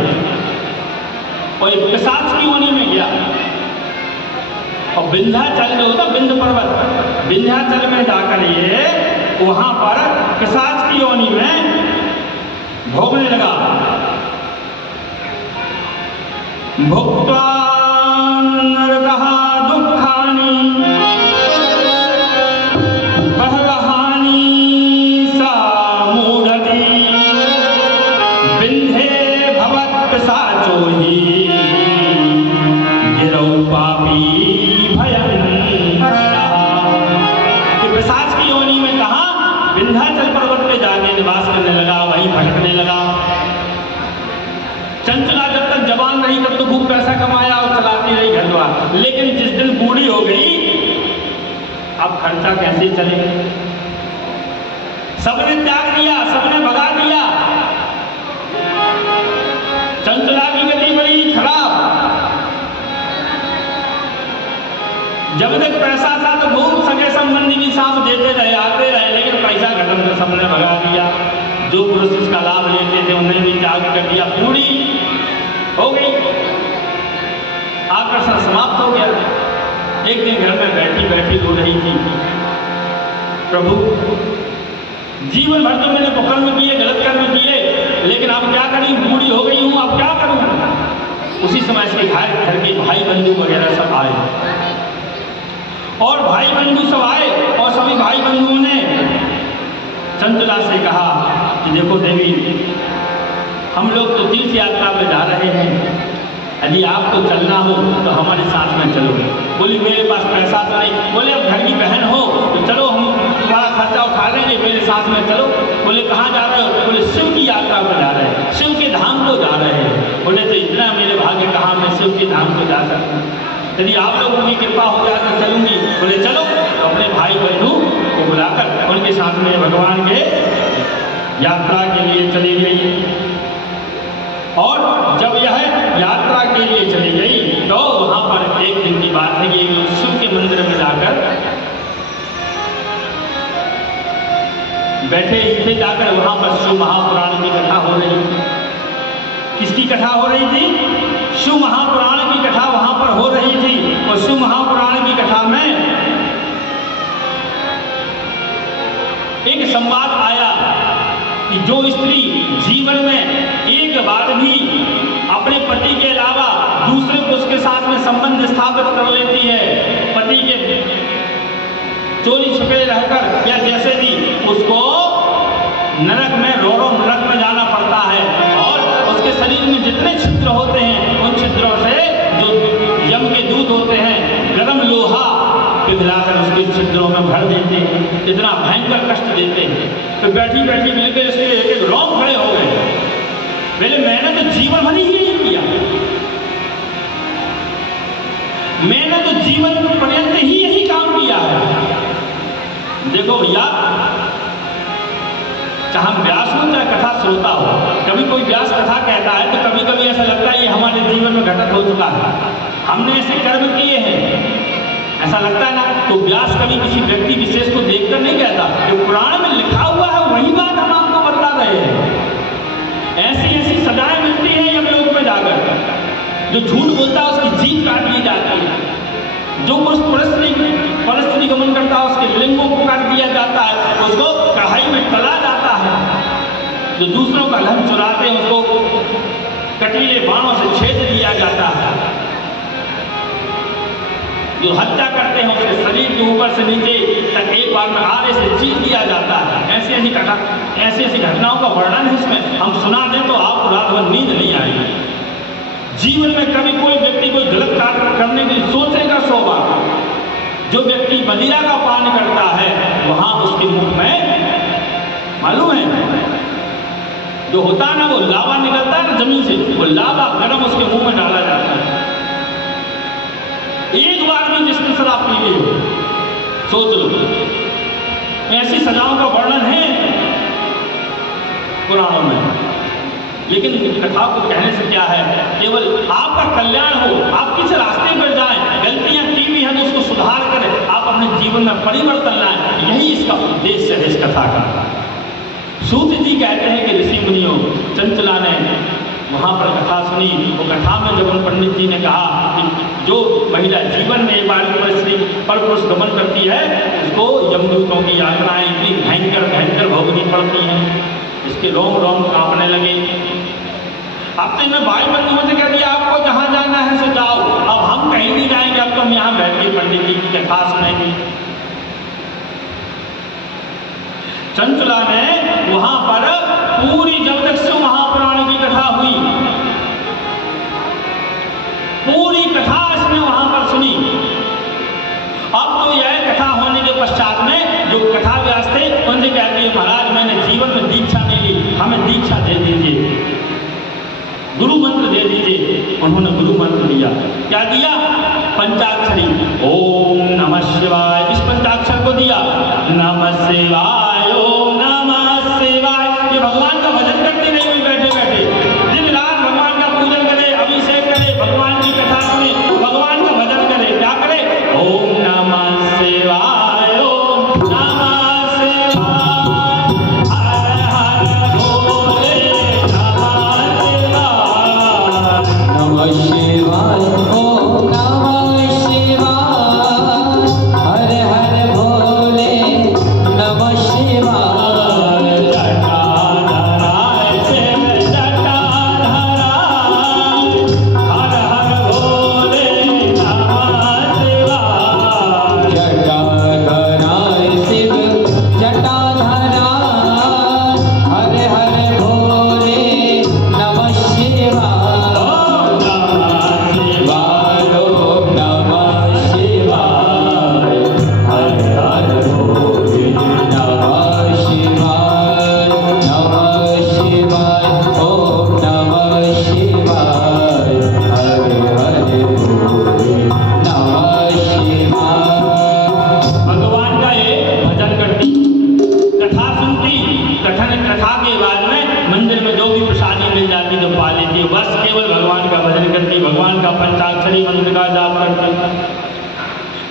और एक पिशाच की योनि में गया। और विंध्याचल जो होता, विंध्य पर्वत, विंध्याचल में जाकर ये वहां पर पिशाच की योनि में भोगने लगा। भुक्त्वा नरकः दुःखानि बहवहानि सा मूढ़ति विंध्ये भवत्पिशाचो हि गिरौ पापी भयंकरः। कि पिशाच की योनि में कहा, विंध्याचल पर्वत पे जाके निवास करने लगा, वहीं भटकने लगा। चंचला जब तक जवान रही तब तो खूब पैसा कमाया और चलाती रही घर द्वार, लेकिन जिस दिन बूढ़ी हो गई अब खर्चा कैसे चले? सबने त्याग दिया, सबने भगा दिया। चंचला की गति बड़ी खराब। जब तक पैसा था तो खूब सगे संबंधी भी साथ देते रहे, आते रहे, लेकिन पैसा खत्म कर सबने भगा दिया। जो पुरुष इसका लाभ लेते थे उन्हें भी त्याग कर दिया, पूरी हो गई, आकर्षण समाप्त हो गया। एक दिन घर में बैठी बैठी रो रही थी, प्रभु जीवन भर तो मैंने कर्म किए, गलत कर्म किए, लेकिन अब क्या करूं, बूढ़ी हो गई हूं, अब क्या करूं? उसी समय इसके घर के भाई बंधु वगैरह सब आए, और भाई बंधु सब आए, और सभी भाई बंधुओं ने चंचला से कहा कि देखो देवी, हम लोग तो तीर्थ यात्रा में जा रहे हैं, यदि आपको चलना हो तो हमारे साथ में चलो। बोली मेरे पास पैसा तो नहीं। बोले अब घर की बहन हो तो चलो, हम तुम्हारा खर्चा उठा लेंगे, मेरे साथ में चलो। बोले कहाँ जा रहे हो? बोले शिव की यात्रा पर जा रहे हैं, शिव के धाम को जा रहे हैं। बोले तो इतना मेरे भाग्य कहाँ, मैं शिव के धाम यदि आप लोगों की कृपा हो जाए तो चलूंगी। बोले चलो। तो अपने भाई बहनों को बुलाकर उनके साथ में भगवान के यात्रा के लिए चली गई। और जब यह यात्रा के लिए चली गई तो वहां पर एक दिन की बात है कि शिव के मंदिर में जाकर बैठे थे। जाकर वहां पर शिव महापुराण की कथा हो रही थी। किसकी कथा हो रही थी? शिव महापुराण की कथा वहां पर हो रही थी। और शिव महापुराण की कथा में एक संवाद आया कि जो स्त्री जीवन में एक बार भी अपने पति के अलावा दूसरे पुरुष के साथ में संबंध स्थापित कर लेती है, पति के चोरी छिपे रहकर या जैसे भी, उसको नरक में, रोरो नरक में जाना पड़ता है। और उसके शरीर में जितने छिद्र होते हैं उन छिद्रों से जो यम के दूत होते हैं गरम लोहा पिघलाकर उसके छिद्रों में भर देते हैं, इतना भयंकर कष्ट देते हैं। तो बैठी बैठी मिलकर इसके एक रोम खड़े हो गए। पहले मैंने तो जीवन भर ही यही किया, मैंने तो जीवन पर्यंत ही यही काम किया है। देखो भैया, चाहे हम व्यास हो चाहे कथा श्रोता हो, कभी कोई व्यास कथा कहता है तो कभी कभी ऐसा लगता है ये हमारे जीवन में घटित हो चुका है, हमने ऐसे कर्म किए हैं, ऐसा लगता है ना। तो व्यास कभी किसी व्यक्ति विशेष को देखकर नहीं कहता, जो पुराण में लिखा हुआ है वही बात हम आपको बता रहे हैं। ऐसी ऐसी सजाएं मिलती हैं यमलोक में जाकर। जो झूठ बोलता है उसकी जीभ काट ली जाती है, जो परस्त्री गमन करता है उसके लिंगों को काट दिया जाता है, उसको कढ़ाई में तला जाता है। जो दूसरों का धन चुराते हैं उसको कटीले बाणों से छेद दिया जाता है। जो हत्या करते हैं उसके शरीर के ऊपर से नीचे तक एक बार में आरे से चीर दिया जाता है। ऐसी ऐसी घटनाओं का वर्णन है इसमें। हम सुना दें तो आपको रात भर नींद नहीं आएगी। जीवन में कभी कोई व्यक्ति कोई गलत कार्य करने के लिए सोचेगा 100 बार। जो व्यक्ति मदिरा का पान करता है वहां उसके मुंह में मालूम है जो होता है ना, वो लावा निकलता है ना जमीन से, वो लावा गरम उसके मुंह में डाला जाता है। एक बार भी जिसने शराब पी ली हो, सोच लो। ऐसी सजाओं का वर्णन है पुराणों में। लेकिन कथा को कहने से क्या है, केवल आपका कल्याण हो, आप किस रास्ते पर जाएं, गलतियां की भी हैं तो उसको सुधार करें, आप अपने जीवन में परिवर्तन लाएं, यही इसका उद्देश्य है इस कथा का। सूत जी कहते हैं कि ऋषि मुनियों, चंचला ने वहां पर कथा सुनी। वो कथा में जब उन पंडित जी ने कहा कि जो महिला जीवन में एक बार पर पुरुष गमन करती है उसको यमदूतों की यातनाएं इतनी भयंकर भयंकर भोगनी पड़ती हैं, इसके रोम रोम कांपने लगे। अब तो मैं भाई बंधुओं से कह दिया आपको जहां जाना है सो जाओ, अब हम कहीं नहीं जाएंगे, अब तो हम यहाँ बैठ के पंडित जी की कथा सुनेंगे। चंचला ने वहां पर पूरी जब तक शिव महापुराण की कथा हुई, पूरी कथा इसने वहां पर सुनी। अब तो यह कथा होने के पश्चात में जो कथा व्यास थे उनसे कहती है, महाराज मैंने जीवन में दीक्षा नहीं ली, हमें दीक्षा दे दीजिए, गुरु मंत्र दे दीजिए। उन्होंने गुरु मंत्र दिया। क्या दिया? पंचाक्षरी, ओम नमः शिवाय, इस पंचाक्षर को दिया। नमः शिवाय, ओम नमः शिवाय। ये भगवान का भजन करते नहीं कोई बैठे बैठे, दिन रात भगवान का पूजन करे, अभिषेक करे, भगवान की कथा सुने, भगवान का भजन करे। क्या करे? ओम नमः शिवाय, ओम नमः शिवाय, हर हर भोले नमः शिवाय, ओम नमः शिवाय, हर हर भोले नमः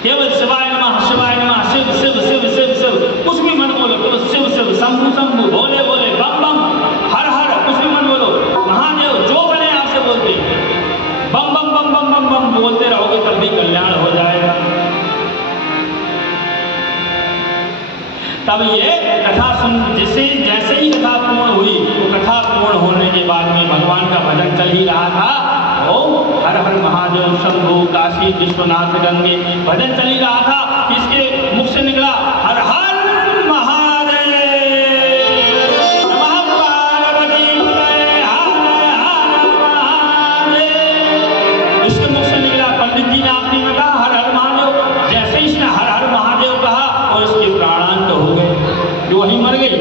केवल शिवाय नमः शिव शिव शिव शिव शिव, कुछ भी मत बोलो, केवल शिव शिव, शंभु शंभु, भोले भोले, बम बम, हर हर, कुछ भी मत बोलो। महादेव जो बने आपसे बोलते, बम बम बम बम बम बम बोलते रहोगे तब भी कल्याण हो जाएगा। तब ये कथा सुन, जैसे ही कथा पूर्ण हुई, वो कथा पूर्ण होने के बाद में भगवान का भजन चल ही रहा था। ओम हर हर महादेव शंभु काशी विश्वनाथ गंगे, भजन चल ही रहा था। इसके मुख से निकला हर हर महादेव, नमः पार्वती पतये, हर हर महादेव। इसके मुख से निकला, पंडित जी ने आखिरी में कहा हर हर महादेव। जैसे ही इसने हर हर महादेव कहा और इसके प्राणांत हो गए, जो वहीं मर गई।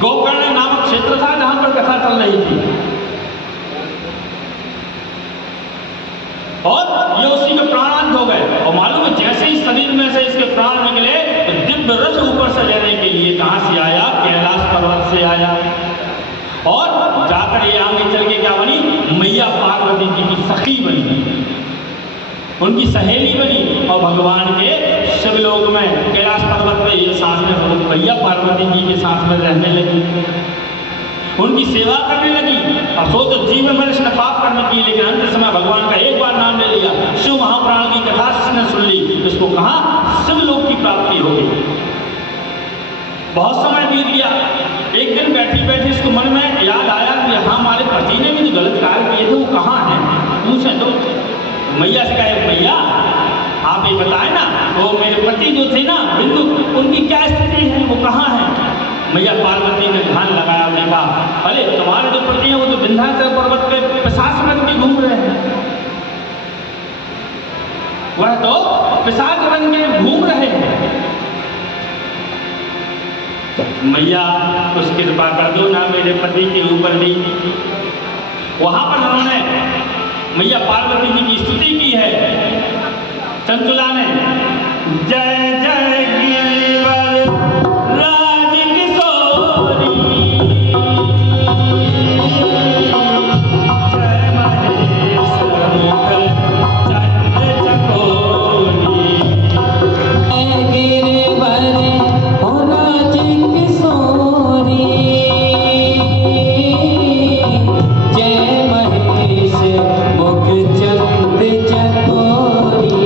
गोकर्ण नामक क्षेत्र था जहां पर कथा चल रही थी, और ये उसी के प्राणांत हो गए। और मालूम है जैसे ही शरीर में से इसके प्राण निकले तो दिव्य रथ ऊपर से लेने के लिए कहां से आया? कैलाश पर्वत से आया। और जाकर ये आगे चल के क्या बनी? मैया पार्वती जी की सखी बनी, उनकी सहेली बनी। और भगवान के शिवलोक में कैलाश पर्वत पे ये सांस में मैया पार्वती जी के सांस में रहने लगी, उनकी सेवा करने लगी। अब सो तो जीव में इसने पाप करने की, लेकिन अंत समय भगवान का एक बार नाम ले लिया, शिव महापुराण की कथा जिसने सुन ली, इसको कहा शिवलोक की प्राप्ति होगी। बहुत समय बीत गया। एक दिन बैठी बैठी इसको मन में याद आया कि हाँ हमारे पति ने भी जो गलत कार्य किए थे वो कहाँ हैं, पूछे तो मैया से कहे मैया आप ये बताए ना, वो मेरे पति जो थे ना बिंदु, उनकी क्या स्थिति है, वो कहाँ है? मैया पार्वती ने ध्यान लगाया, देखा अरे तुम्हारे जो पति हैं वो तो विंध्याचल पर्वत पे पिशाच बन के घूम रहे हैं, वह तो पिशाच बन के घूम रहे हैं। मैया कुछ कृपा कर दो ना मेरे पति के ऊपर भी। वहां पर उन्होंने मैया पार्वती जी की स्तुति की है चंचुला ने, जय जय गिरिवर राज किशोरी, जय महेश मुख चंद्र चकोरी, गिरिवर हो राज किशोरी, जय महेश मुख चंद्र चकोरी,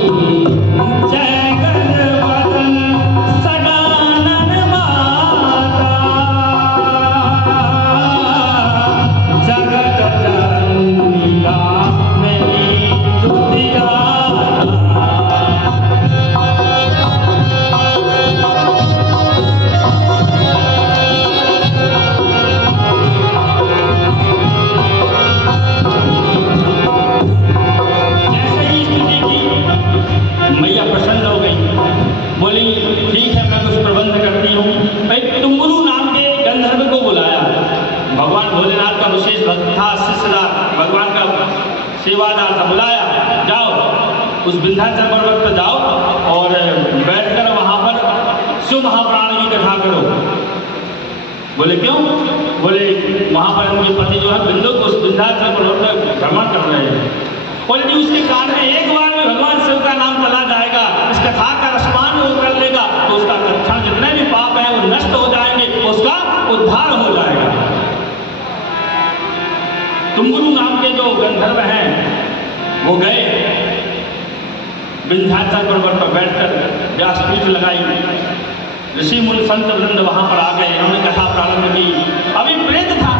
जय गणवदन सदानन माता, जगत जननी मेरी दुतिया। जैसे ही स्तुति की मैया प्रसन्न हो गई, बोली ठीक है मैं कुछ प्रबंध करती हूँ। भाई टुंगुरु नाम के गंधर्व को बुलाया, भगवान भोलेनाथ का विशेष भक्त था, शिष्यदार, भगवान का सेवादार था, बुलाया जाओ उस विंध्याचल पर्वत पर जाओ और बैठकर वहाँ पर शिव महापुराण की कथा करो। बोले क्यों? बोले वहाँ पर उनके पति जो है बिंदु उस विंध्याचल पर्वत पर भ्रमण कर रहे हैं, और यदि उसके कान में एक बार में भगवान शिव का नाम चला जाएगा, इस कथा का रसपान वो कर लेगा, तो उसका तत्क्षण जितने भी पाप हैं वो नष्ट हो जाएंगे, उसका उद्धार हो जाएगा। टुंगुरु नाम के जो गंधर्व हैं वो गए विंध्याचल पर्वत पर बैठकर व्यासपीठ लगाई, ऋषि मुनि संत वृंद वहां पर आ गए, उन्होंने कथा प्रारंभ की। अभी प्रेत था,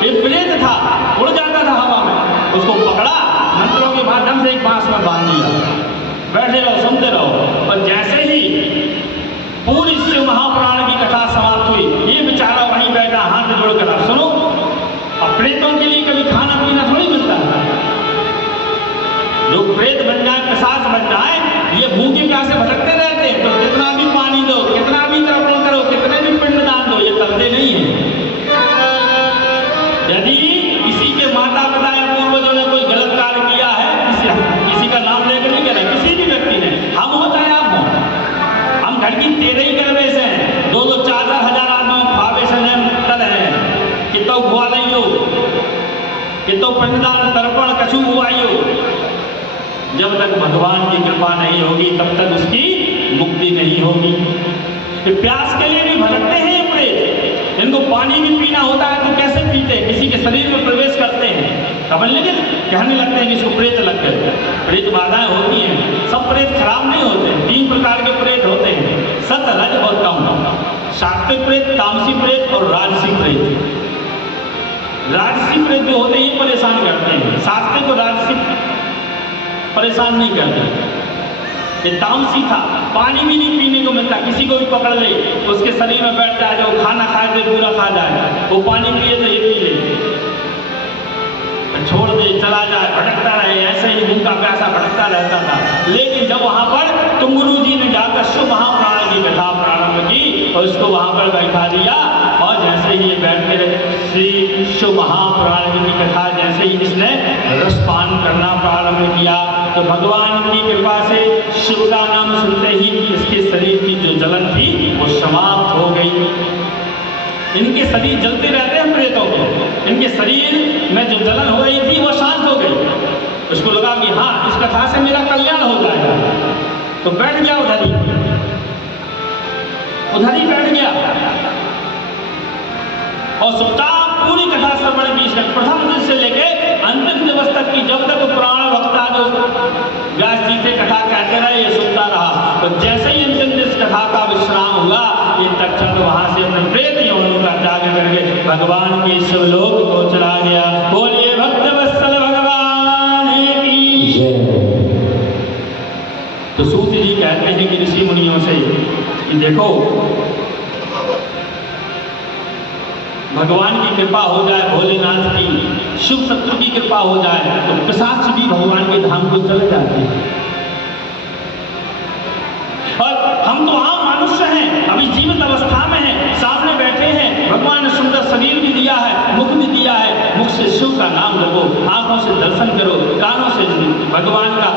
एक प्रेत था, उड़ जाता था हवा में, उसको पकड़ा, मंत्रों के माध्यम से एक बांस में बांध दिया, बैठे रहो सुनते रहो। और जैसे ही पूरी शिव महापुराण की कथा समाप्त हुई, ये बेचारा वहीं बैठा हाथ जोड़कर, अब सुनो, अब प्रेतों के लिए कभी खाना पीना थोड़ी मिलता है, जो प्रेत बन जाए, पिशाच बन जाए, ये भूखे प्यासे भटकते रहते हैं, तो कितना भी पानी दो, कितना भी तर्पण करो, कितने भी पिंडदान दो, ये करते नहीं है। यदि किसी के माता पिता या पूर्वजों ने कोई गलत कार्य किया है, किसी का नाम लेकर नहीं कह रहे, किसी भी व्यक्ति ने, हम हो चाहे आप हो, हम घर की 13 ही करवे से हैं, 2-4 हजार आदमी खावे से कर हैं कि तो खुआ नहीं हो, कि तो पिंडदान तर्पण कछु हुआयो, जब तक भगवान की कृपा नहीं होगी तब तक उसकी मुक्ति नहीं होगी। ये प्यास के लिए भी भटकते हैं ये प्रेत, इनको पानी भी पीना होता है तो कैसे पीते हैं, किसी के शरीर में प्रवेश करते हैं, समझ लीजिए, कहने लगते हैं कि इसको प्रेत लग गए। प्रेत बाधाएं होती हैं, सब प्रेत खराब नहीं होते, 3 प्रकार के प्रेत होते हैं, सत, रज और तम। सात्विक प्रेत, तामसी प्रेत और राजसी प्रेत। राजसी प्रेत जो होते हैं ये परेशान करते हैं, सात्विक और राजसी परेशान नहीं करते। ये तामसी था, पानी भी नहीं पीने को मिलता, किसी को भी पकड़ ले तो उसके शरीर में बैठ जाए, जो खाना खाए तो पूरा खा जाए, वो पानी पिए तो ये पी ले, छोड़ दे चला जाए, भटकता रहे, ऐसे ही भूखा प्यासा भटकता रहता था। लेकिन जब वहां पर तुंगुरु जी ने जाकर शिव महापुराण की कथा प्रारंभ की और उसको वहां पर बैठा दिया, और जैसे ही ये बैठते रहे श्री शिव महापुराण की कथा, जैसे ही इसने रसपान करना प्रारंभ किया तो भगवान की कृपा से शिव का नाम सुनते ही इसके शरीर की जो जलन थी वो समाप्त हो गई। इनके शरीर जलते रहते हैं प्रेतों के, इनके शरीर में जो जलन हो रही थी वो शांत हो गई। उसको लगा कि हाँ इस कथा से मेरा कल्याण हो जाएगा, तो बैठ गया उधर ही बैठ गया और चुपचाप पूरी कथा श्रवण की, प्रथम दिन से लेके अंतिम दिवस तक की, जब तक प्राण वक्ता जो व्यास जी थे कथा कहते रहे ये सुनता रहा। तो जैसे ही अंतिम दिन कथा का विश्राम हुआ, ये तक्षण वहां से अपने प्रेत योनि का त्याग करके भगवान के शिवलोक को चला गया। बोलिए भक्त वत्सल भगवान की जय। तो सूत जी कहते हैं कि ऋषि मुनियों से कि देखो भगवान की कृपा हो जाए, भोलेनाथ की शिव शत्रु की कृपा हो जाए तो पिशाच भी भगवान के धाम को चले जाते हैं। और हम तो आम मनुष्य हैं, अभी जीवित अवस्था में हैं, सामने बैठे हैं, भगवान ने सुंदर शरीर भी दिया है, मुख भी दिया है, मुख से शिव का नाम लो, आंखों से दर्शन करो, कानों से भगवान का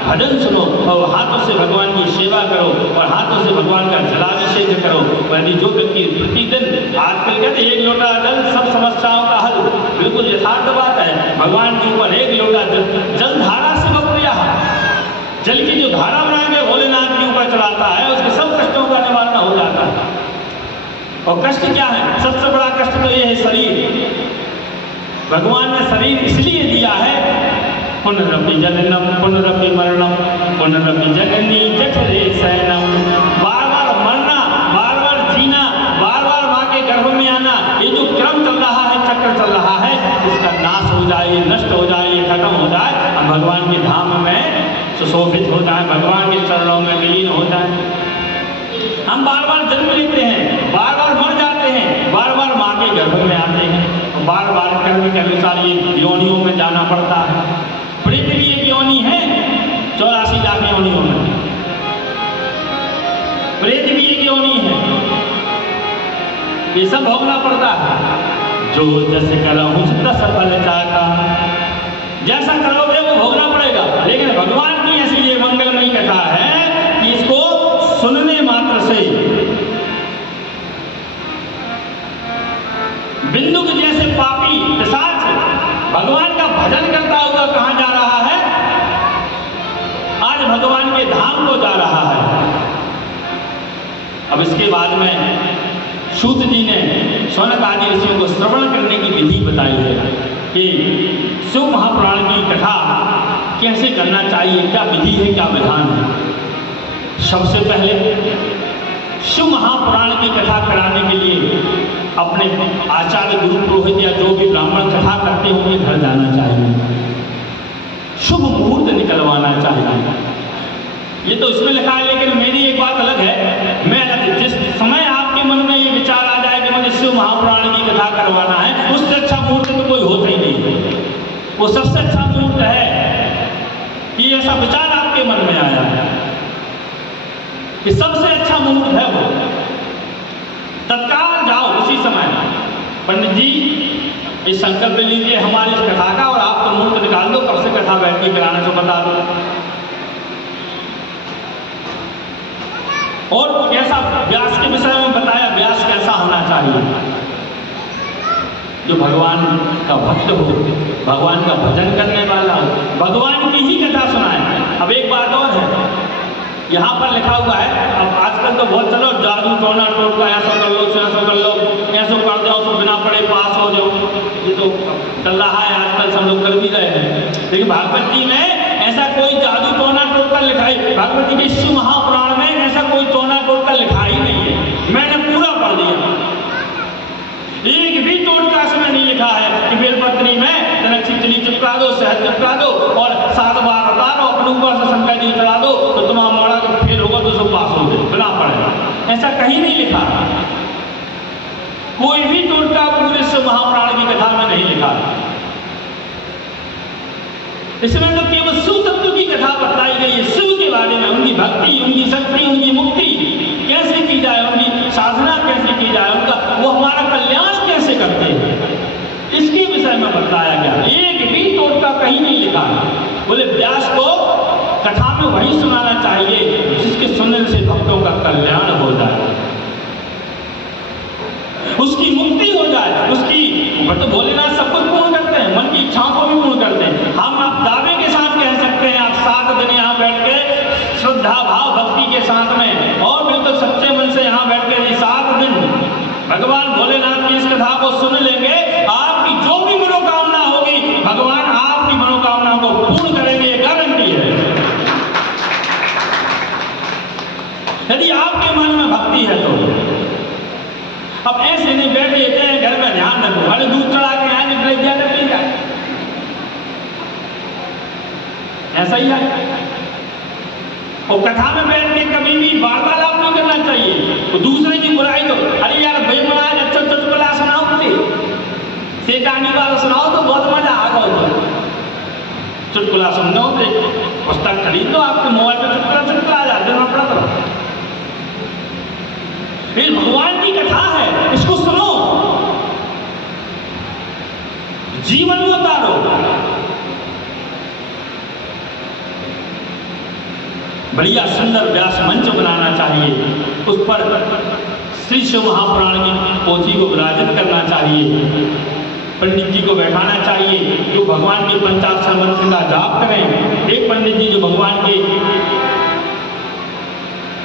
भजन सुनो और हाथों से भगवान की सेवा करो और हाथों से भगवान का जलाभिषेक करो। यदि जो व्यक्ति प्रतिदिन आजकल कहते 1 लोटा जल सब समस्याओं का हल, बिल्कुल यथार्थ बात है। भगवान के ऊपर 1 लोटा जल धारा से बप्रिया, जल की जो धारा बना के भोलेनाथ के ऊपर चलाता है उसके सब कष्टों का निवारण हो जाता है। और कष्ट क्या है, सबसे बड़ा कष्ट तो ये है शरीर। भगवान ने शरीर इसलिए दिया है, पुनरपि जननम पुनरपि मरणम पुनरपि जननी जठरे शयनम, बार बार मरना, बार बार जीना, बार बार माँ के गर्भ में आना, ये जो क्रम चल रहा है, चक्र चल रहा है, इसका नाश हो जाए, नष्ट हो जाए, खत्म हो जाए, हम भगवान के धाम में सुशोभित हो जाए, भगवान के चरणों में विलीन हो जाए। हम बार बार जन्म लेते हैं, बार बार मर जाते हैं, बार बार माँ के गर्भ में आते हैं, बार बार कर्म के अनुसार ये योनियों में जाना पड़ता है। प्रेत भी एक योनि है 84 लाख योनियों में, प्रेत भी एक योनि है, ये सब भोगना पड़ता है। जो जैसे करहूं तस फल चाका, जैसा करोगे वो भोगना पड़ेगा। लेकिन भगवान की ऐसी ये मंगलमयी कथा है कि इसको सुनने मात्र से बिंदु के जैसे पापी पिशाच भगवान का भजन करता हुआ कहां जा रहा है, आज भगवान के धाम को जा रहा है। अब इसके बाद में सूत जी ने शौनक आदि ऋषियों को श्रवण करने की विधि बताई है कि शिव महापुराण की कथा कैसे करना चाहिए, क्या विधि है, क्या विधान है। सबसे पहले शिव महापुराण की कथा कराने के लिए अपने आचार्य गुरु पुरोहित या जो भी ब्राह्मण कथा करते होंगे घर जाना चाहिए, शुभ मुहूर्त निकलवाना चाहिए। ये तो इसमें लिखा है, लेकिन मेरी एक बात अलग है, मैं जिस समय आपके मन में ये विचार आ जाए कि मुझे शिव महापुराण की कथा करवाना है, उससे अच्छा मुहूर्त तो कोई होता ही नहीं। वो सबसे अच्छा मुहूर्त है कि ऐसा विचार आपके मन में आया है कि सबसे अच्छा मुहूर्त है वो, तत्काल जाओ उसी समय, पंडित जी ये संकल्प लीजिए हमारी इस कथा का और आप तो मुहूर्त निकाल दो, कब से कथा बैठ के कराने को बता दो। और कैसा व्यास के विषय में बताया, व्यास कैसा होना चाहिए, जो भगवान का भक्त हो, भगवान का भजन करने वाला हो, भगवान की ही कथा सुनाए। अब एक बात और है, यहाँ पर लिखा हुआ है, अब आजकल तो बहुत चलो जादू टोना टोटका ऐसा कर लो, ऐसा कर लो, ऐसा कर दो तो बिना पढ़े पास हो जाओ, ये तो चल रहा है आजकल, सब लोग कर भी रहे हैं। लेकिन भागवत जी में ऐसा कोई जादू टोना टोटका लिखा है, भागवत जी के शिव महापुराण में ऐसा कोई टोना टोटका लिखा ही नहीं है। मैंने पूरा पढ़ दिया, एक भी टोटका इसमें नहीं लिखा है कि बेलपत्री में जनक चितली चिपका दो, शहद चिपका दो और 7 बार उतारो, अपने ऊपर से शंकर जी चढ़ा दो तो तुम्हारा मोड़ा के फेल होगा तो सब पास हो गए बिना पढ़े। ऐसा कहीं नहीं लिखा, कोई भी टोटका पूरे शिव महापुराण की कथा में नहीं लिखा। इसमें तो केवल शिव तत्व की कथा बताई गई है, शिव के बारे में, उनकी भक्ति, उनकी शक्ति, उनकी मुक्ति कैसे की जाए, उनकी साधना कैसे की जाए, उनका वो हमारा कल्याण कैसे करते हैं, इसके विषय में बताया गया। एक भी टोटका कहीं नहीं लिखा है। बोले व्यास को कथा में वही सुनाना चाहिए जिसके सुनने से भक्तों का कल्याण हो जाए, उसकी मुक्ति हो जाए, उसकी तो भोलेनाथ सब कुछ पूर्ण करते हैं, मन की इच्छाओं को भी पूर्ण करते हैं। हम आप दावे के साथ कह सकते हैं, आप 7 दिन यहाँ बैठ के श्रद्धा भाव भक्ति के साथ में और बिल्कुल सच्चे मन से यहाँ बैठ के 7 दिन भगवान भोलेनाथ की इस कथा को सुन लेंगे, आपकी जो भी मनोकामना होगी भगवान आपकी मनोकामनाओं को पूर्ण करेंगे, ये गारंटी है। यदि आपके मन में भक्ति है तो अब ऐसे नहीं बैठे हैं घर में ध्यान रखो, अरे दूध चढ़ा के आए निकले जाए पी जाए, ऐसा ही है। और कथा में बैठ के कभी भी वार्तालाप नहीं करना चाहिए, तो दूसरे की बुराई तो अरे यार भाई महाराज अच्छा चुटकुला सुनाओ, मुझे सेठानी वाला सुनाओ तो बहुत मजा आ गया। चुटकुला सुनना हो तो पुस्तक खरीद लो, आपके मोबाइल में चुटकुला आ जाते हैं, पढ़ा करो। ये भगवान की कथा है, इसको सुनो, जीवन में उतारो। बढ़िया सुंदर व्यास मंच बनाना चाहिए, उस पर श्री शिव महापुराण की पोथी को विराजित करना चाहिए, पंडित जी को बैठाना चाहिए जो भगवान के पंचाक्षर मंत्र का जाप करें, एक पंडित जी जो भगवान के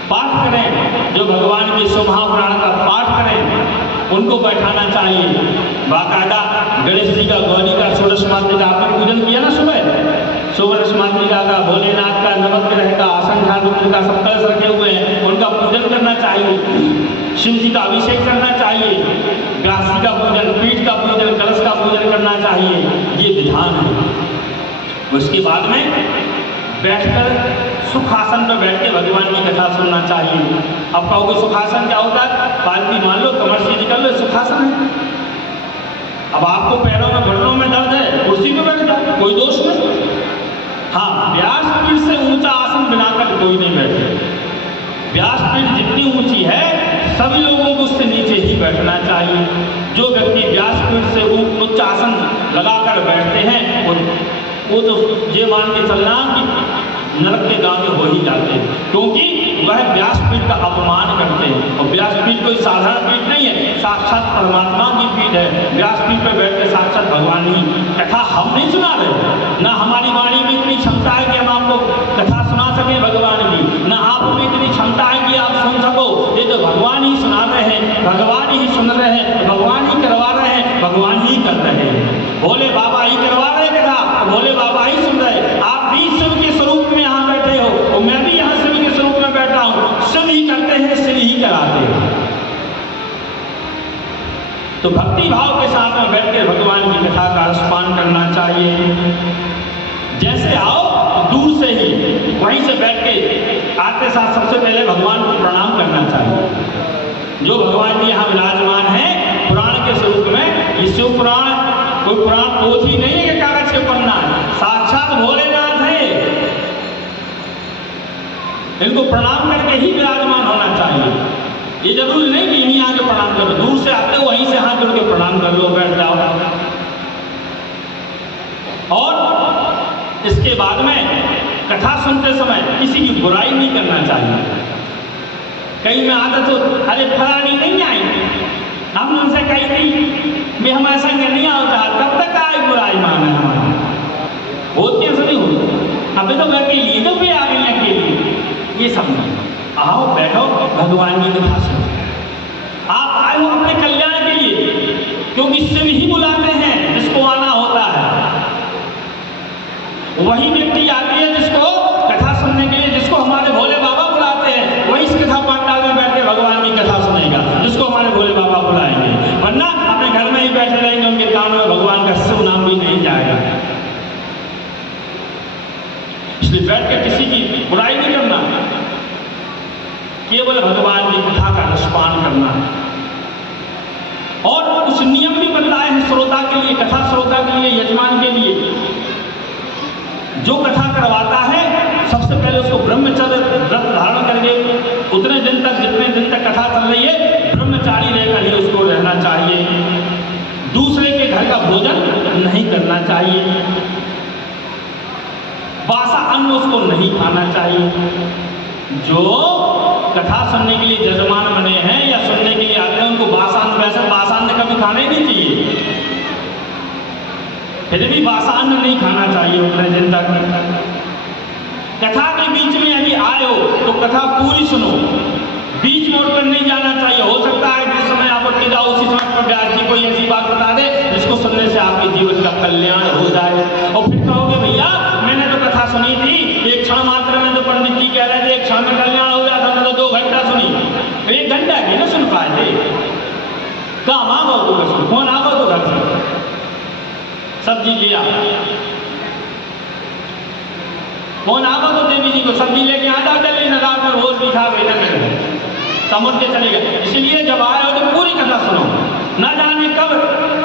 पाठ करें, जो भगवान के शिव महापुराण का पाठ करें, उनको बैठाना चाहिए। बाकायदा गणेश जी का, गौरी का, षोडश मातृका आपने पूजन किया ना सुबह, षोडश मातृका का, भोलेनाथ का, नवग्रह का, आसन रुद्र का सब कलश रखे हुए हैं, उनका पूजन करना चाहिए। शिव जी का अभिषेक करना चाहिए, ग्रासी का पूजन, पीठ का पूजन, कलश का पूजन करना चाहिए, ये विधान है। उसके बाद में बैठकर सुखासन पर बैठ के भगवान की कथा सुनना चाहिए। अब कहोगे सुखासन क्या होता है, पालती मान लो, कमर सीधी कर लो, सुखासन है। अब आपको पैरों में घुटनों में दर्द है, कुर्सी पे बैठ जाओ, कोई दोष नहीं। हाँ, व्यासपीठ से ऊंचा आसन बनाकर कोई नहीं बैठे, व्यासपीठ जितनी ऊंची है सभी लोगों को उससे नीचे ही बैठना चाहिए। जो व्यक्ति व्यासपीठ से उच्च आसन लगाकर बैठते हैं वो तो ये मान के चलना कि नरक के गांव में हो ही जाते हैं, क्योंकि वह व्यासपीठ का अपमान करते हैं। और व्यासपीठ कोई साधारण पीठ नहीं है, साक्षात परमात्मा की पीठ है। व्यासपीठ पर बैठ के साक्षात भगवान ही कथा हम नहीं सुना रहे, ना हमारी वाणी में इतनी क्षमता है कि हम आपको कथा सुना सके भगवान की, ना आप में इतनी क्षमता है कि आप सुन सको। ये तो भगवान ही सुना रहे हैं, भगवान ही सुन रहे हैं, भगवान ही करवा रहे हैं, भगवान ही कर रहे हैं। भोले बाबा ही करवा रहे कथा, भोले बाबा ही सुन रहे। आप भी शिव के स्वरूप में यहाँ बैठे हो और मैं भी यहाँ शिव के स्वरूप में बैठा हूँ, शिव ही करते हैं, शिव ही कराते हैं। तो भक्ति भाव के साथ में बैठ के भगवान की कथा का रसपान करना चाहिए। जैसे आओ दूर से ही वहीं से बैठ के आते साथ सबसे पहले भगवान को प्रणाम करना चाहिए। जो भगवान जी यहाँ विराजमान है पुराण के स्वरूप में, ये शिव पुराण कोई पुराण पोथी नहीं है कि कागज के पन्ना है, साक्षात भोलेनाथ है। इनको प्रणाम करके ही विराजमान होना चाहिए। ये जरूरी नहीं कि यहीं आके प्रणाम करो, दूर से आते हो वहीं से हाथ जोड़ के प्रणाम कर लो, बैठ जाओ। और इसके बाद में कथा सुनते समय किसी की बुराई नहीं करना चाहिए। कहीं में आदत हो, अरे फलानी नहीं आई, हमने उनसे कही थी मैं हमारे संग नहीं होता, कब तक आए बुराई माने हमारे होती है सभी होती, अभी तो अकेली तो भी आ गई अकेली, ये सब नहीं। आओ बैठो भगवान की कथा सुनो, आप आए हो अपने कल्याण के लिए, क्योंकि शिव ही बुलाते हैं जिसको आना होता है, वही व्यक्ति आती है जिसको कथा सुनने के लिए, जिसको हमारे भोले बाबा बुलाते हैं, वही इस कथा पंडाल में बैठ के भगवान की कथा सुनेगा जिसको हमारे भोले बाबा बुलाएंगे, वरना अपने घर में ही बैठे रहेंगे, उनके कान में भगवान का शुभ नाम भी नहीं जाएगा। इसलिए बैठ के किसी की बुराई नहीं करना, केवल भगवान की कथा का रसपान करना है। और कुछ नियम भी बदलाए हैं श्रोता के लिए, कथा श्रोता के लिए, यजमान के लिए। जो कथा करवाता है सबसे पहले उसको ब्रह्मचर्य व्रत धारण करके उतने दिन तक, जितने दिन तक कथा चल रही है, ब्रह्मचारी रहकर ही उसको रहना चाहिए। दूसरे के घर का भोजन नहीं करना चाहिए, बासा अन्न उसको नहीं खाना चाहिए। जो कथा सुनने के लिए जजमान बने हैं या सुनने के लिए आते हैं, उनको बासान, वैसे बासान कभी खाने नहीं चाहिए, फिर भी बासान नहीं खाना चाहिए उतने दिन तक। कथा के बीच में यदि आए हो तो कथा पूरी सुनो, बीच मोड़ पर नहीं जाना चाहिए। हो सकता है जिस समय आप उठ जाओ उसी समय पर व्यास जी कोई ऐसी बात बता दे जिसको सुनने से आपके जीवन का कल्याण हो जाए, और फिर कहोगे भैया मैंने तो कथा सुनी थी, एक क्षण मात्र में तो पंडित जी कह रहे थे एक क्षण में कल्याण हो जाता, मैं तो 2 घंटा सुनी, 1 घंटा भी ना सुन पाए थे। काम आ गो तो घर, कौन आ गो तो घर से सब्जी लिया, कौन आ गो तो देवी जी को सब्जी लेके आ जाओ जल्दी, न रात में रोज भी खा गए समझ के चले गए। इसलिए जब आए हो तो पूरी कथा सुनो, न जाने कब।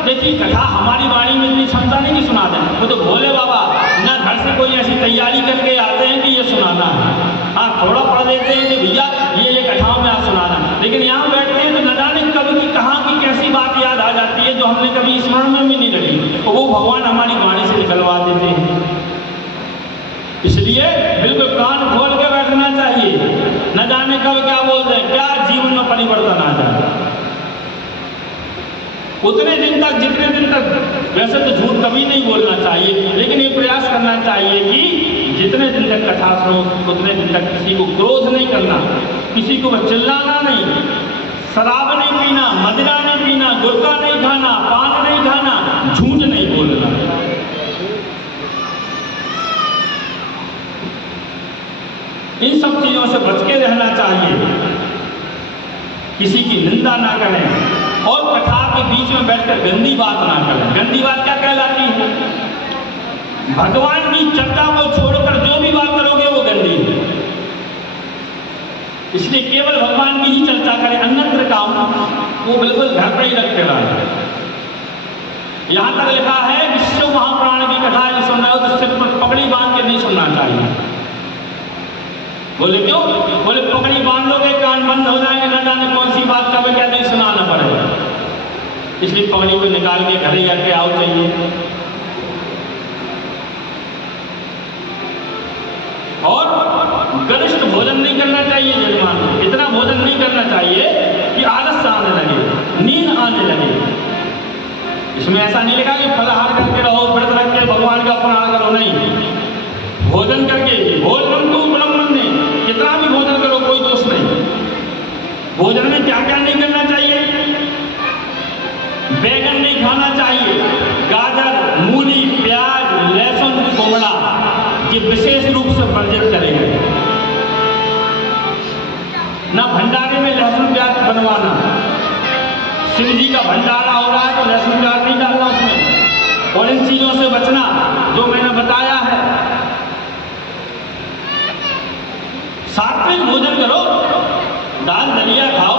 देखिए कथा हमारी वाणी में इतनी क्षमता नहीं कि सुना दें, वो तो भोले बाबा न घर से कोई ऐसी तैयारी करके आते हैं कि ये सुनाना है। हाँ थोड़ा पढ़ देते हैं कि भैया ये कथाओं में आप सुनाना, लेकिन यहाँ बैठते हैं तो न जाने कब की कहाँ की कैसी बात याद आ जाती है जो हमने कभी स्मरण में भी नहीं रखी, तो वो भगवान हमारी वाणी से निकलवा देते हैं। इसलिए बिल्कुल कान खोल के बैठना चाहिए, न जाने कब क्या बोलते हैं, क्या जीवन में परिवर्तन आ जाए। उतने दिन तक, जितने दिन तक, वैसे तो झूठ कभी नहीं बोलना चाहिए, लेकिन ये प्रयास करना चाहिए कि जितने दिन तक कथा सुनो उतने दिन तक किसी को क्रोध नहीं करना, किसी को चिल्लाना नहीं, शराब नहीं पीना, मदिरा नहीं पीना, गुटखा नहीं खाना, पान नहीं खाना, झूठ नहीं बोलना। इन सब चीजों से बच के रहना चाहिए, किसी की निंदा ना करें, और कथा के बीच में बैठकर गंदी बात ना करें। गंदी बात क्या कहलाती है? भगवान की चर्चा को छोड़कर जो भी बात करोगे वो गंदी है। इसलिए केवल भगवान की ही चर्चा करें, अन्यत्र काम वो बिल्कुल घर पर ही रख के लाए। यहां तक लिखा है विश्व महापुराण की कथा यदि सुन रहे हो तो सिर्फ पकड़ी बांध के नहीं सुनना चाहिए। बोले क्यों? बोले पकड़ी बांध लोगे कान बंद हो जाएंगे, न जाने कौन सी बात कभी क्या नहीं सुनाना पड़ेगा। इसलिए पकड़ी को निकाल के घर ही जाके आओ चाहिए। और गरिष्ठ भोजन नहीं करना चाहिए यजमान को, इतना भोजन नहीं करना चाहिए कि आलस आने लगे, नींद आने लगे। इसमें ऐसा नहीं लिखा कि फलाहार करके रहो, व्रत रख के भगवान का अपमान करो, नहीं। भोजन करके, भोजन तो ब्रह्मन ने, कितना भी भोजन करो कोई दोष नहीं। भोजन में क्या क्या नहीं करना चाहिए? बैगन नहीं खाना चाहिए, गाजर, मूली, प्याज, लहसुन, कोहड़ा, ये विशेष रूप से वर्जित करेंगे। ना भंडारे में लहसुन प्याज बनवाना, शिव जी का भंडारा हो रहा है तो लहसुन प्याज नहीं डालना उसमें, और इन चीजों से बचना जो मैंने बताया है। सात्विक भोजन करो, दाल दलिया खाओ,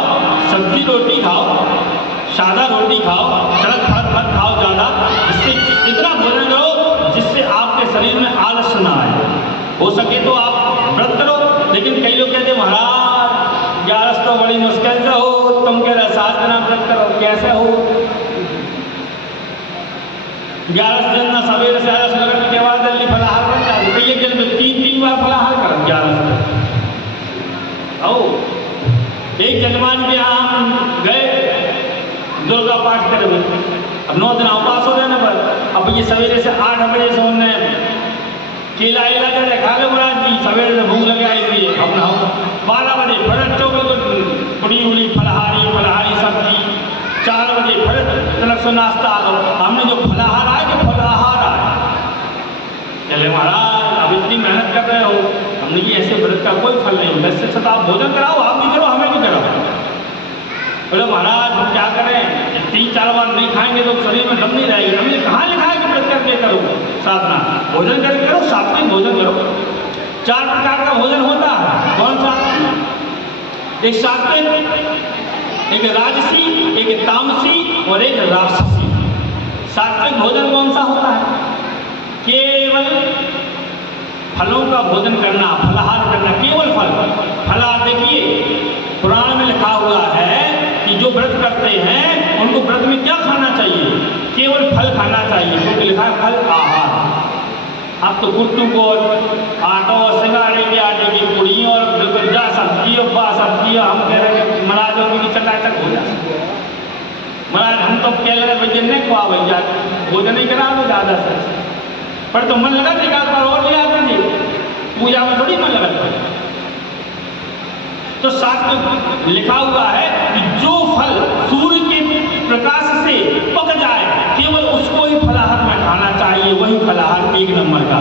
सब्जी रोटी खाओ, सादा रोटी खाओ, चरक फल मत खाओ ज़्यादा, जिससे इतना भोजन करो जिससे आपके शरीर में आलस ना आए। हो सके तो आप व्रत करो, लेकिन कई लोग कहते हैं महाराज 11 तो बड़ी मुश्किल से हो, तुम कह रहे 7 दिन व्रत करो, कैसे हो? 11 दिन ना सवेरे से आलस लगने के बाद जल्दी फलाहार बन जाए, कई एक दिन में 3 बार फलाहार करो 11 से। एक जजमान के यहाँ गए, ये सवेरे से 8 बजे से उन्होंने केला एला दे खा लो महाराज जी, सवेरे से भूख लगे आएंगे अपना 12 बजे फिर चौबल पूरी उड़ी फलाहारी सब्जी, 4 बजे फिर तलक से नाश्ता। हमने जो फलाहार आए कि फलाहार आए, चले महाराज अब इतनी मेहनत कर रहे हो, हमने कि ऐसे व्रत का कोई फल नहीं, वैसे सदा आप भोजन कराओ, आप भी करो हमें भी कराओ। बोले महाराज हम क्या करें, 3-4 बार नहीं खाएंगे तो शरीर में दम नहीं रहेगी। हमने कहाँ लिखा है कि व्रत करके करो साधना, भोजन करके करो, सात्विक भोजन करो। 4 प्रकार का भोजन होता है, कौन सा? एक सात्विक, एक राजसी, एक तामसी और एक राक्षसी। सात्विक भोजन कौन सा होता है? केवल फलों का भोजन करना, फलाहार करना, केवल फलाहार। देखिए पुराण में लिखा हुआ है कि जो व्रत करते हैं उनको व्रत में क्या खाना चाहिए? केवल फल खाना चाहिए, क्योंकि लिखा है फल आहार। अब तो कुट्टू को आटो और सिंगाड़े के आटे की पुड़ी और बिल्कुल जा सब्जी और बा सब्जी, हम कह रहे हैं महाराज की चकाचक हो जाए। महाराज हम तो कह रहे भैया नहीं खुआ भैया, भोजन नहीं करा दो ज़्यादा से, पर तो मन लगा एक आध बार और ले आते थे, पूजा में थोड़ी मन लगा। तो साथ लिखा हुआ है कि जो फल सूर्य के प्रकाश से पक जाए केवल उसको ही फलाहार में खाना चाहिए, वही फलाहार 1 नंबर का।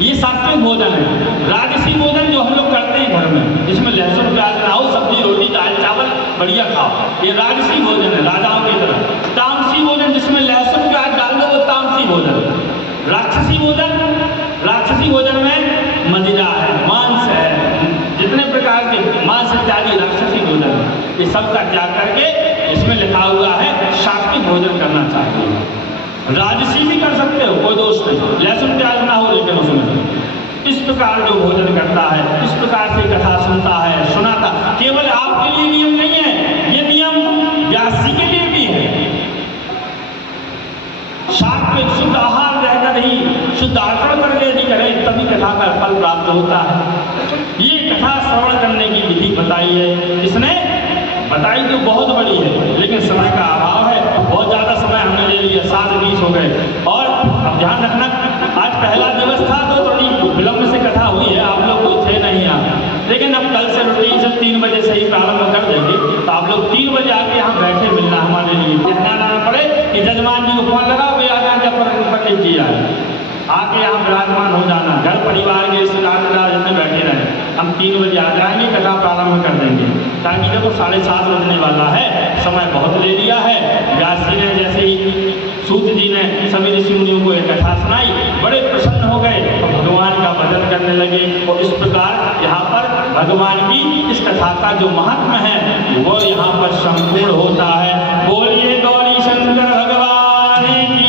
ये सात्विक भोजन है। राजसी भोजन जो हम लोग करते हैं घर में, जिसमें लहसुन प्याज बनाओ, सब्जी रोटी दाल चावल बढ़िया खाओ, ये राजसी भोजन है, राजाओं की तरह। तामसी भोजन जिसमें लहसुन प्याज डाल दो वो तामसी भोजन। राक्षसी भोजन में मदिरा है, मांस है, जितने प्रकार के मांस इत्यादि राक्षसी भोजन है, ये सब का त्याग करके इसमें लिखा हुआ है सात्विक भोजन करना चाहिए। राजसी भी कर सकते हो, कोई दोष नहीं, लहसुन प्याज ना हो लेकिन उसमें। इस प्रकार जो भोजन करता है, इस प्रकार से कथा सुनता है, सुनाता, केवल आपके लिए नियम नहीं है, ये नियम व्यास जी के लिए भी है। सात्विक शुद्ध आहार रहकर ही शुद्ध आचरण करके यदि करें तभी कथा का फल प्राप्त होता है। ये कथा श्रवण करने की विधि बताई है, इसने बताई तो बहुत बड़ी है, लेकिन समय का अभाव है, बहुत ज़्यादा समय हमने ले लिया, 7:20 हो गए। और अब ध्यान रखना, आज पहला दिवस था तो थोड़ी विलम्ब से कथा हुई है, आप लोग कोई थे नहीं यहाँ, लेकिन अब कल से रूटीन से 3 बजे से ही प्रारंभ कर देंगे, तो आप लोग 3 बजे आके यहाँ बैठे मिलना हमारे लिए। कहना ना पड़े कि जजमान जी को फोन लगा वे आ जाए, जब पंडित जी आए, आके यहाँ विराजमान हो जाना, घर परिवार के रिश्तेदार जितने बैठे रहे। हम 3 बजे आ जाएंगे, कथा प्रारंभ कर देंगे, ताकि देखो 7:30 बजने वाला है, समय बहुत ले लिया है। व्यास जी ने जैसे ही सूत जी ने सभी ऋषि मुनियों को एक कथा सुनाई, बड़े प्रसन्न हो गए और भगवान का भजन करने लगे। और इस प्रकार यहाँ पर भगवान की इस कथा का जो महात्मा है वो यहाँ पर संपूर्ण होता है। बोलिए गौरी शंकर भगवान की।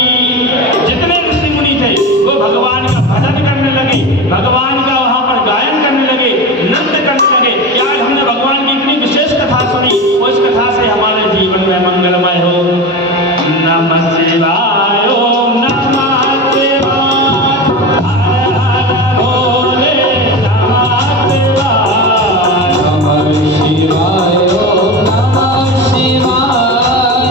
जितने ऋषि मुनि थे वो भगवान का भजन करने लगे, भगवान का वहाँ पर गायन करने लगे, नृत्य करने लगे। क्या हमने भगवान की इतनी विशेष कथा सुनी, और इस कथा से हमारे जीवन में मंगलमय हो। नमः शिवाय, ओम नमः शिवाय, हर हर भोले नमः शिवाय, नमः शिवाय, ओम नमः शिवाय,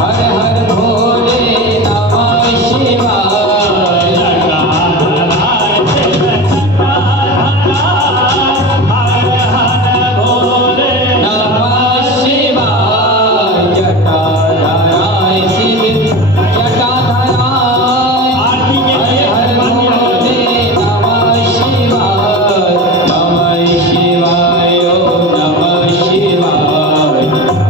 हर हर भोले नमः शिवाय, जटाधराय शिव जटाधराय, हर हर भोले नमः शिवाय, जटाधराय शिव जटाधराय, आरती के लिए हर हर भोले नमः शिवाय, नमः शिवाय, ओम नमः शिवाय,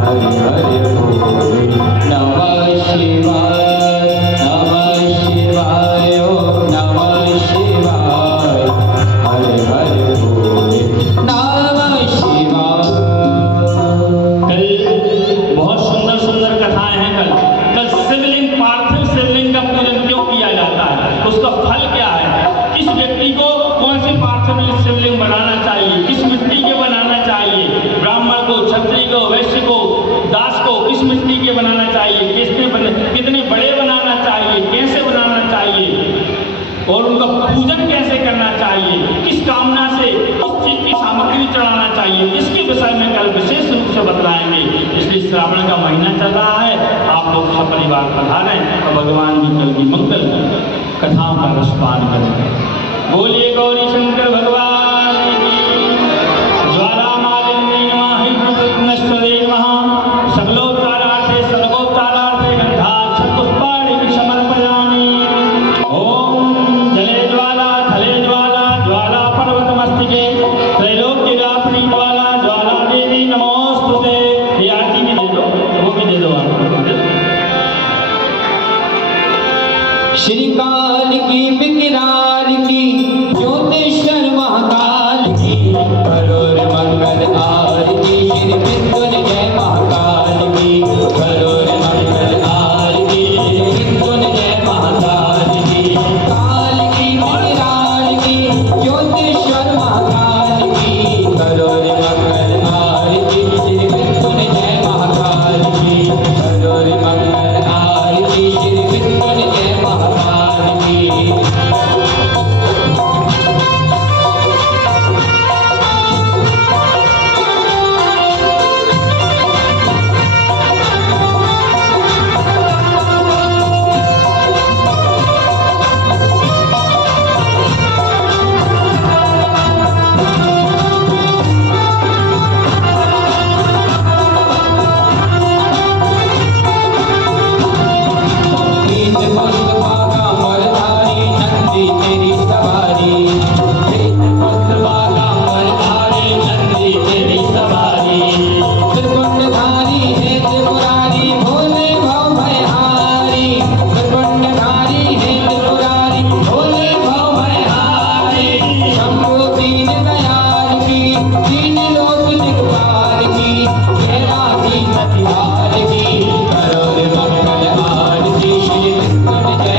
हर हर भोले नमः शिवाय, नमः शिवाय, ओम नमः शिवाय, हर हर भोले नमः शिवाय। कल बहुत सुंदर सुंदर कथाएं हैं। कल शिवलिंग, पार्थिव शिवलिंग का पूजन क्यों किया जाता है, उसका फल क्या है, किस व्यक्ति को कौन सी पार्थिव शिवलिंग बनाना चाहिए, किस मिट्टी के बनाना चाहिए, ब्राह्मण को, क्षत्रिय को, वैश्य को, दास को किस मिट्टी के बनाना चाहिए, कितने बड़े बनाना चाहिए, कैसे बनाना चाहिए, और उनका पूजन कैसे करना चाहिए, किस कामना से उस चीज की सामग्री चढ़ाना चाहिए, इसके विषय में कल विशेष रूप से बतलाएंगे। इसलिए श्रावण का महीना चल रहा है, आप लोग सब परिवार पधारें और भगवान जी कल की मंगल कथाओं का रसपान करें। बोलिए गौरी शंकर भगवान की। ज्वाला मालिनी नमः हिंदुकृष्णेश्वरे नमः सकलोपचारार्थे सर्वोपचारार्थे गंधाक्षपुष्पाणि समर्पयामि। ओम जले ज्वाला थले ज्वाला ज्वाला पर्वतमस्तिके त्रैलोक्यव्यापिनी ज्वाला ज्वाला देवी नमोस्तुते। ये आरती भी दे दो, वो भी दे दो आपको। श्री काल की विकराल की ज्योतिषर महाकाल की करोड़ मंगल आरती श्री मृत्युंजय महाकाल की करोड़ मंगल आरती श्री मृत्युंजय महाकाल की। काल की विकराल की ज्योतिषर महाकाल की करोड़ मंगल आरती श्री मृत्युंजय महाकाल की करोड़ मंगल आरती श्री मृत्युंजय महाकाल की। करोड़ मंगल आरती श्री मृत्युंजय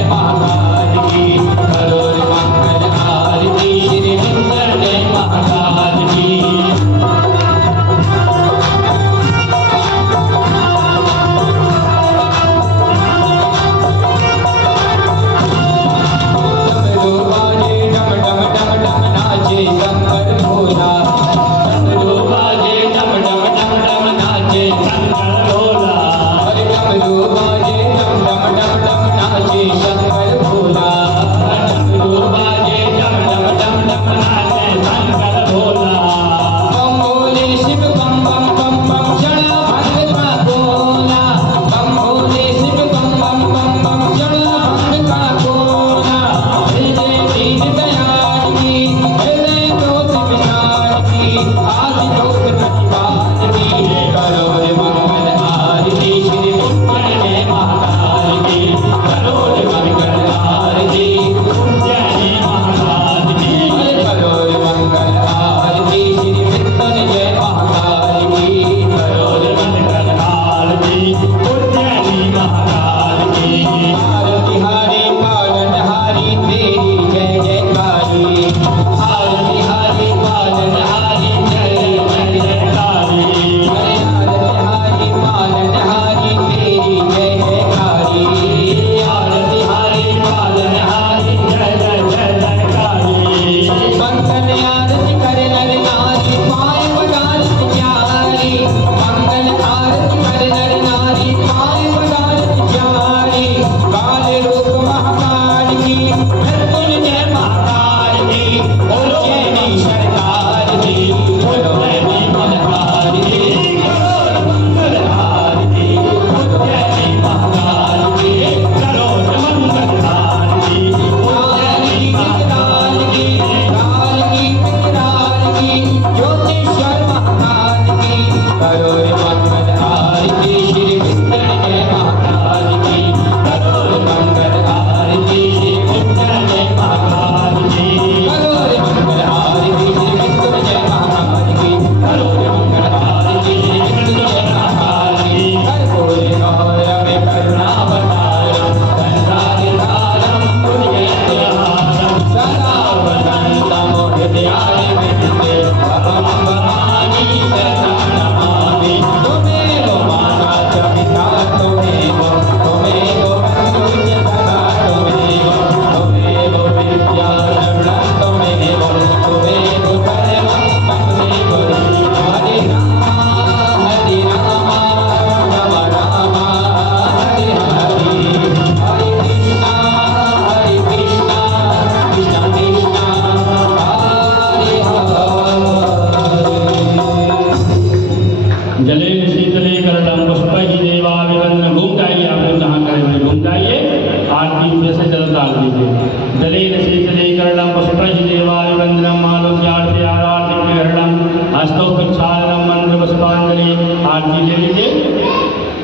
जल डाल दीजिए। जलेन शीतलीकरणम पुष्पैः देवाभिवन्दनं मालोक्यार्थे आराधिक्यहरणम हस्तोपक्षालनम मंत्र पुष्पांजलि। आरती ले लीजिए।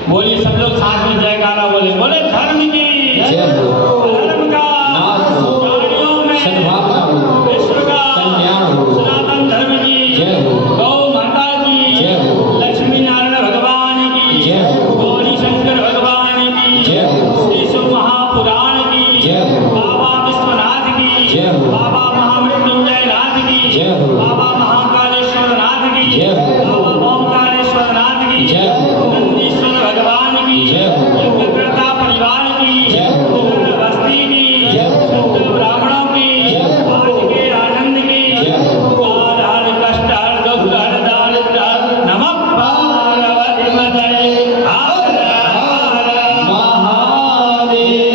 बोलिए सब लोग साथ में जयकारा बोले, बोले धर्म की जय हो, धर्म का नाथ हो, प्राणियों में सद्भावना हो, विश्व का कल्याण हो, सनातन धर्म की जय हो, गौ माता की जय हो, लक्ष्मी नारायण भगवान की जय हो, गौरी शंकर भगवान की जय हो, श्री शिव महापुराण की जय हो, बाबा विश्वनाथ की जय हो, बाबा महामृत्युंजय नाथ की जय हो, बाबा महाकालेश्वर नाथ की जय हो, बाबा ओमकारेश्वर नाथ की जय हो, नंदीश्वर भगवान की जय हो, यज्ञकर्ता परिवार की जय हो, बस्ती की जय हो, शुद्ध ब्राह्मणों की जय हो, आज के आनंद की जय हो, काल हर कष्ट हर दुख हर दारिद्र हर नमः पार्वती पतये हर हर महादेव।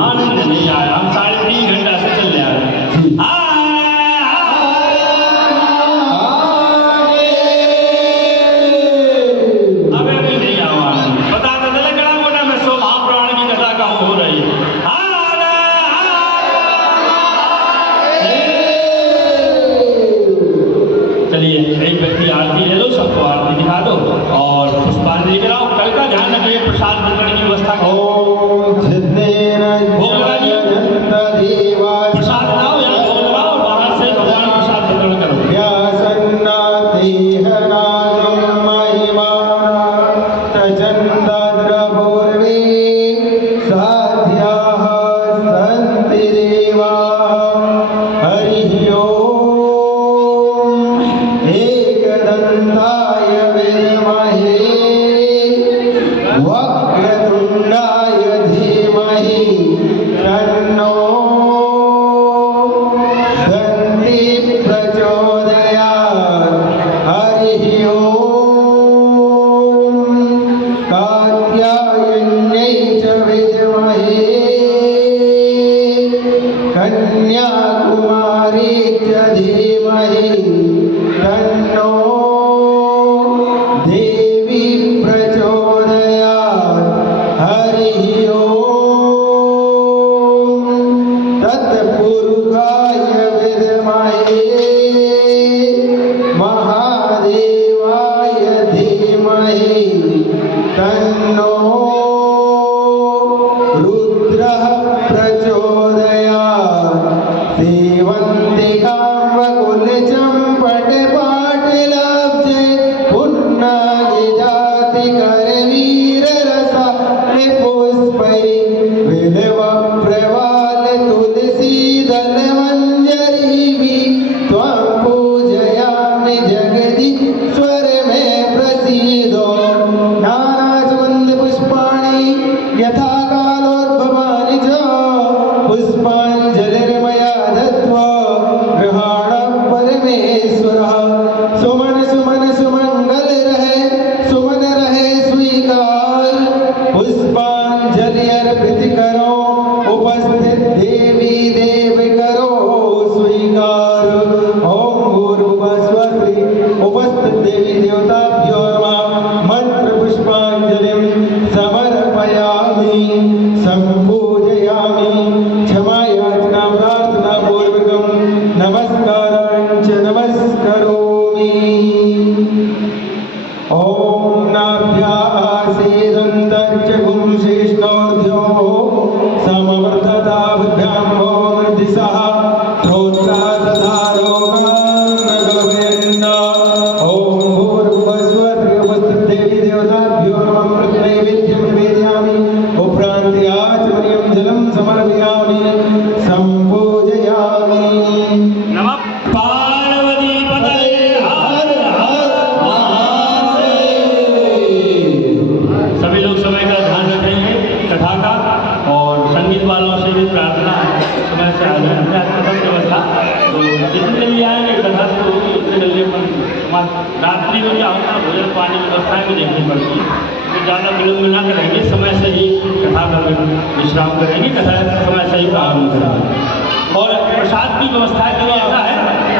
आनंद नहीं आया। हम 3.5 घंटा से चल रहे हैं। अबे भी नहीं आया आनंद। पता तो चला कड़ा मोटा मैं सो महापुराण की कथा कहूँ हो रही है। चलिए एक व्यक्ति आरती ले लो, सबको आरती दिखा दो और पुष्पांजलि कराओ। कल का ध्यान रखिए, प्रसाद वितरण की व्यवस्था करो। प्रसाद लाओ या भोग लगाओ, बाहर से भगवान प्रसाद वितरण करो। एकदन्ताय विद्महे वक्रतुण्डाय धीमहि तन्नो दन्ति प्रचोदयात्। हरिः ओम् कात्यायन्यै च विद्महे कन्याकुमारी च धीमहि तन्नो देवी प्रचोदयात्। हरिः ओम् तत्पुरुषाय विद्महे महादेवाय धीमहि तन्नो रुद्रः प्रचोदयात्। सेवन्तिकां वकुलचम्पटपाटलाब्जे पुन्नागिजातिकरवीररसा पुष्पै बिल्वप्रवाल तुलसीदलमञ्जरीभिः त्वां पूजयामि जगदीश्वर मे प्रसीदो। नानासुगन्धपुष्पाणि यथा कालोद्भवानि च पुष्पाञ्जलिर्मया दत्त्वा गृहाण परमेश्वरः। सुमन सुमन सुमंगल रहे, सुमन रहे स्वीकार। पुष्पांजलि अर्पित करो, उपस्थित देवी देव करो स्वीकार। ओम भूर्भुवः स्वः उपस्थित देवी देवताभ्यो नमः। मंत्र पुष्पांजलिं समर्पयामि, संपूजयामि। क्षमा याचना प्रार्थना पूर्वकं नमस्कारां च नमस्करोमि। ओम नाभ्यासेदन्तर्च गुंशेष्णोर्ध्योः समवर्तता बुद्ध्यां भवमर्दिशः श्रोत्रा तथा लोकान्नगवेन्न। ओम भूर्भुवः स्वः उपस्थित देवी देवताभ्यो नमः। नैवेद्यं निवेदयामि, उपरान्ते आचमनीयं जलं समर्पयामि, संपूजयामि। नमः पार्वती पतये हर हर सभी लोग समय का ध्यान रखेंगे, कथा का। और संगीत वालों से भी प्रार्थना है समय से आ जाए। हमने आज कथा व्यवस्था तो जितने जल्दी आएंगे कथा से होगी उतने जल्दी अपन रात्रि में क्या होता है भोजन पानी की व्यवस्थाएं भी देखनी पड़ती है। तो ज़्यादा विलम्ब ना करेंगे, समय से ही कथा का विश्राम करेंगे, कथा समय से ही प्रारंभ करेंगे। और प्रसाद की व्यवस्था के लिए ऐसा है,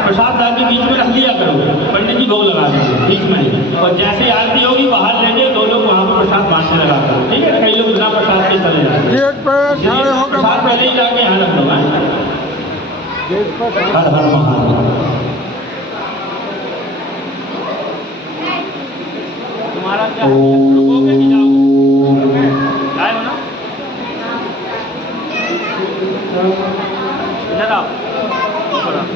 प्रसाद दान के बीच में रख दिया करो, पंडित जी भोग लगा देंगे बीच में ही। और जैसे आरती होगी बाहर लेंगे, दो लोग वहाँ पर प्रसाद बांटने लगा करो, ठीक है? कई लोग बिना प्रसाद के चले जाते हैं। प्रसाद पहले ही जाके यहाँ रख लो। हर हर महादेव। तुम्हारा क्या रुकोगे कि जाओगे? जाए हो ना? इधर आओ, ऊपर आओ।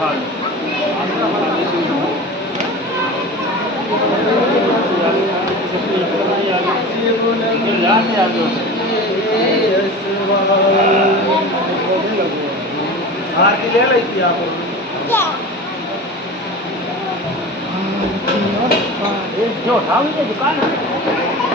हाँ। आरती ले ली थी आप जो उठाओ, ये दुकान है।